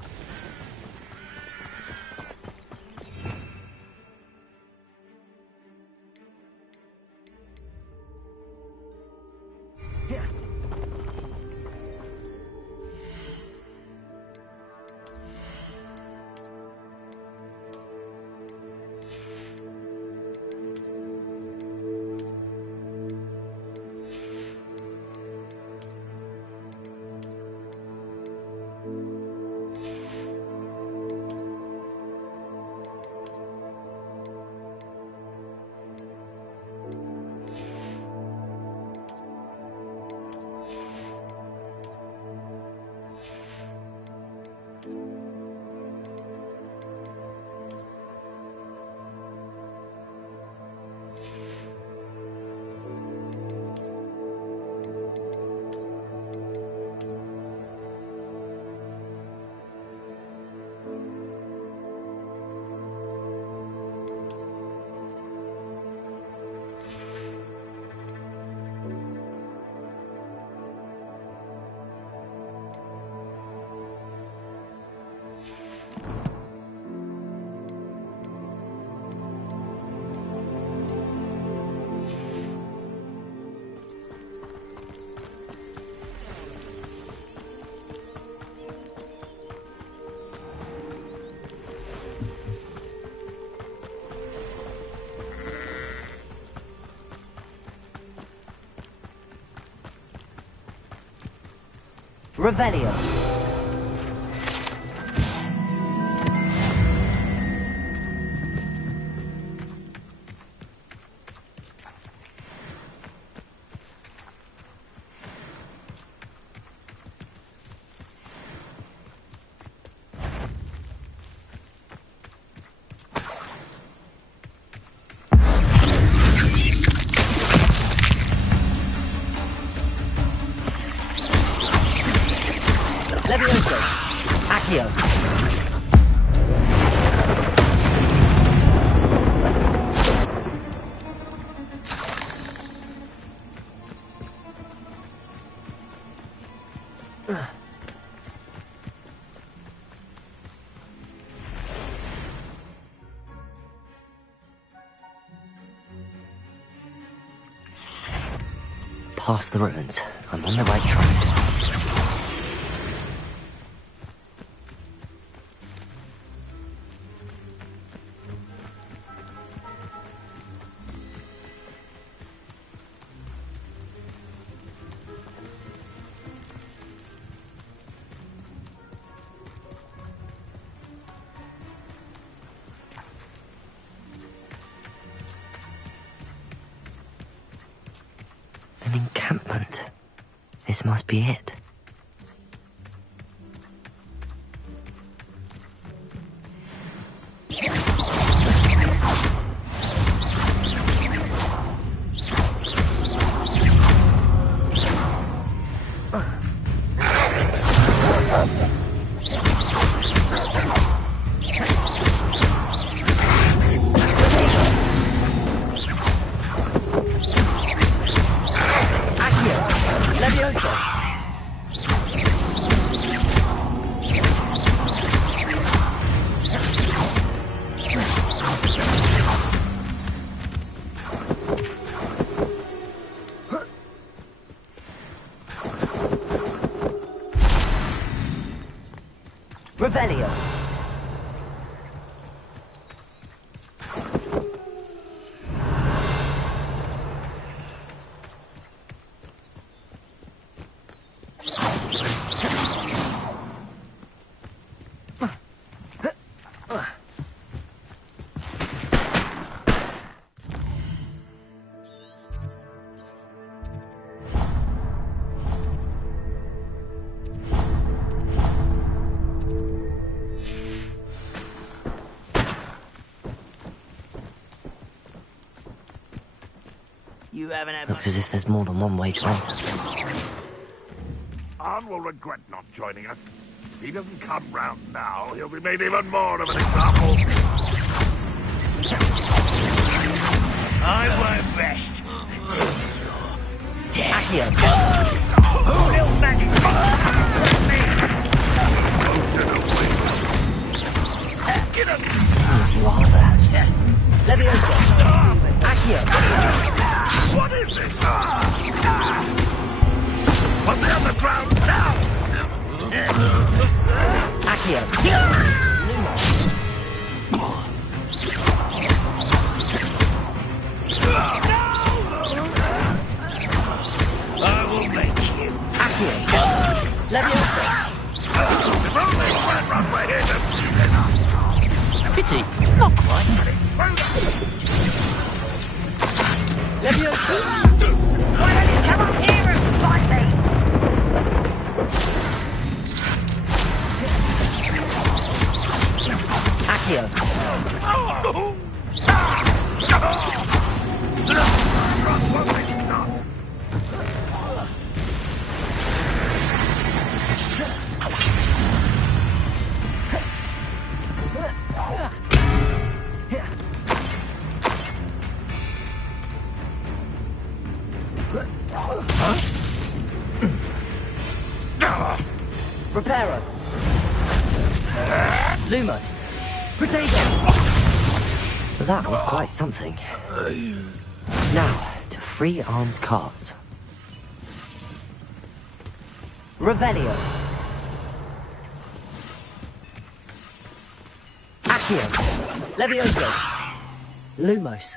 Revelio. Levioso. Accio. Past the ruins. I'm on the right track. An encampment. This must be it. Revelio. You haven't had Looks as if there's more than one way to enter. Arn will regret not joining us. If he doesn't come round now, he'll be made even more of an example. I won't rest until you're dead. Accio. Who little magic? Get up! You are that. Leviosa. Accio. What is this? Put me on the ground now! Accio. I will make you. Accio. Leviosa. If only Swanrock were here to see it. Pity, not quite. Leviosa. Why don't you come up here and fight me? Accio. Reparo. Lumos. Potato. That was quite something. Now, to free Arn's cards. Revelio. Accio. Levioso. Lumos.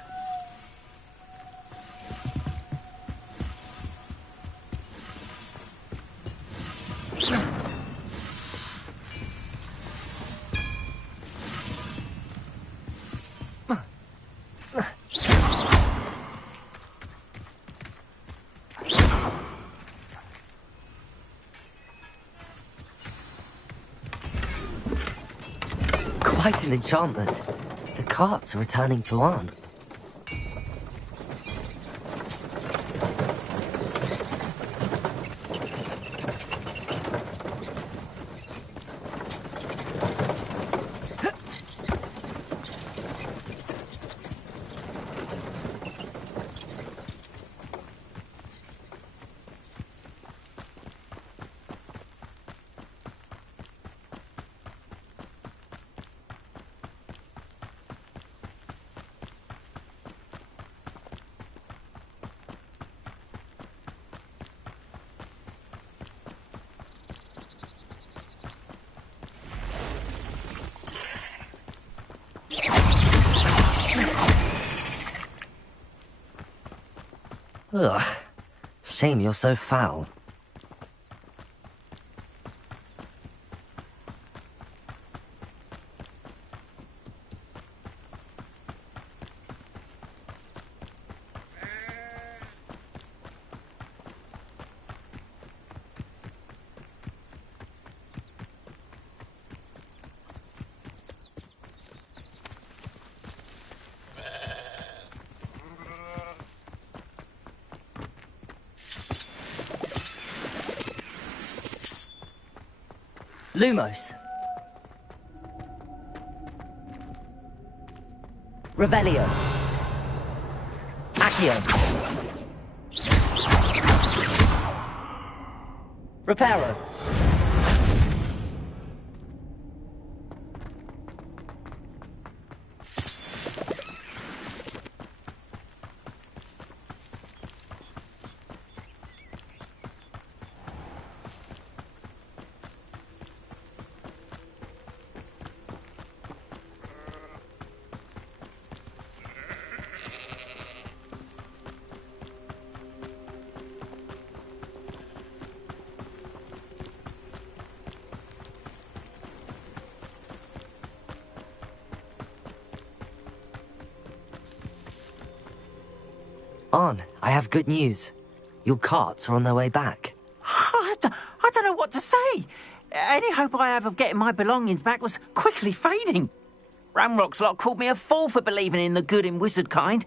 Quite an enchantment. The carts are returning to Arn. Ugh. Shame you're so foul. Lumos. Revelio. Accio. Reparo. On, I have good news. Your carts are on their way back. I don't know what to say. Any hope I have of getting my belongings back was quickly fading. Ramrock's lot called me a fool for believing in the good in wizard kind.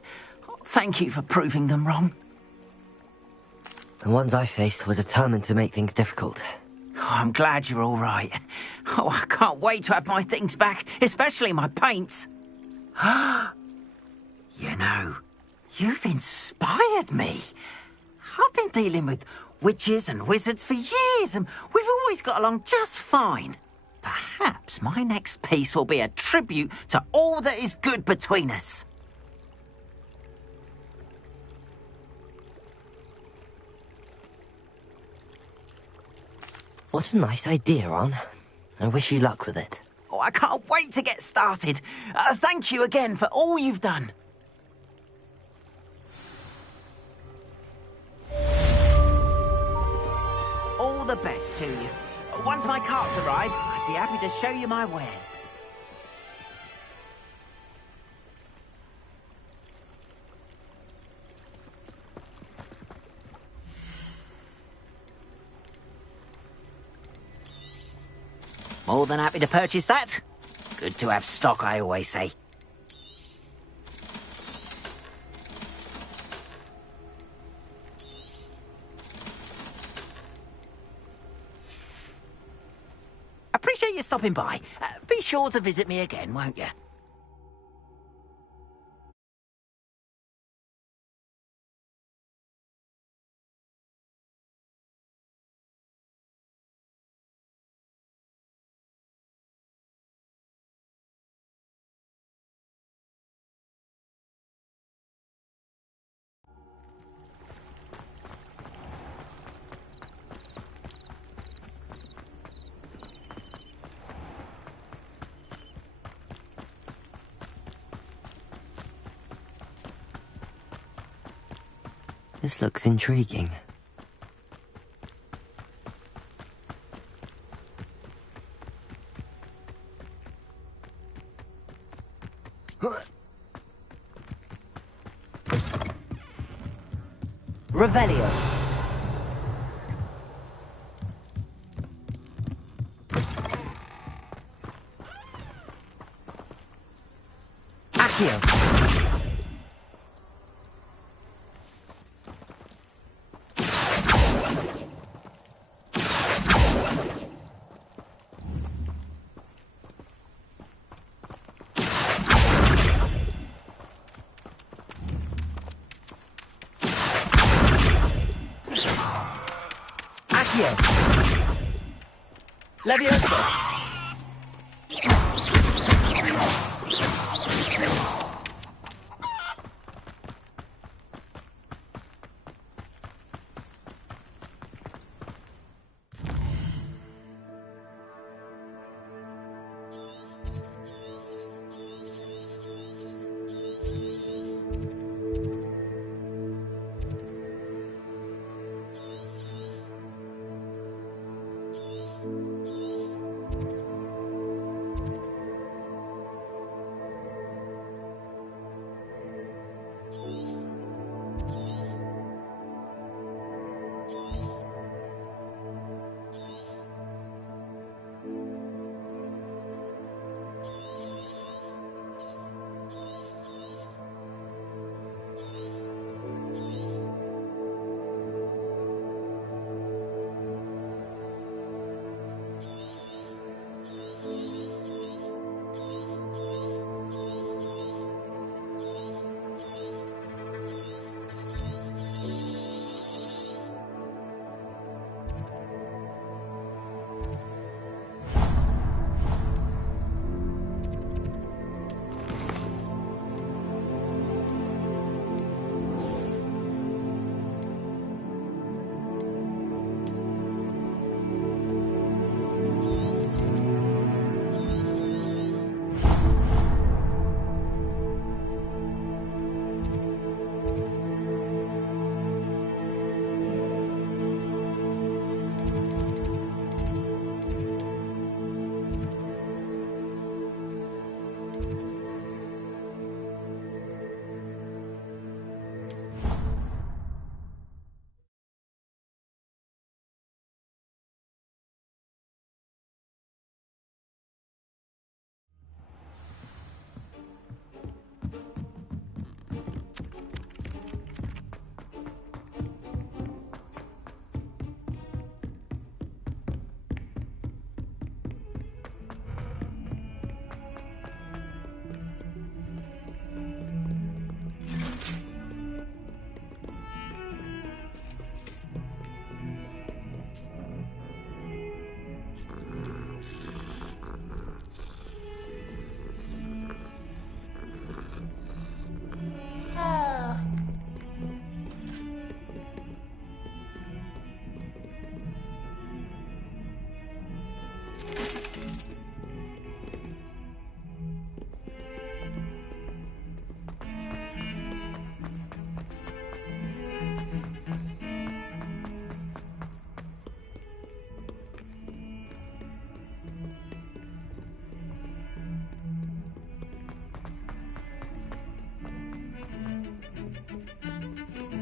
Thank you for proving them wrong. The ones I faced were determined to make things difficult. Oh, I'm glad you're all right. Oh, I can't wait to have my things back, especially my paints. You know, you've inspired me. I've been dealing with witches and wizards for years, and we've always got along just fine. Perhaps my next piece will be a tribute to all that is good between us. What a nice idea, Ron. I wish you luck with it. Oh, I can't wait to get started. Thank you again for all you've done. All the best to you. Once my carts arrive, I'd be happy to show you my wares. More than happy to purchase that. Good to have stock, I always say. Appreciate you stopping by. Be sure to visit me again, won't you? This looks intriguing. Revelio. Accio. Levioso.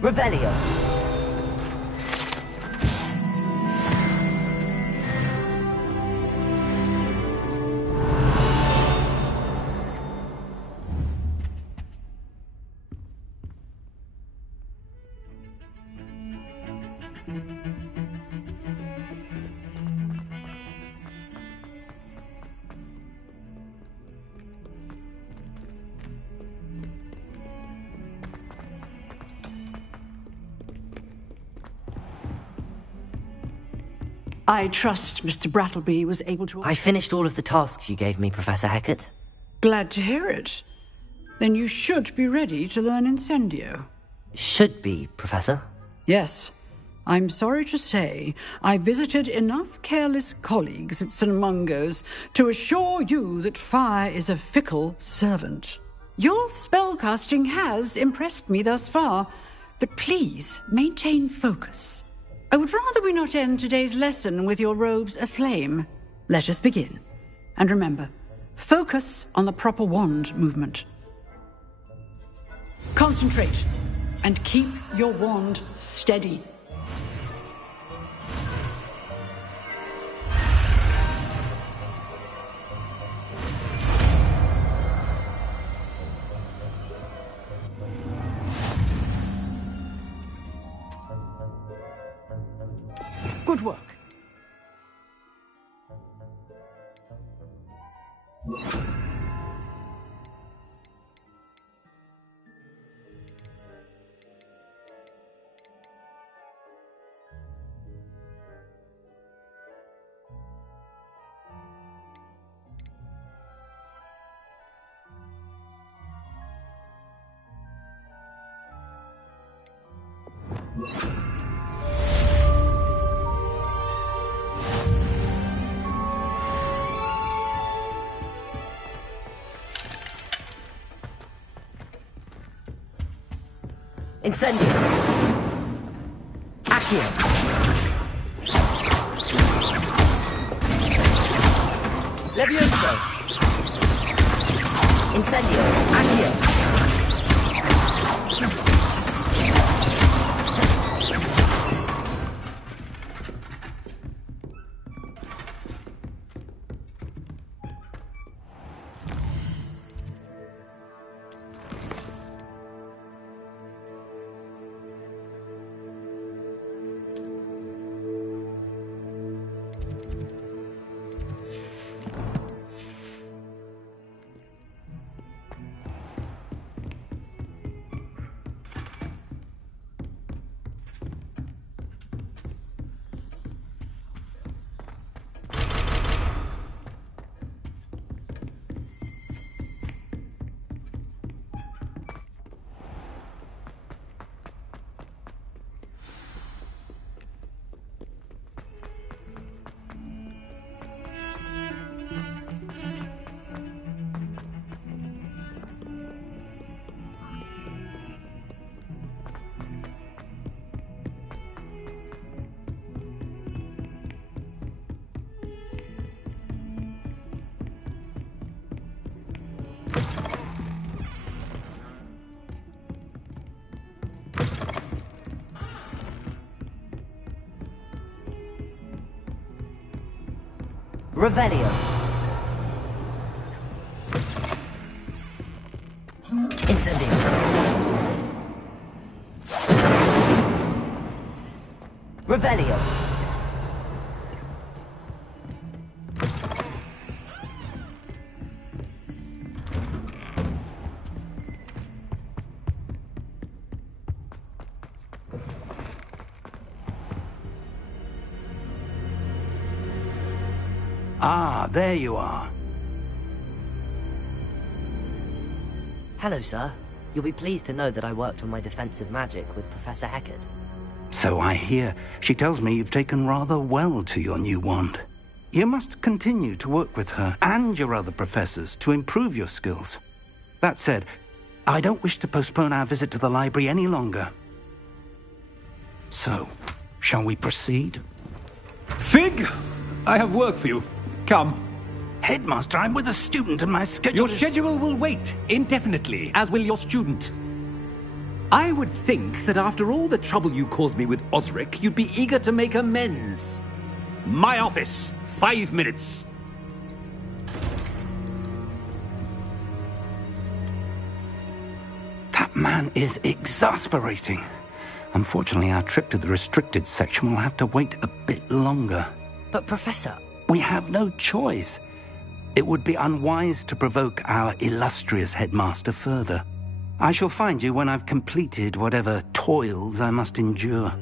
Revelio. I trust Mr. Brattleby was able to... I finished all of the tasks you gave me, Professor Hecat. Glad to hear it. Then you should be ready to learn Incendio. Should be, Professor? Yes. I'm sorry to say, I visited enough careless colleagues at St. Mungo's to assure you that fire is a fickle servant. Your spellcasting has impressed me thus far, but please maintain focus. I would rather we not end today's lesson with your robes aflame. Let us begin. And remember, focus on the proper wand movement. Concentrate, and keep your wand steady. Good work. Incendio. Accio. Levioso. Incendio. Accio. Revelio. Incendio. Revelio. Ah, there you are. Hello, sir. You'll be pleased to know that I worked on my defensive magic with Professor Hecat. So I hear. She tells me you've taken rather well to your new wand. You must continue to work with her and your other professors to improve your skills. That said, I don't wish to postpone our visit to the library any longer. So, shall we proceed? Fig! I have work for you. Come. Headmaster, I'm with a student and my schedule Your schedule will wait indefinitely, as will your student. I would think that after all the trouble you caused me with Osric, you'd be eager to make amends. My office. 5 minutes. That man is exasperating. Unfortunately, our trip to the restricted section will have to wait a bit longer. But Professor... We have no choice. It would be unwise to provoke our illustrious headmaster further. I shall find you when I've completed whatever toils I must endure.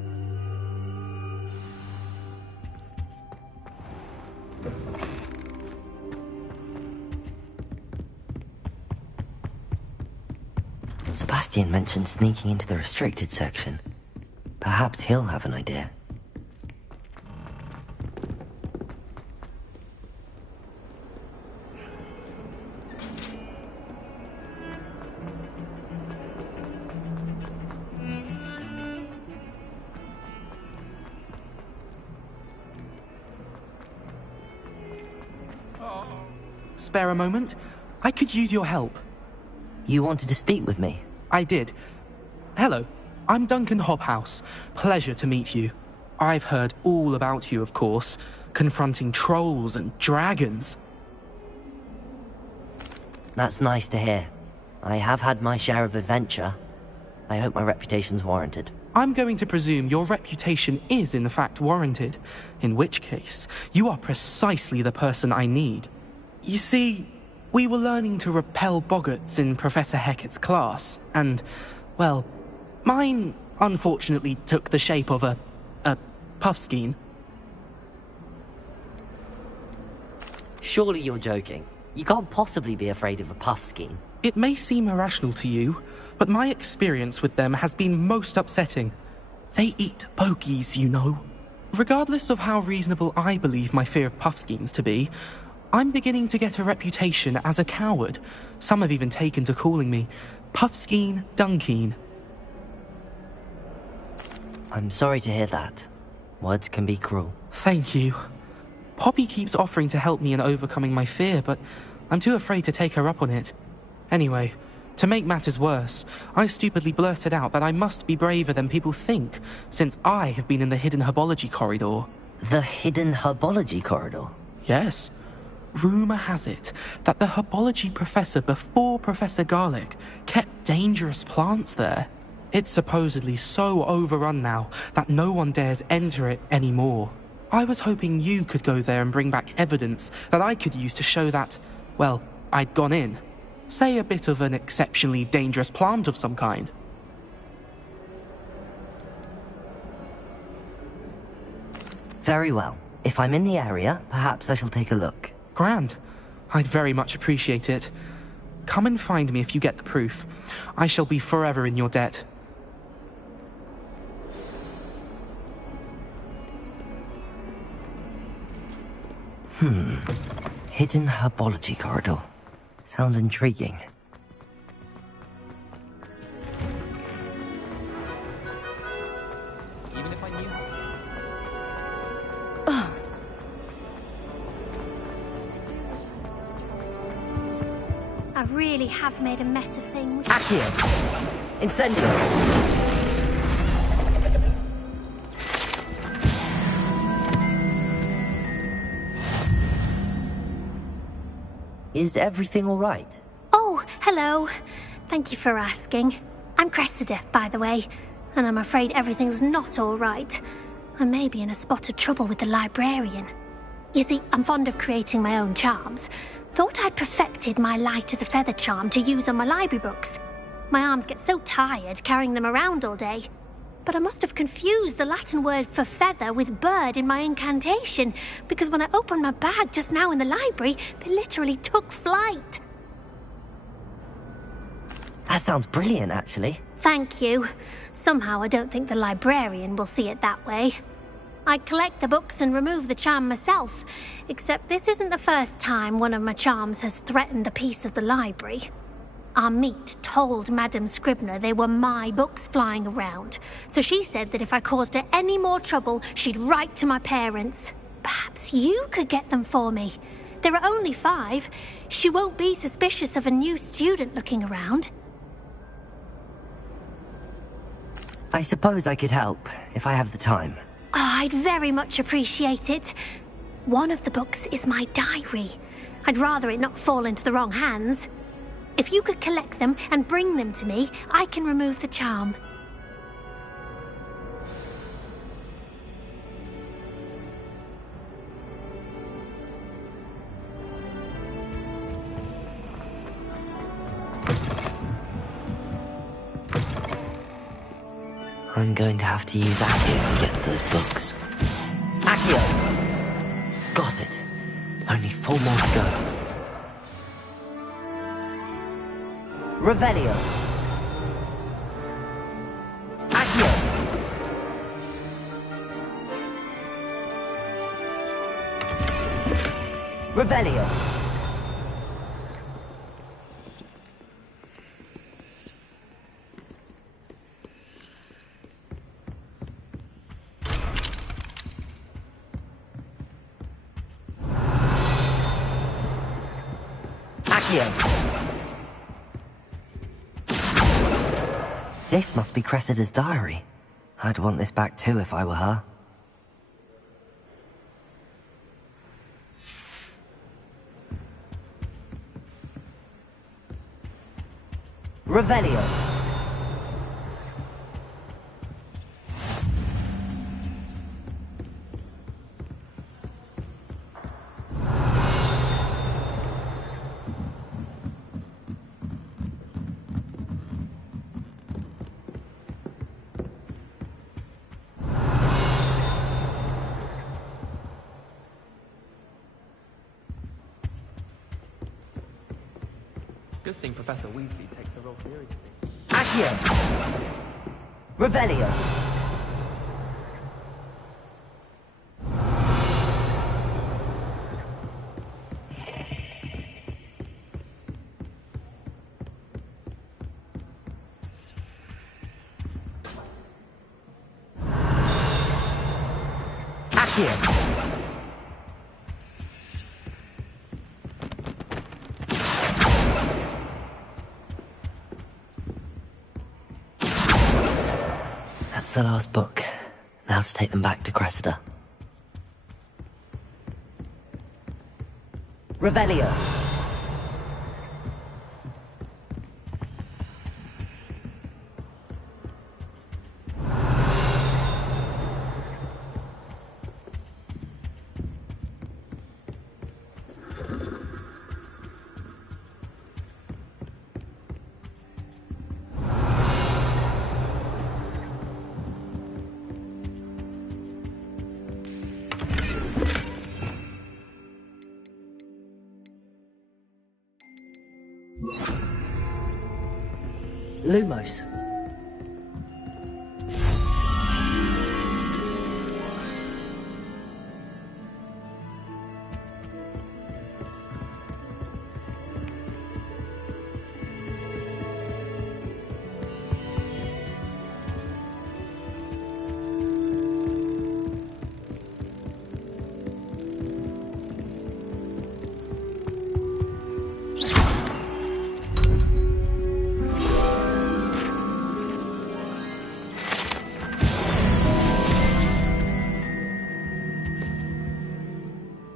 Sebastian mentioned sneaking into the restricted section. Perhaps he'll have an idea. Spare a moment? I could use your help. You wanted to speak with me? I did. Hello, I'm Duncan Hobhouse. Pleasure to meet you. I've heard all about you, of course, confronting trolls and dragons. That's nice to hear. I have had my share of adventure. I hope my reputation's warranted. I'm going to presume your reputation is in fact warranted, in which case, you are precisely the person I need. You see, we were learning to repel boggarts in Professor Hecat's class, and, well, mine unfortunately took the shape of a puffskein. Surely you're joking. You can't possibly be afraid of a puffskein. It may seem irrational to you, but my experience with them has been most upsetting. They eat bogies, you know. Regardless of how reasonable I believe my fear of puffskeins to be, I'm beginning to get a reputation as a coward. Some have even taken to calling me Puffskein Dunkeen. I'm sorry to hear that. Words can be cruel. Thank you. Poppy keeps offering to help me in overcoming my fear, but I'm too afraid to take her up on it. Anyway, to make matters worse, I stupidly blurted out that I must be braver than people think, since I have been in the hidden herbology corridor. The hidden herbology corridor? Yes. Rumour has it that the herbology professor before Professor Garlic kept dangerous plants there. It's supposedly so overrun now that no one dares enter it anymore. I was hoping you could go there and bring back evidence that I could use to show that, well, I'd gone in. Say a bit of an exceptionally dangerous plant of some kind. Very well. If I'm in the area, perhaps I shall take a look. Grand. I'd very much appreciate it. Come and find me if you get the proof. I shall be forever in your debt. Hidden herbology corridor. Sounds intriguing. Even if I knew... I really have made a mess of things. Accio! Incendio! Is everything all right? Oh, hello. Thank you for asking. I'm Cressida, by the way, and I'm afraid everything's not all right. I may be in a spot of trouble with the librarian. You see, I'm fond of creating my own charms. Thought I'd perfected my light as a feather charm to use on my library books. My arms get so tired carrying them around all day. But I must have confused the Latin word for feather with bird in my incantation, because when I opened my bag just now in the library, they literally took flight. That sounds brilliant, actually. Thank you. Somehow I don't think the librarian will see it that way. I collect the books and remove the charm myself, except this isn't the first time one of my charms has threatened the peace of the library. Amit told Madame Scribner they were my books flying around, so she said that if I caused her any more trouble, she'd write to my parents. Perhaps you could get them for me. There are only 5. She won't be suspicious of a new student looking around. I suppose I could help, if I have the time. Oh, I'd very much appreciate it. One of the books is my diary. I'd rather it not fall into the wrong hands. If you could collect them and bring them to me, I can remove the charm. I'm going to have to use Accio to get to those books. Accio! Got it. Only 4 more to go. Revelio! Accio! Revelio! This must be Cressida's diary. I'd want this back too if I were her. Revelio. Good thing Professor Weasley takes the role seriously. Accio! Revelio! Accio! That's the last book. Now to take them back to Cressida. Revelio! Lumos.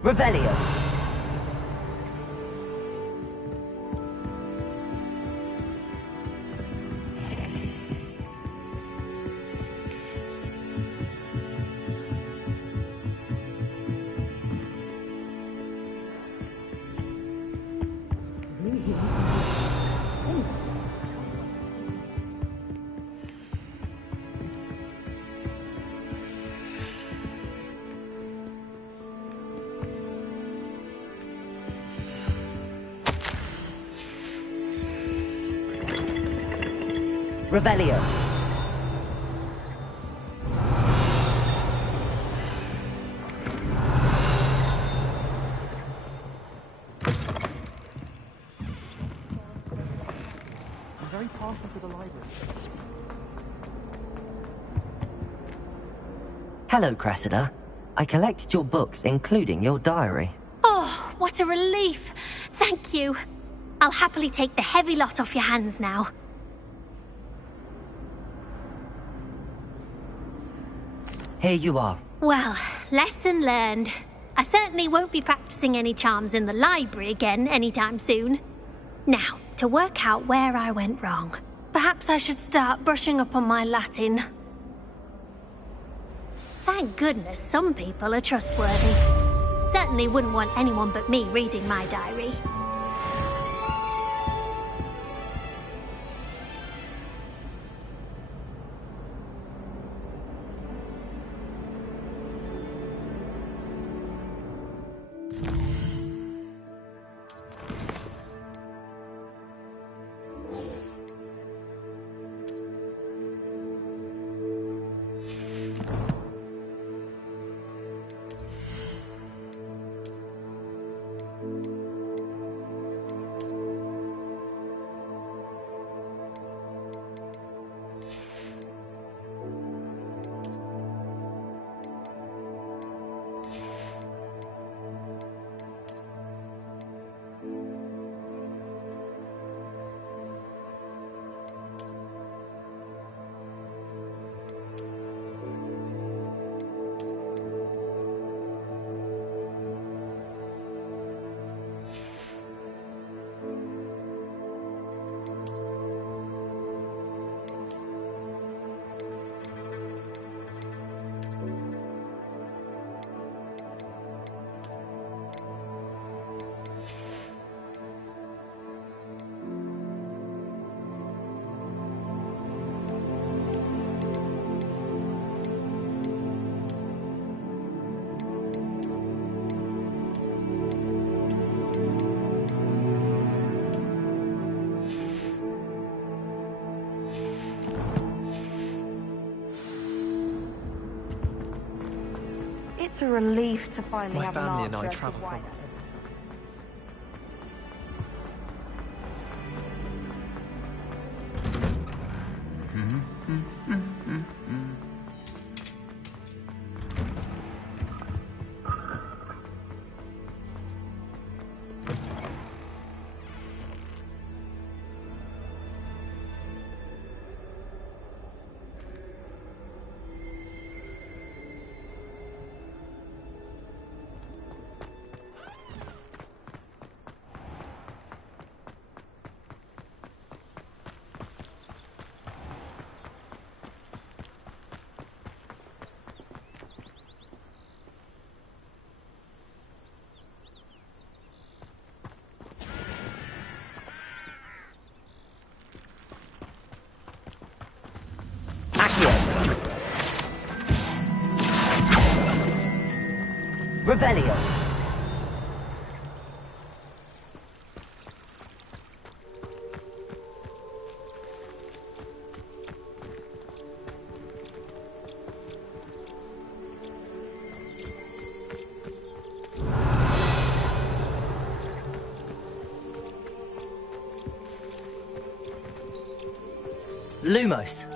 Revelio. Revelio. I'm very partial to the library. Hello, Cressida. I collected your books, including your diary. Oh, what a relief! Thank you. I'll happily take the heavy lot off your hands now. Here you are. Well, lesson learned. I certainly won't be practicing any charms in the library again anytime soon. Now, to work out where I went wrong. Perhaps I should start brushing up on my Latin. Thank goodness some people are trustworthy. Certainly wouldn't want anyone but me reading my diary. It's a relief to finally My have an family and answer I as to travel why from. that- Revelio. Lumos.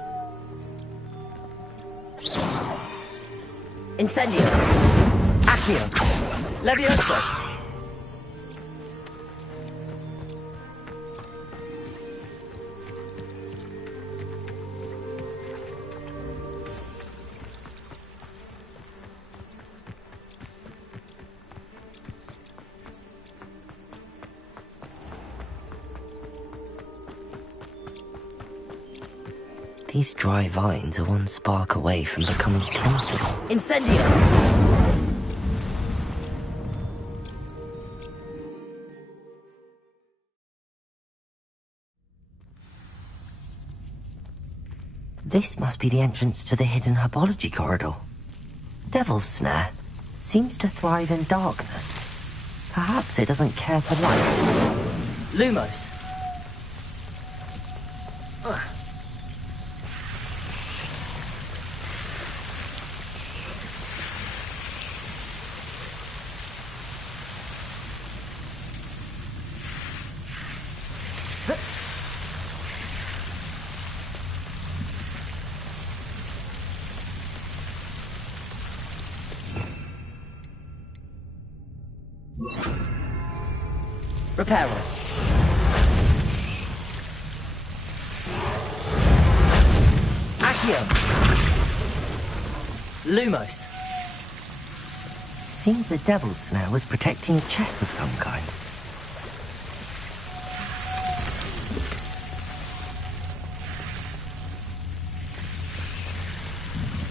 Incendio. Accio. Levioso. These dry vines are one spark away from becoming kindled. Incendio! This must be the entrance to the hidden herbology corridor. Devil's Snare seems to thrive in darkness. Perhaps it doesn't care for light. Lumos. Reparo. Accio. Lumos. Seems the devil's snare was protecting a chest of some kind.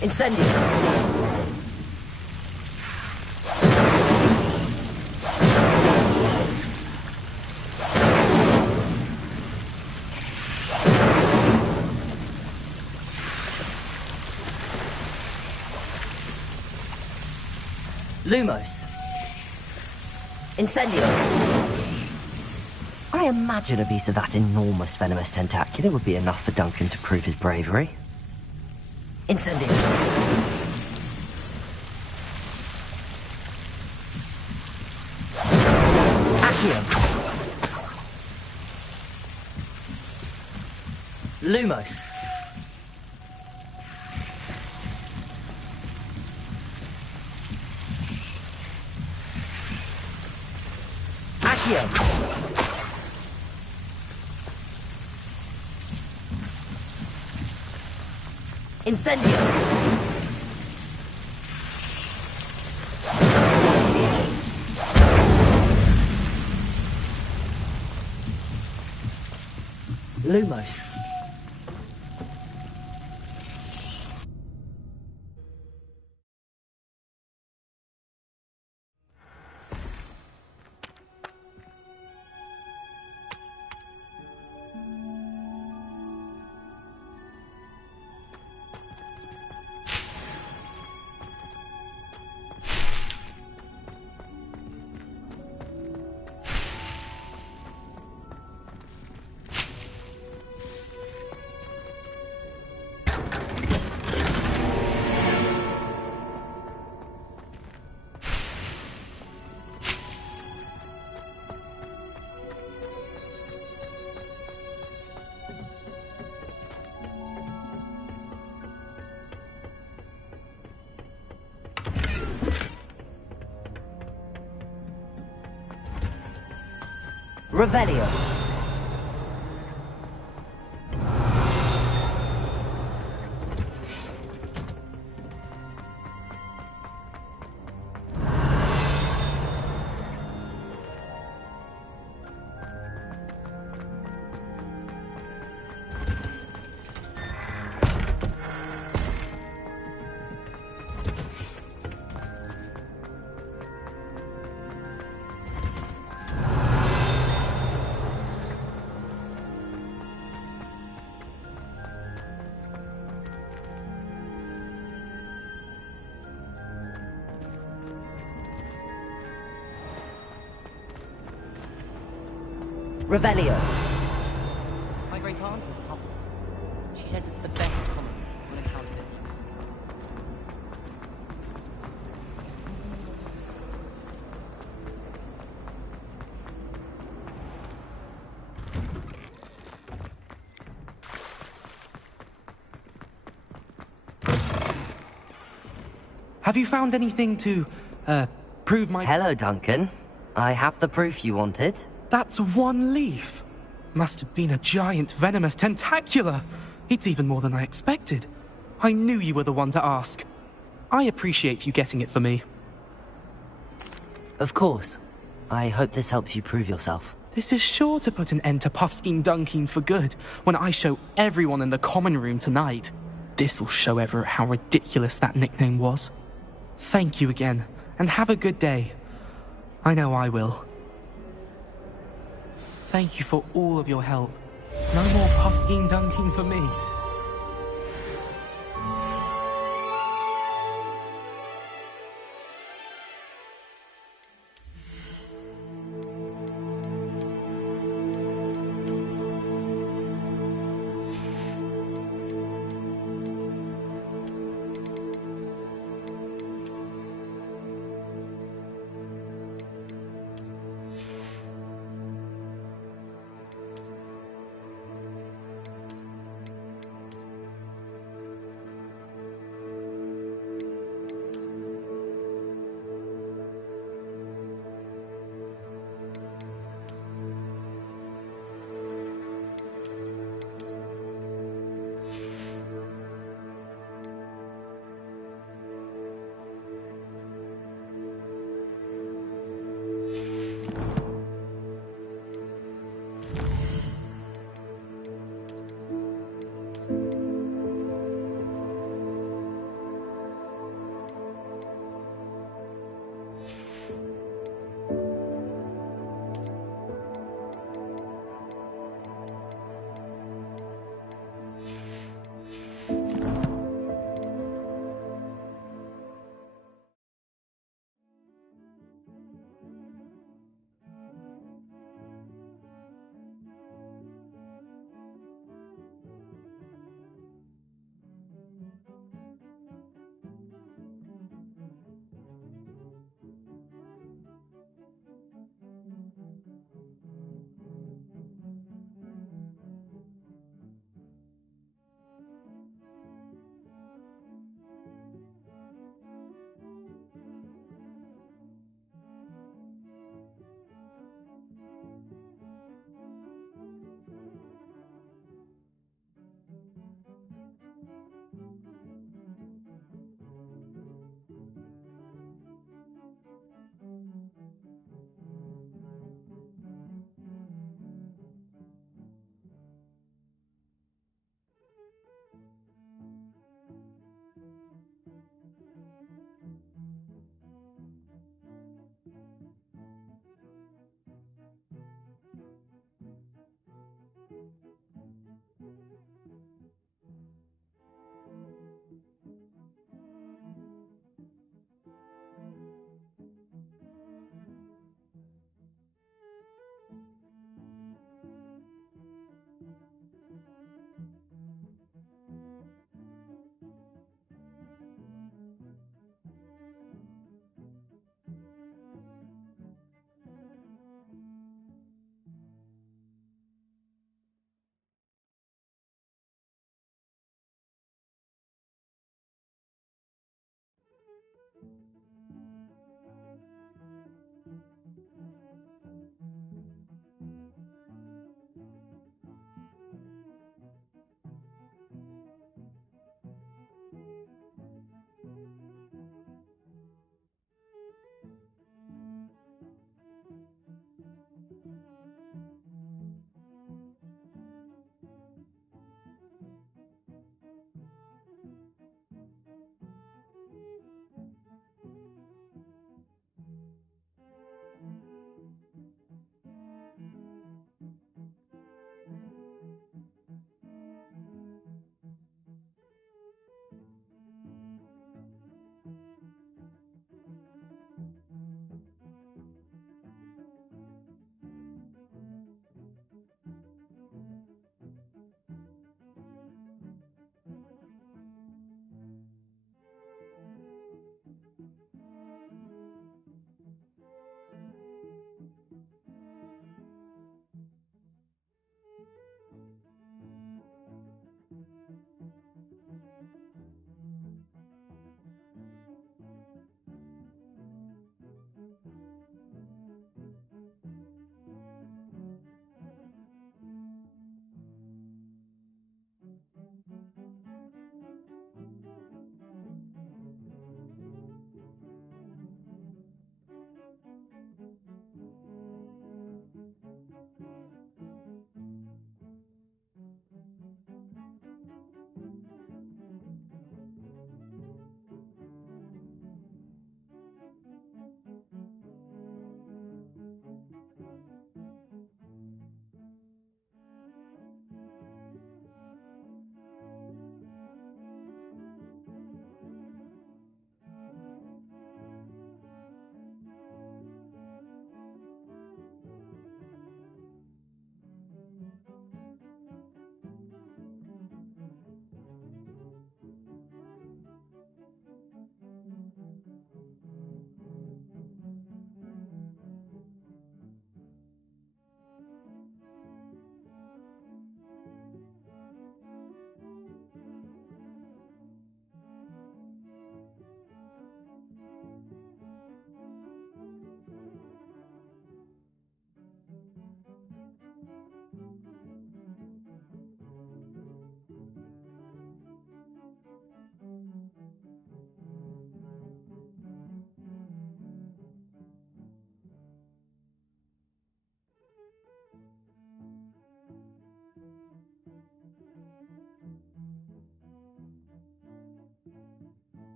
Incendio. Lumos. Incendio. I imagine a piece of that enormous venomous tentacular would be enough for Duncan to prove his bravery. Incendio. Accio. Lumos. Accio. Incendio. Lumos. Revelio. Revelio. My great aunt will come. She says it's the best common on account of it. Have you found anything to, prove my... Hello, Duncan. I have the proof you wanted. That's one leaf. Must have been a giant venomous tentacula. It's even more than I expected. I knew you were the one to ask. I appreciate you getting it for me. Of course. I hope this helps you prove yourself. This is sure to put an end to Puffskein Dunkeen for good when I show everyone in the common room tonight. This'll show Everett how ridiculous that nickname was. Thank you again, and have a good day. I know I will. Thank you for all of your help. No more Puffskein Dunkeen for me.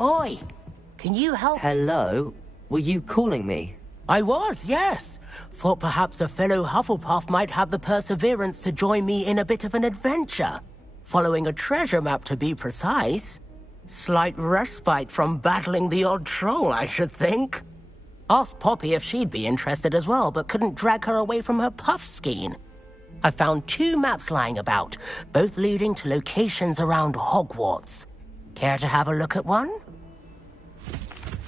Oi! Can you help? Hello? Were you calling me? I was, yes. Thought perhaps a fellow Hufflepuff might have the perseverance to join me in a bit of an adventure. Following a treasure map, to be precise. Slight respite from battling the odd troll, I should think. Asked Poppy if she'd be interested as well, but couldn't drag her away from her puff skein. I found 2 maps lying about, both leading to locations around Hogwarts. Care to have a look at one?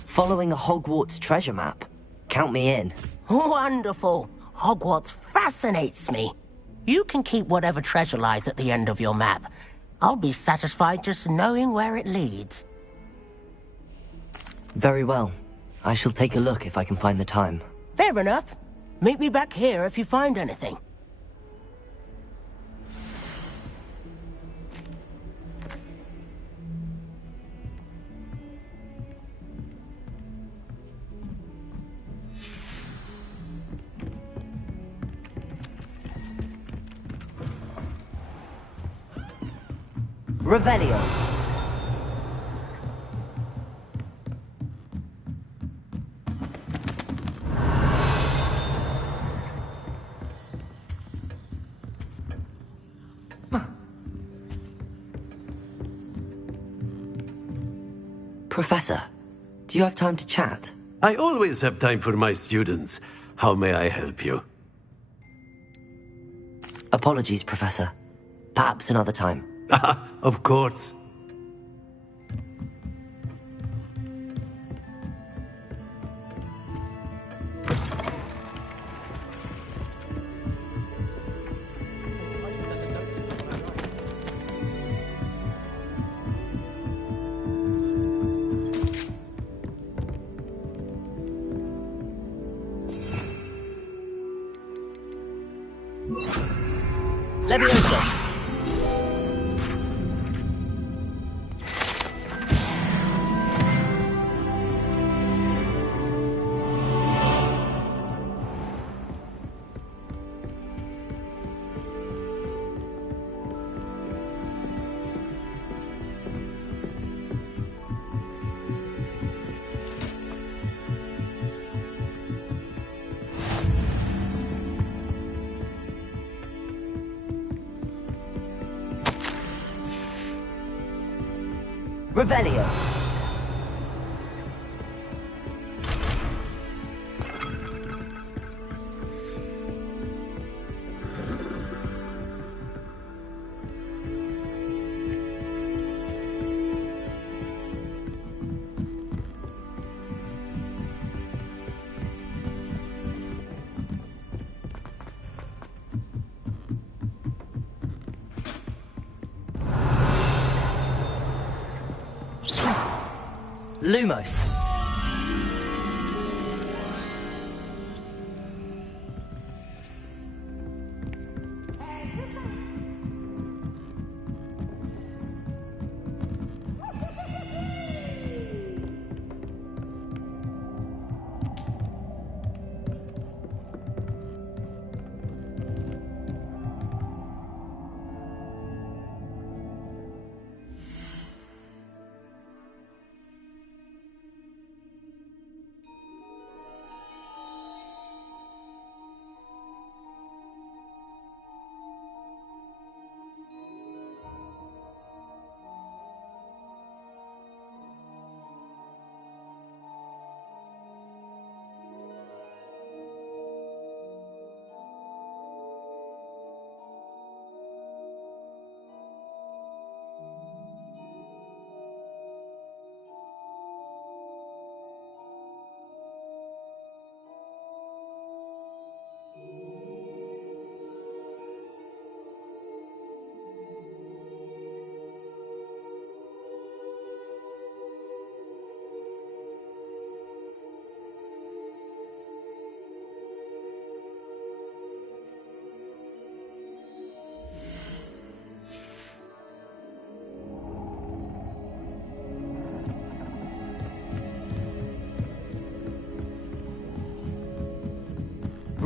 Following a Hogwarts treasure map? Count me in. Wonderful. Hogwarts fascinates me. You can keep whatever treasure lies at the end of your map. I'll be satisfied just knowing where it leads. Very well. I shall take a look if I can find the time. Fair enough. Meet me back here if you find anything. Revelio. Professor, do you have time to chat? I always have time for my students. How may I help you? Apologies, Professor. Perhaps another time. Of course. Leviosa. Revelio. Lumos.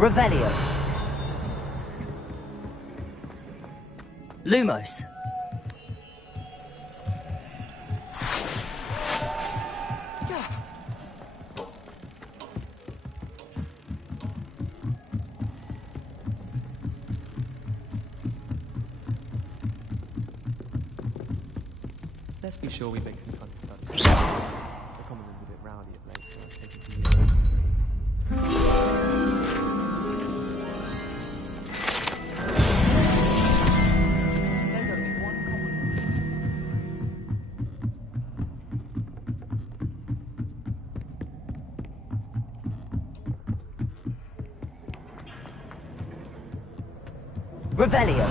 Revelio. Lumos. Let's be sure we make some fun stuff. The common room's a bit rowdy of late, so I take it to you. Revelio.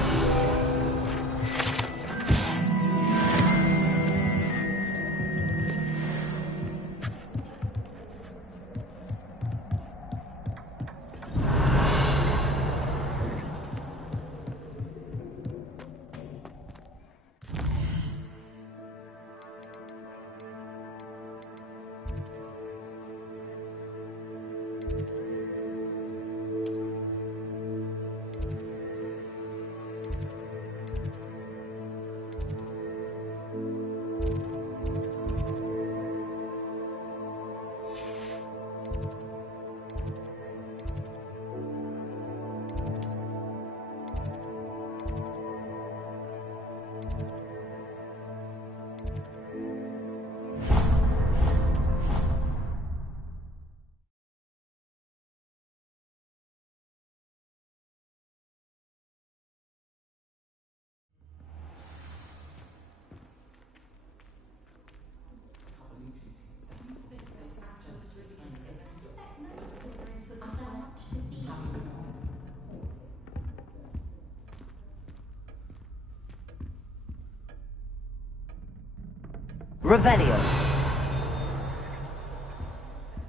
Revelio.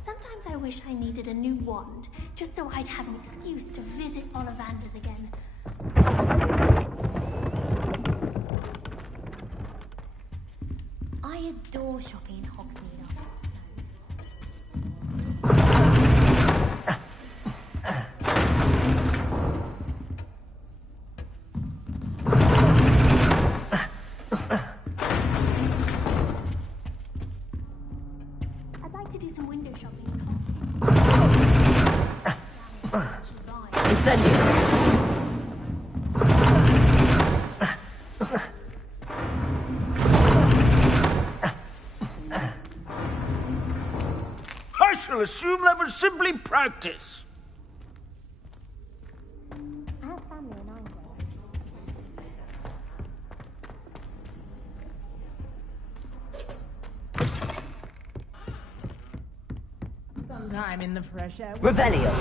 Sometimes I wish I needed a new wand, just so I'd have an excuse to visit Ollivanders again. I adore shopping in Hogsmeade. I'd like to do some window shopping in Hogsmeade. Incendio. I shall assume that was simply practice. I have family in Ireland. Sometime in the fresh air. Revelio.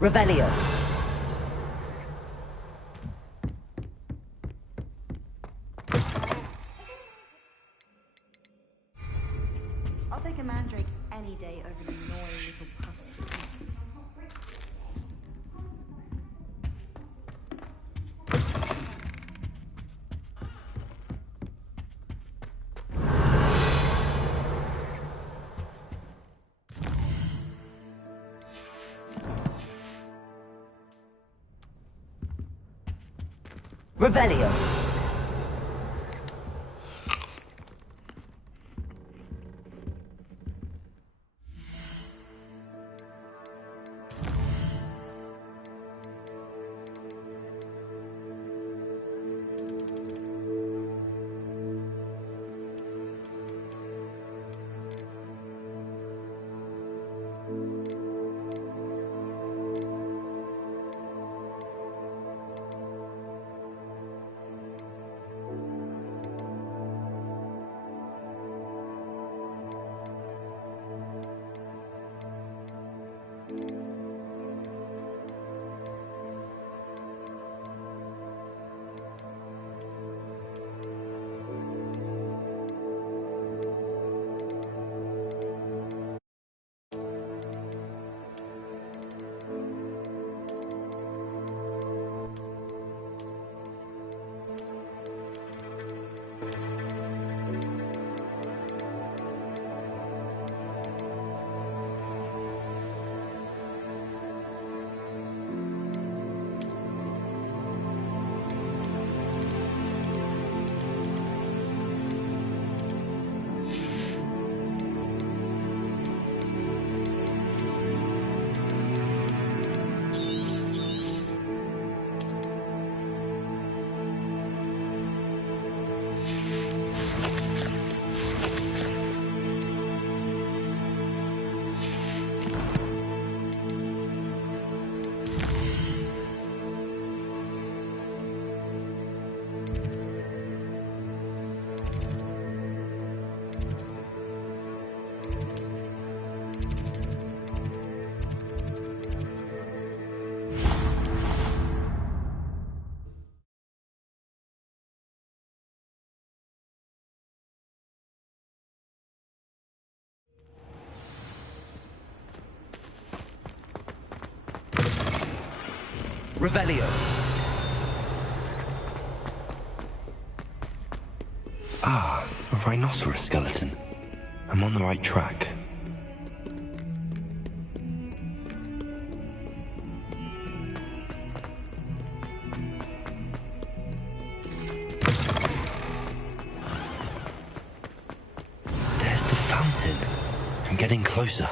Revelio. I'll take a mandrake any day over the annoying little puffs. Revelio. Revelio. Ah, a rhinoceros skeleton. I'm on the right track. There's the fountain. I'm getting closer.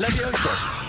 Levioso.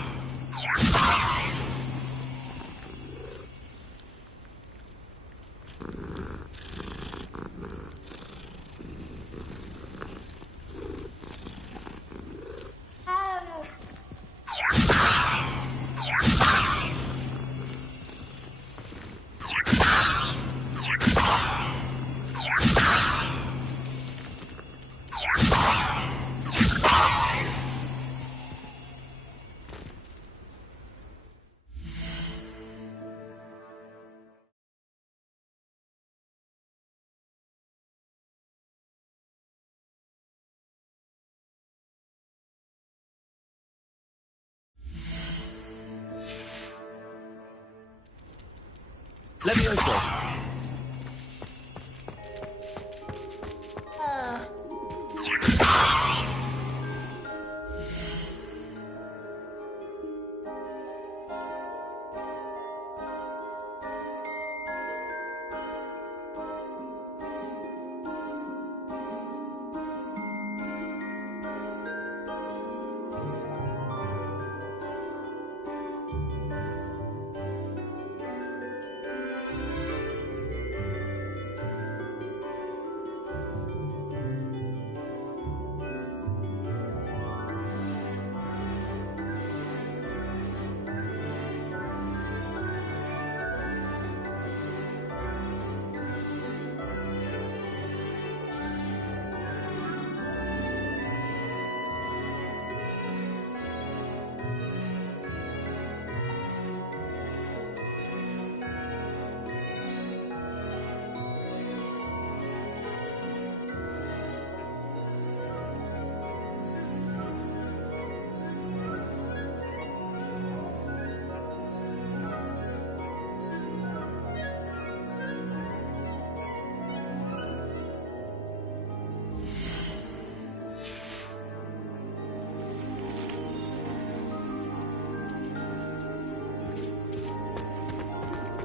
Levioso.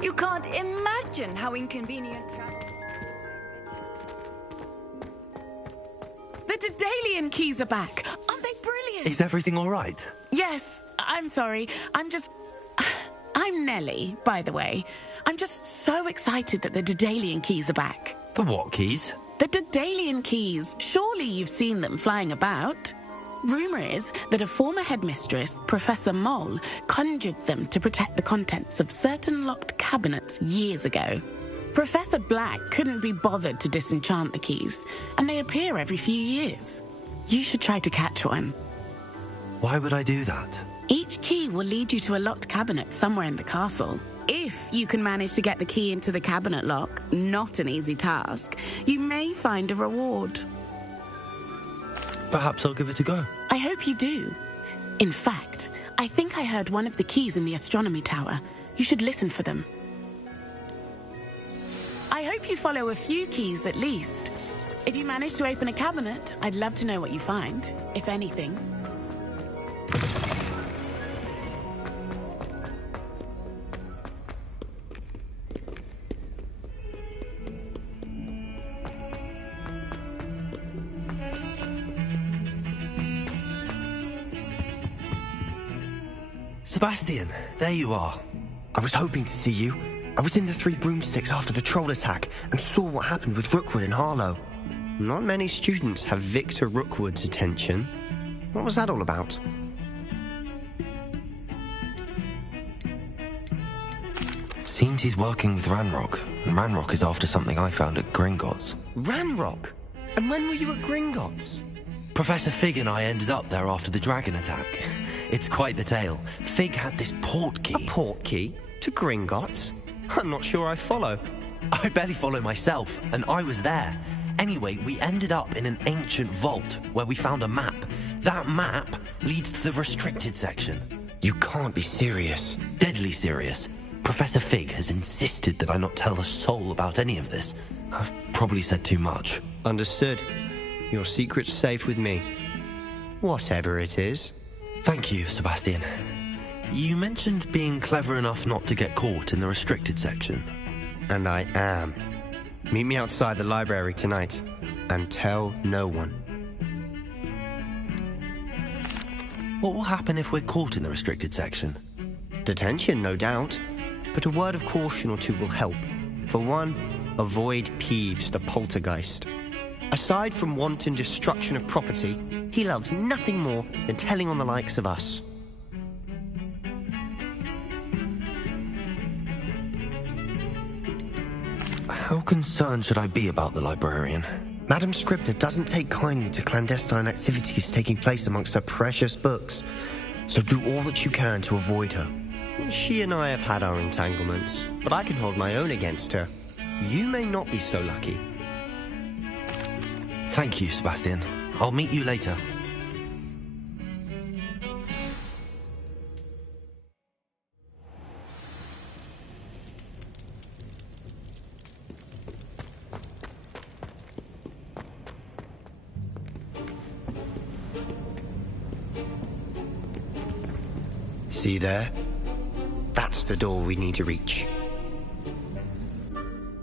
You can't imagine how inconvenient travel. The Daedalian keys are back. Aren't they brilliant? Is everything all right? Yes, I'm sorry. I'm Nellie, by the way. I'm just so excited that the Daedalian keys are back. The what keys? The Daedalian keys. Surely you've seen them flying about. Rumour is that a former headmistress, Professor Moll, conjured them to protect the contents of certain locked cabinets years ago. Professor Black couldn't be bothered to disenchant the keys, and they appear every few years. You should try to catch one. Why would I do that? Each key will lead you to a locked cabinet somewhere in the castle. If you can manage to get the key into the cabinet lock, not an easy task, you may find a reward. Perhaps I'll give it a go. I hope you do. In fact, I think I heard one of the keys in the astronomy tower. You should listen for them. I hope you follow a few keys at least. If you manage to open a cabinet, I'd love to know what you find, if anything. Sebastian, there you are. I was hoping to see you. I was in the Three Broomsticks after the troll attack and saw what happened with Rookwood and Harlow. Not many students have Victor Rookwood's attention. What was that all about? Seems he's working with Ranrock, and Ranrock is after something I found at Gringotts. Ranrock? And when were you at Gringotts? Professor Fig and I ended up there after the dragon attack. It's quite the tale. Fig had this port key. A port key? To Gringotts? I'm not sure I follow. I barely follow myself, and I was there. Anyway, we ended up in an ancient vault where we found a map. That map leads to the restricted section. You can't be serious. Deadly serious. Professor Fig has insisted that I not tell a soul about any of this. I've probably said too much. Understood. Your secret's safe with me. Whatever it is. Thank you, Sebastian. You mentioned being clever enough not to get caught in the restricted section. And I am. Meet me outside the library tonight, and tell no one. What will happen if we're caught in the restricted section? Detention, no doubt. But a word of caution or two will help. For one, avoid Peeves the poltergeist. Aside from wanton destruction of property, he loves nothing more than telling on the likes of us. How concerned should I be about the librarian? Madame Scribner doesn't take kindly to clandestine activities taking place amongst her precious books, so do all that you can to avoid her. She and I have had our entanglements, but I can hold my own against her. You may not be so lucky. Thank you, Sebastian. I'll meet you later. See there? That's the door we need to reach.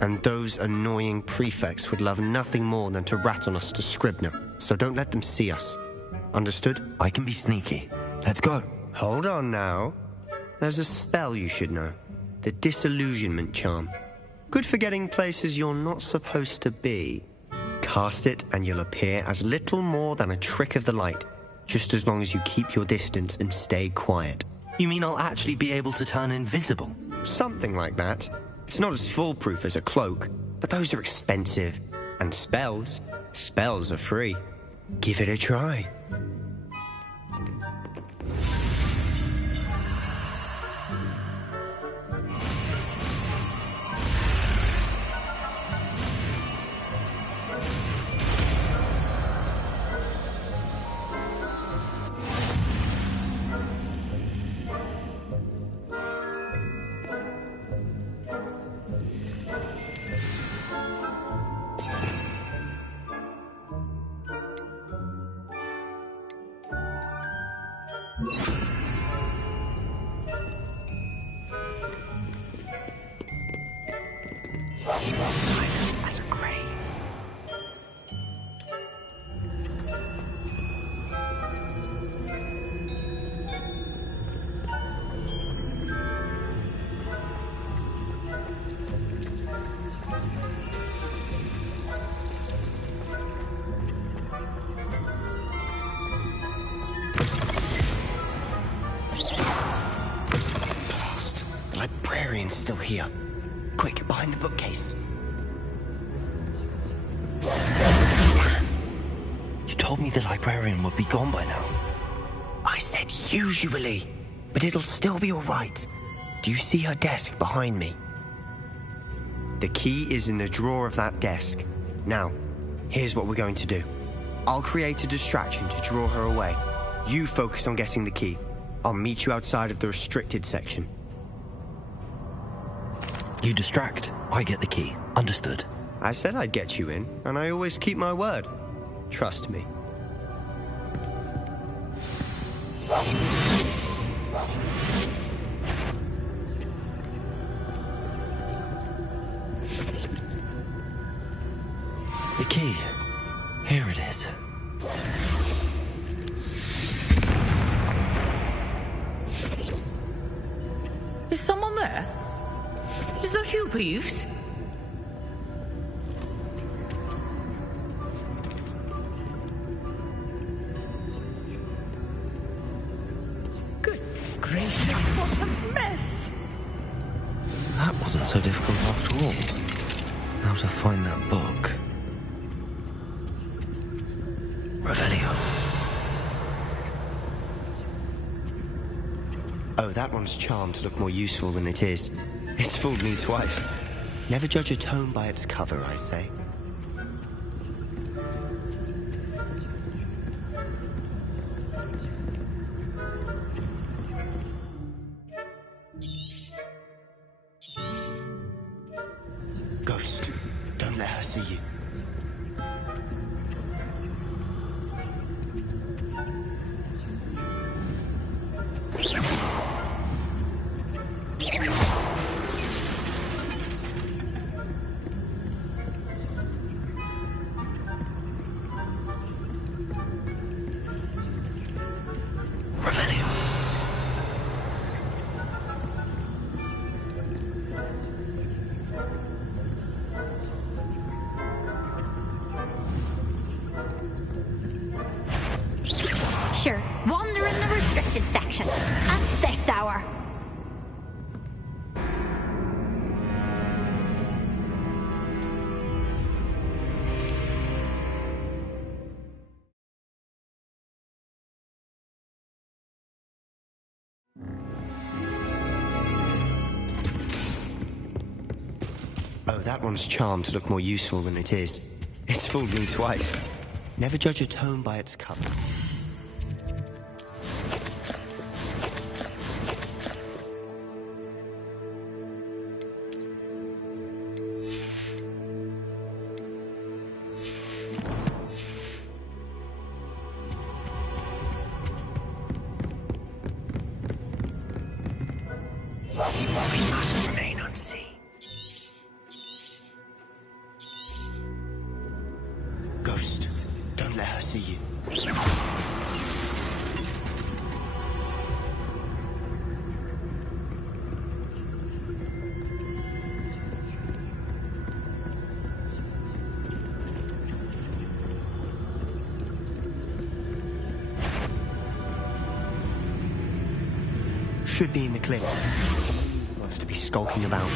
And those annoying prefects would love nothing more than to rat on us to Scribner, so don't let them see us. Understood? I can be sneaky. Let's go. Hold on now. There's a spell you should know. The Disillusionment Charm. Good for getting places you're not supposed to be. Cast it and you'll appear as little more than a trick of the light, just as long as you keep your distance and stay quiet. You mean I'll actually be able to turn invisible? Something like that. It's not as foolproof as a cloak, but those are expensive. And spells are free. Give it a try. Silent as a grave. Blast. The librarian's still here. Quick, behind the bookcase. You told me the librarian would be gone by now. I said usually, but it'll still be all right. Do you see her desk behind me? The key is in the drawer of that desk. Now, here's what we're going to do. I'll create a distraction to draw her away. You focus on getting the key. I'll meet you outside of the restricted section. You distract, I get the key. Understood. I said I'd get you in, and I always keep my word. Trust me. The key. Here it is. Is someone there? Is that you, Peeves? Goodness gracious, what a mess! That wasn't so difficult after all. How to find that book. Revelio. Oh, that one's charmed to look more useful than it is. It's fooled me twice. Never judge a tome by its cover, I say. Ghost, don't let her see you. Sure, wander in the restricted section at this hour. Oh, that one's charmed to look more useful than it is. It's fooled me twice. Never judge a tome by its cover. We must remain unseen. Ghost, don't let her see you. Should be in the clinic. Wants to be skulking about.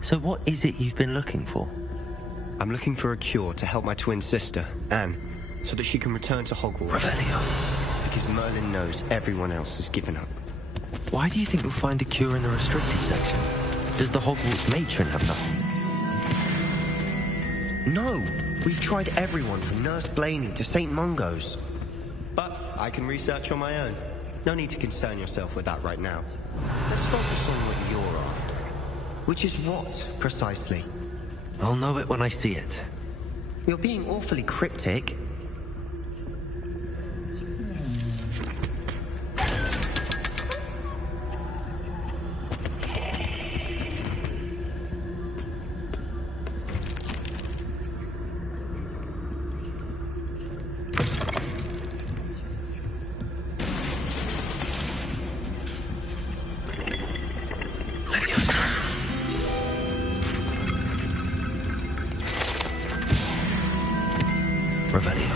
So what is it you've been looking for? I'm looking for a cure to help my twin sister, Anne, so that she can return to Hogwarts. Revelio. Because Merlin knows everyone else has given up. Why do you think you'll find a cure in the restricted section? Does the Hogwarts matron have nothing? No! We've tried everyone from Nurse Blaney to St. Mungo's. But I can research on my own. No need to concern yourself with that right now. Let's focus on what you're after. Which is what, precisely? I'll know it when I see it. You're being awfully cryptic. Revelio.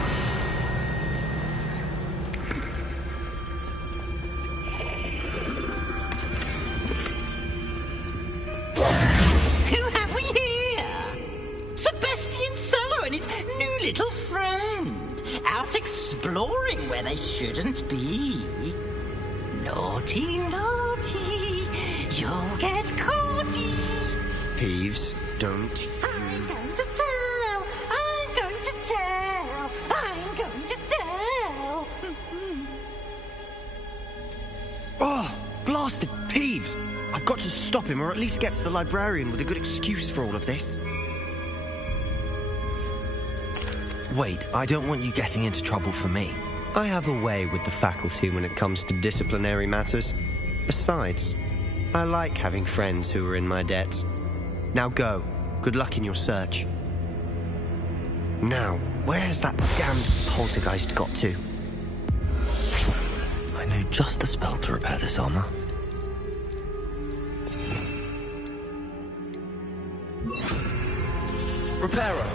Who have we here? Sebastian Sallow and his new little friend. Out exploring where they shouldn't be. Naughty, naughty. You'll get caughty. Peeves, don't. I'm going to tell. I'm going to tell. I'm going to tell. Oh, blasted Peeves! I've got to stop him, or at least get to the librarian with a good excuse for all of this. Wait, I don't want you getting into trouble for me. I have a way with the faculty when it comes to disciplinary matters. Besides, I like having friends who are in my debt. Now go. Good luck in your search. Now, where's that damned poltergeist got to? I know just the spell to repair this armor. Reparo!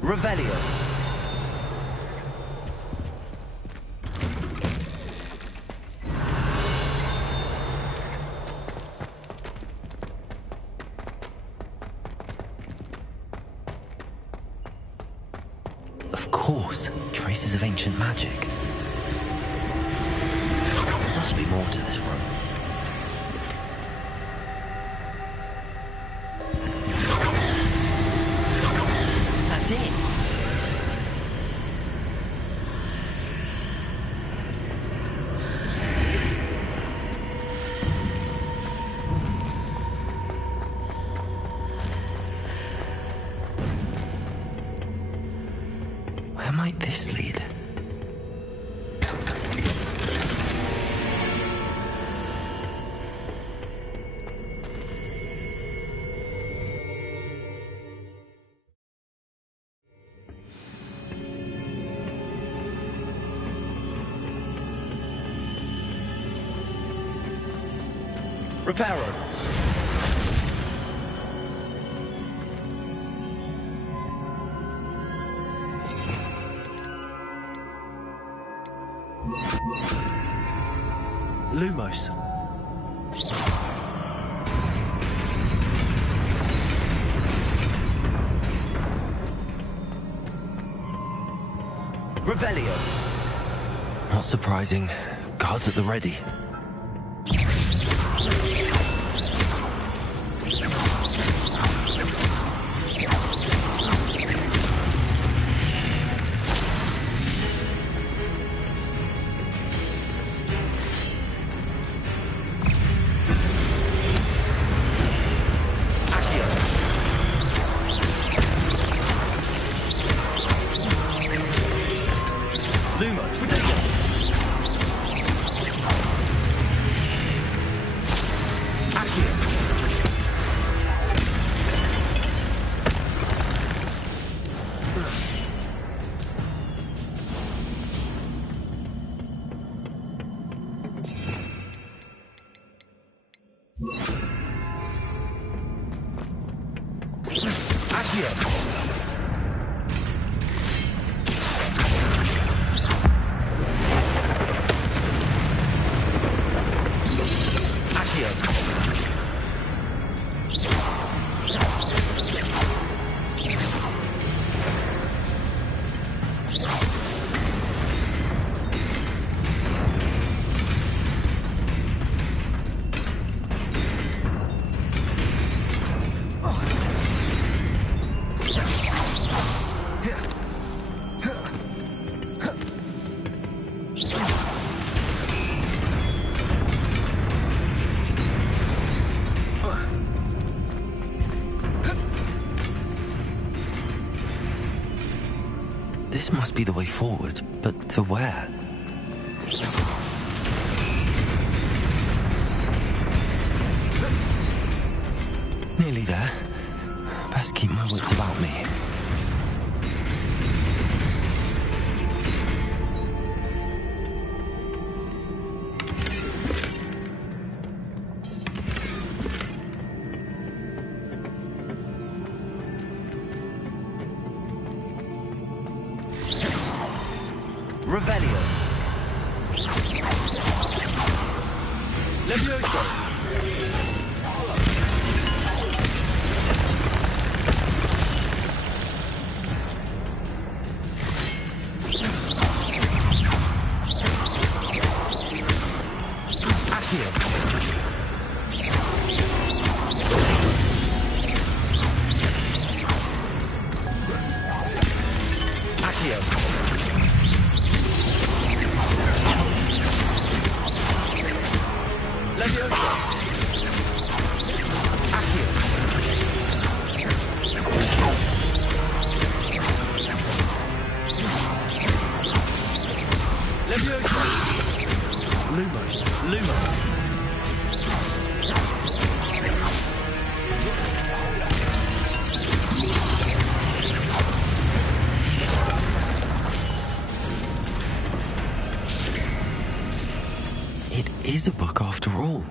Revelio. Of course, traces of ancient magic. There must be more to this room. That's it. Where might this lead? Reparo. Lumos. Revelio. Not surprising. Guards at the ready. Lumos. This must be the way forward, but to where? Nearly there. Best keep my wits about me. Revelio. Levioso. It is a book after all.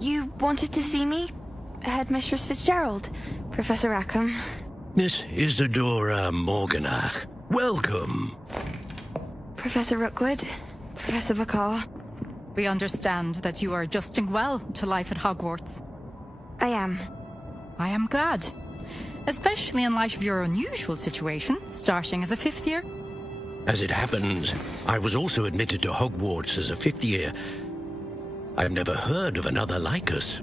You wanted to see me? Headmistress Fitzgerald, Professor Rackham. Miss Isadora Morganach, welcome. Professor Rookwood, Professor Bakar. We understand that you are adjusting well to life at Hogwarts. I am. I am glad. Especially in light of your unusual situation, starting as a 5th year. As it happens, I was also admitted to Hogwarts as a 5th year. I've never heard of another like us.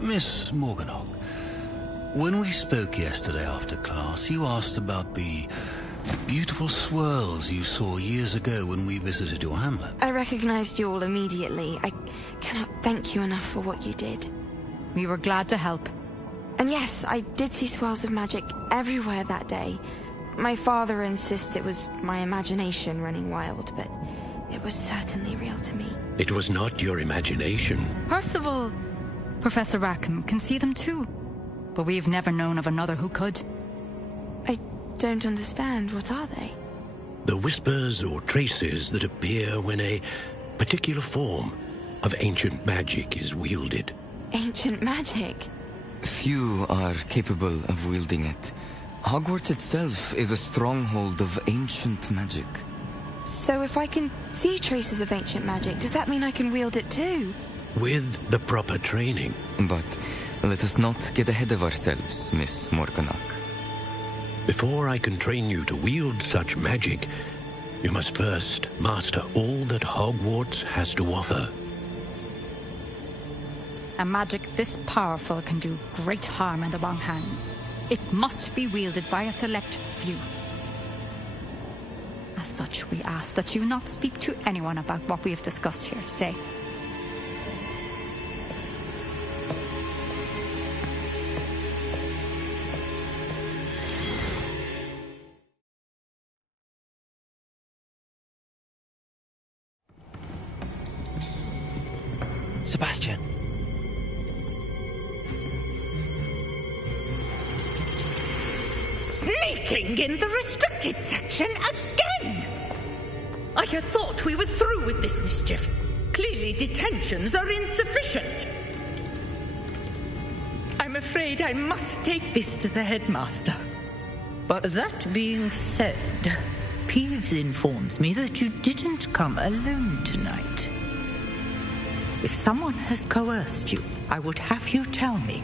Miss Morganach, when we spoke yesterday after class, you asked about the beautiful swirls you saw years ago when we visited your hamlet. I recognized you all immediately. I cannot thank you enough for what you did. We were glad to help. And yes, I did see swirls of magic everywhere that day. My father insists it was my imagination running wild, but it was certainly real to me. It was not your imagination. Percival, Professor Rackham can see them too. but we've never known of another who could. I don't understand. What are they? The whispers or traces that appear when a particular form of ancient magic is wielded. Ancient magic? Few are capable of wielding it. Hogwarts itself is a stronghold of ancient magic. So if I can see traces of ancient magic, does that mean I can wield it too? With the proper training. But let us not get ahead of ourselves, Miss Morganach. Before I can train you to wield such magic, you must first master all that Hogwarts has to offer. A magic this powerful can do great harm in the wrong hands. It must be wielded by a select few. As such, we ask that you not speak to anyone about what we have discussed here today. Sebastian. Sneaking in the restricted section again! I had thought we were through with this mischief. Clearly detentions are insufficient. I'm afraid I must take this to the headmaster. But that being said, Peeves informs me that you didn't come alone tonight. If someone has coerced you, I would have you tell me.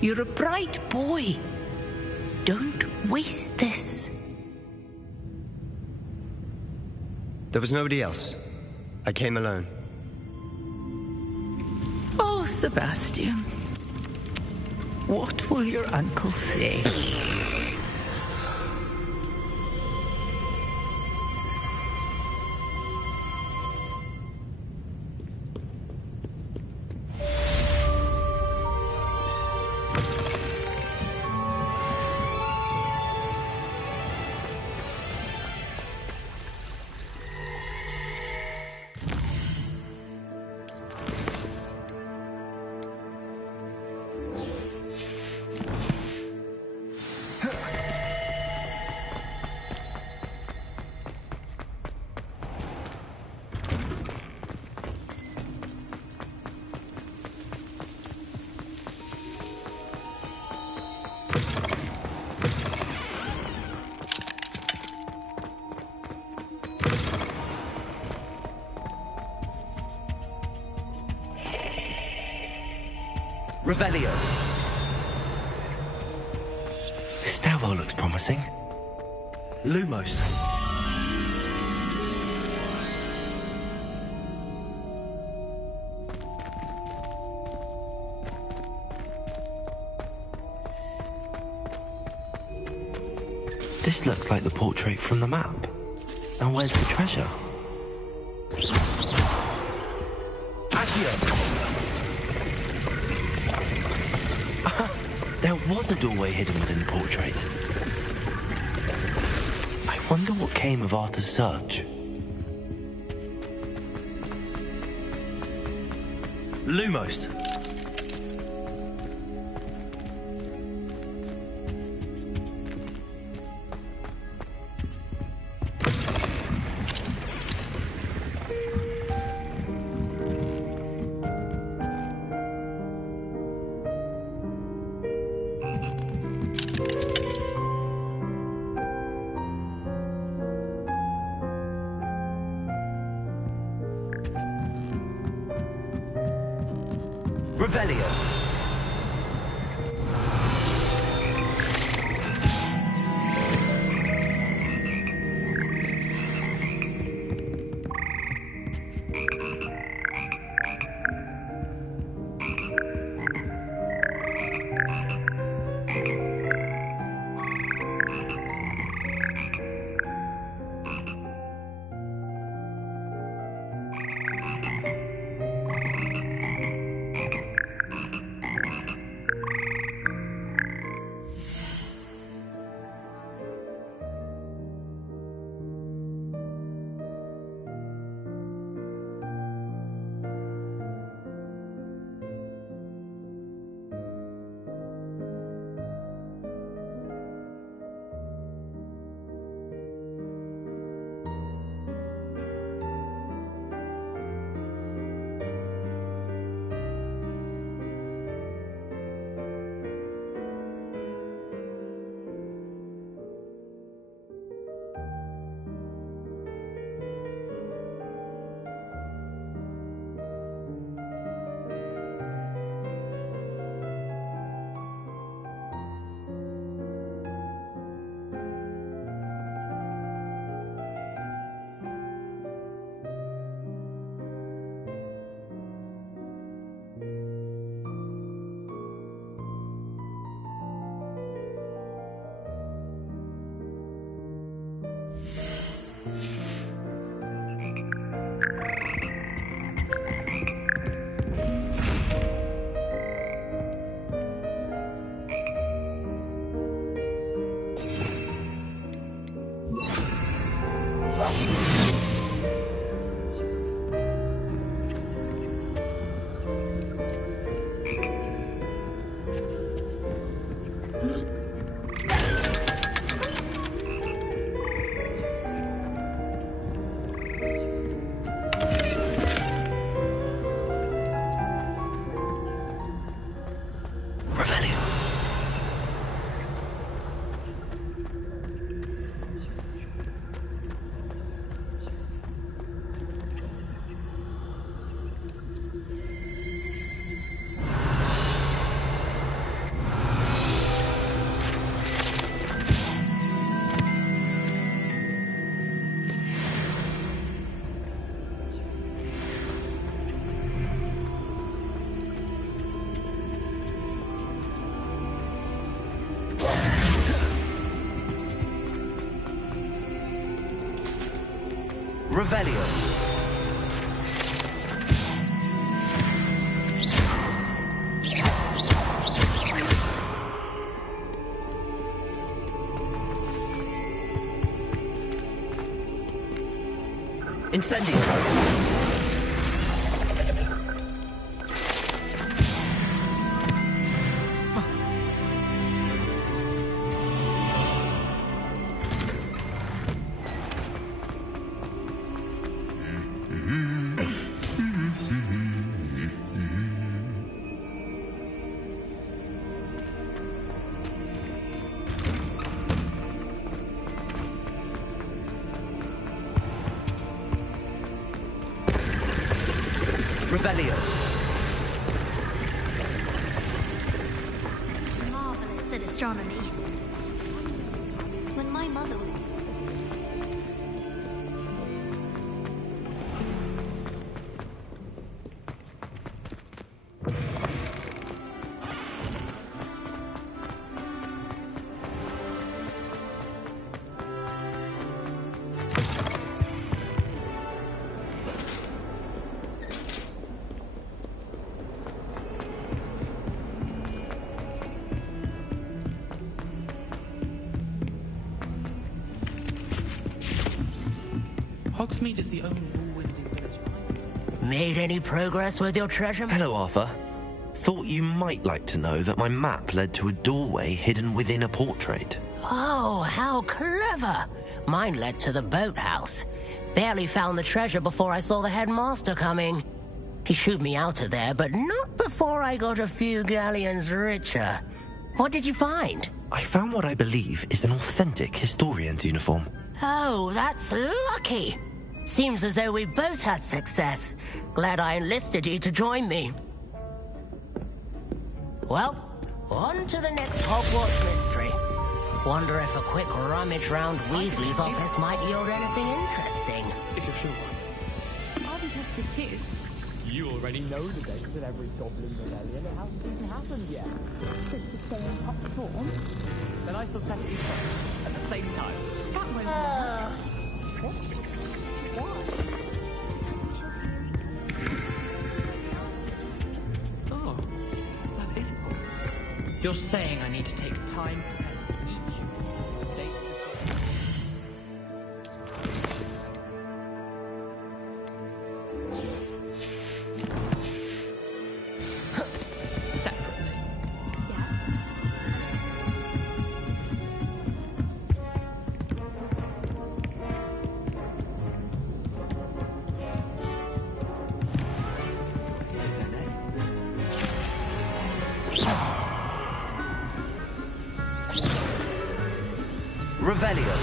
You're a bright boy. Don't waste this. There was nobody else. I came alone. Oh, Sebastian. What will your uncle say? Revelio. This stairwell looks promising. Lumos. This looks like the portrait from the map. Now where's the treasure? Accio! There was a doorway hidden within the portrait. I wonder what came of Arthur's search. Lumos. Revelio. Revelio. Incendio. Revelio. Marvelous at astronomy. When my mother... Hogsmeade is the only all-wizarding village. Made any progress with your treasure? Hello, Arthur. Thought you might like to know that my map led to a doorway hidden within a portrait. Oh, how clever! Mine led to the boathouse. Barely found the treasure before I saw the headmaster coming. He shooed me out of there, but not before I got a few galleons richer. What did you find? I found what I believe is an authentic historian's uniform. Oh, that's lucky. Seems as though we both had success. Glad I enlisted you to join me. Well, on to the next Hogwarts mystery. Wonder if a quick rummage round Weasley's office might yield anything interesting. If you're sure. I'll be tested too. You already know the dates of every goblin rebellion. It hasn't even happened yet. Since it's stay in top form. Then I shall set it at the same time. That won't work. What? Oh, that is important. You're saying I need to take time to prepare each date. Revelio.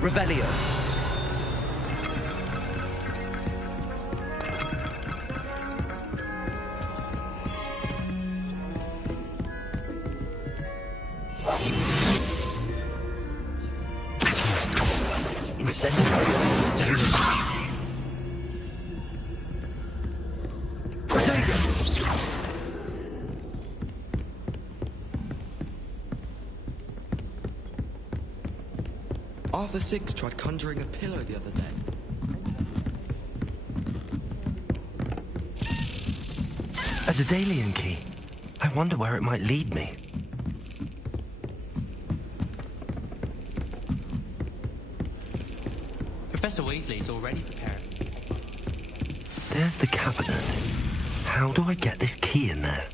Revelio. Arthur Six tried conjuring a pillow the other day. A Daedalian key. I wonder where it might lead me. Professor Weasley's already prepared. There's the cabinet. How do I get this key in there?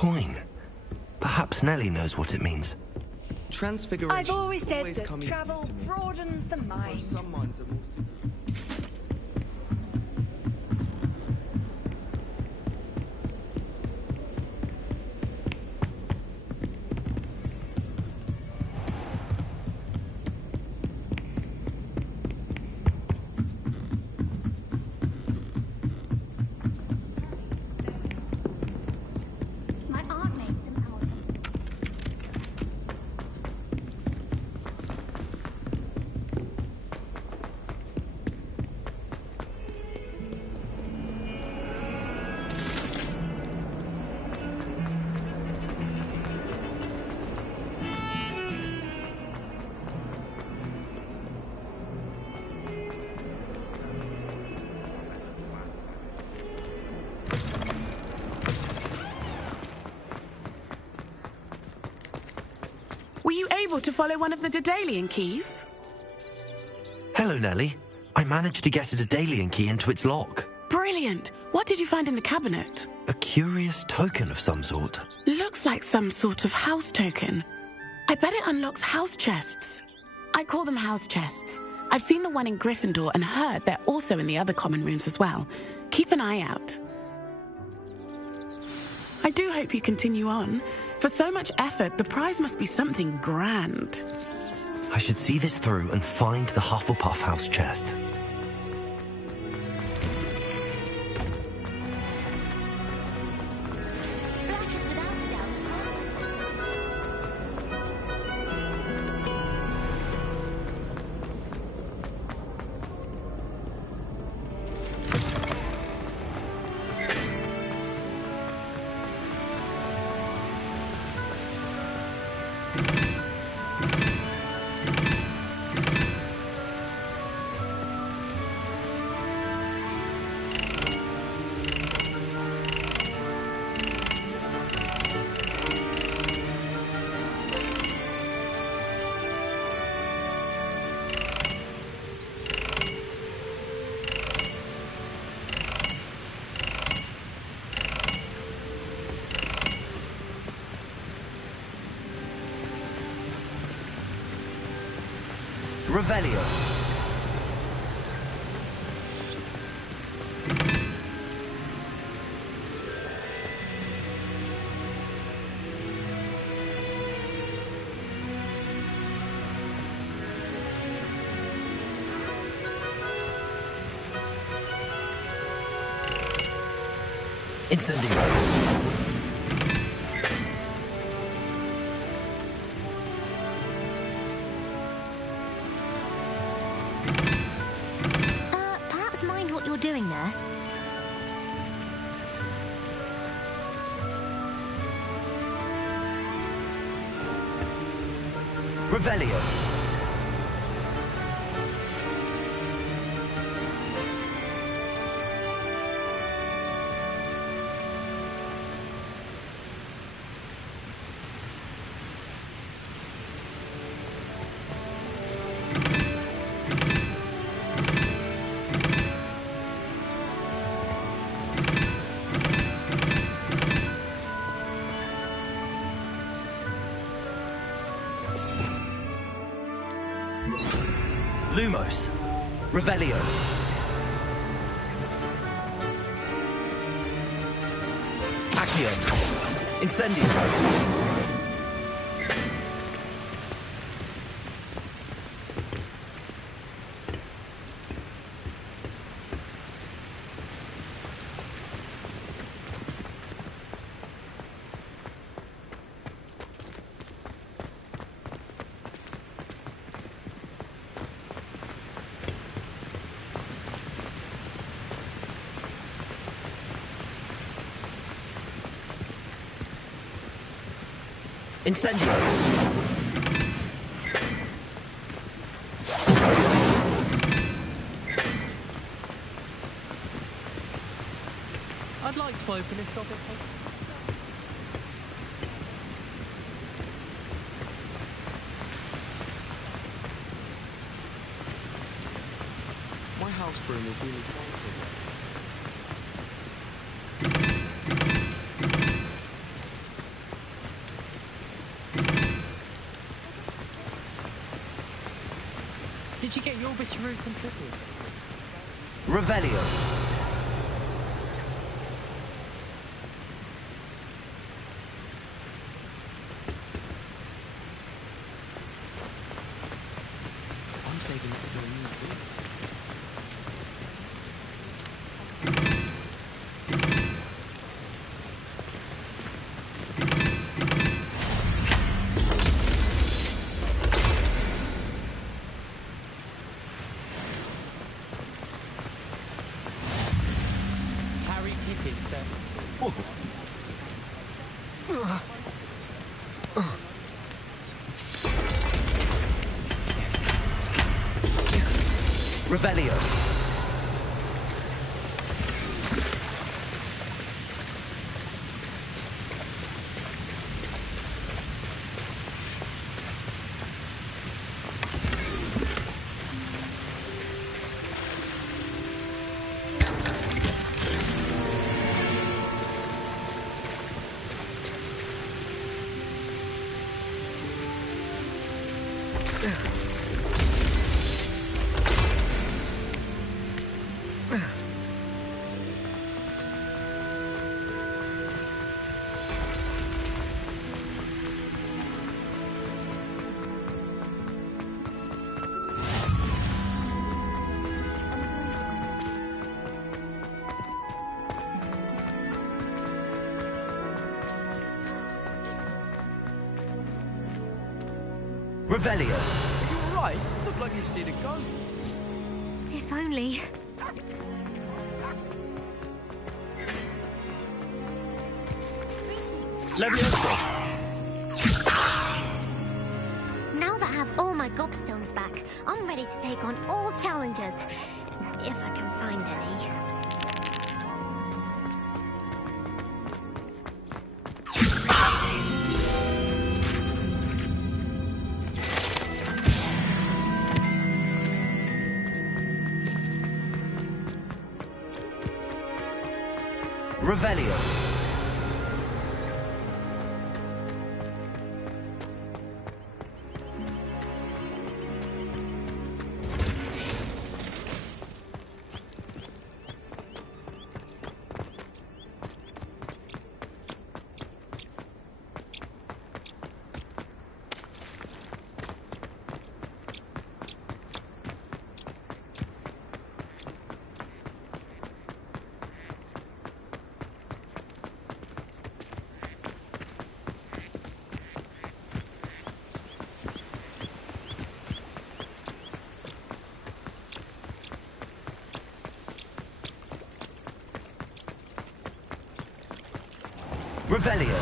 coin. Perhaps Nellie knows what it means. Transfiguration. I've always said always that come easy travel to me. broadens the mind. Some minds are more My aunt made them out. Were you able to follow one of the Daedalian keys? Hello, Nellie. I managed to get a Daedalian key into its lock. Brilliant! What did you find in the cabinet? A curious token of some sort. Looks like some sort of house token. I bet it unlocks house chests. I call them house chests. I've seen the one in Gryffindor and heard they're also in the other common rooms as well. Keep an eye out. I do hope you continue on. For so much effort, the prize must be something grand. I should see this through and find the Hufflepuff house chest. Black is without a doubt. Revelio. Incendio. Perhaps mind what you're doing there? Revelio. Lumos. Revelio. Accio. Incendio. Incendio. I'd like to open this up if my house broom is really exciting. Did you get your Bisharoo completely? Revelio. I'm saving it for a new thing. Harry Pippin, Revelio. Revelio. You alright? Look like you've seen a ghost. If only. Levioso. Now that I have all my gobstones back, I'm ready to take on all challenges. If I can find any. Revelio. Revelio.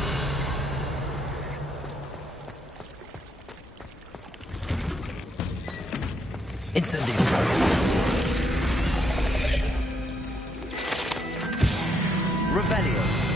Incendio. Revelio.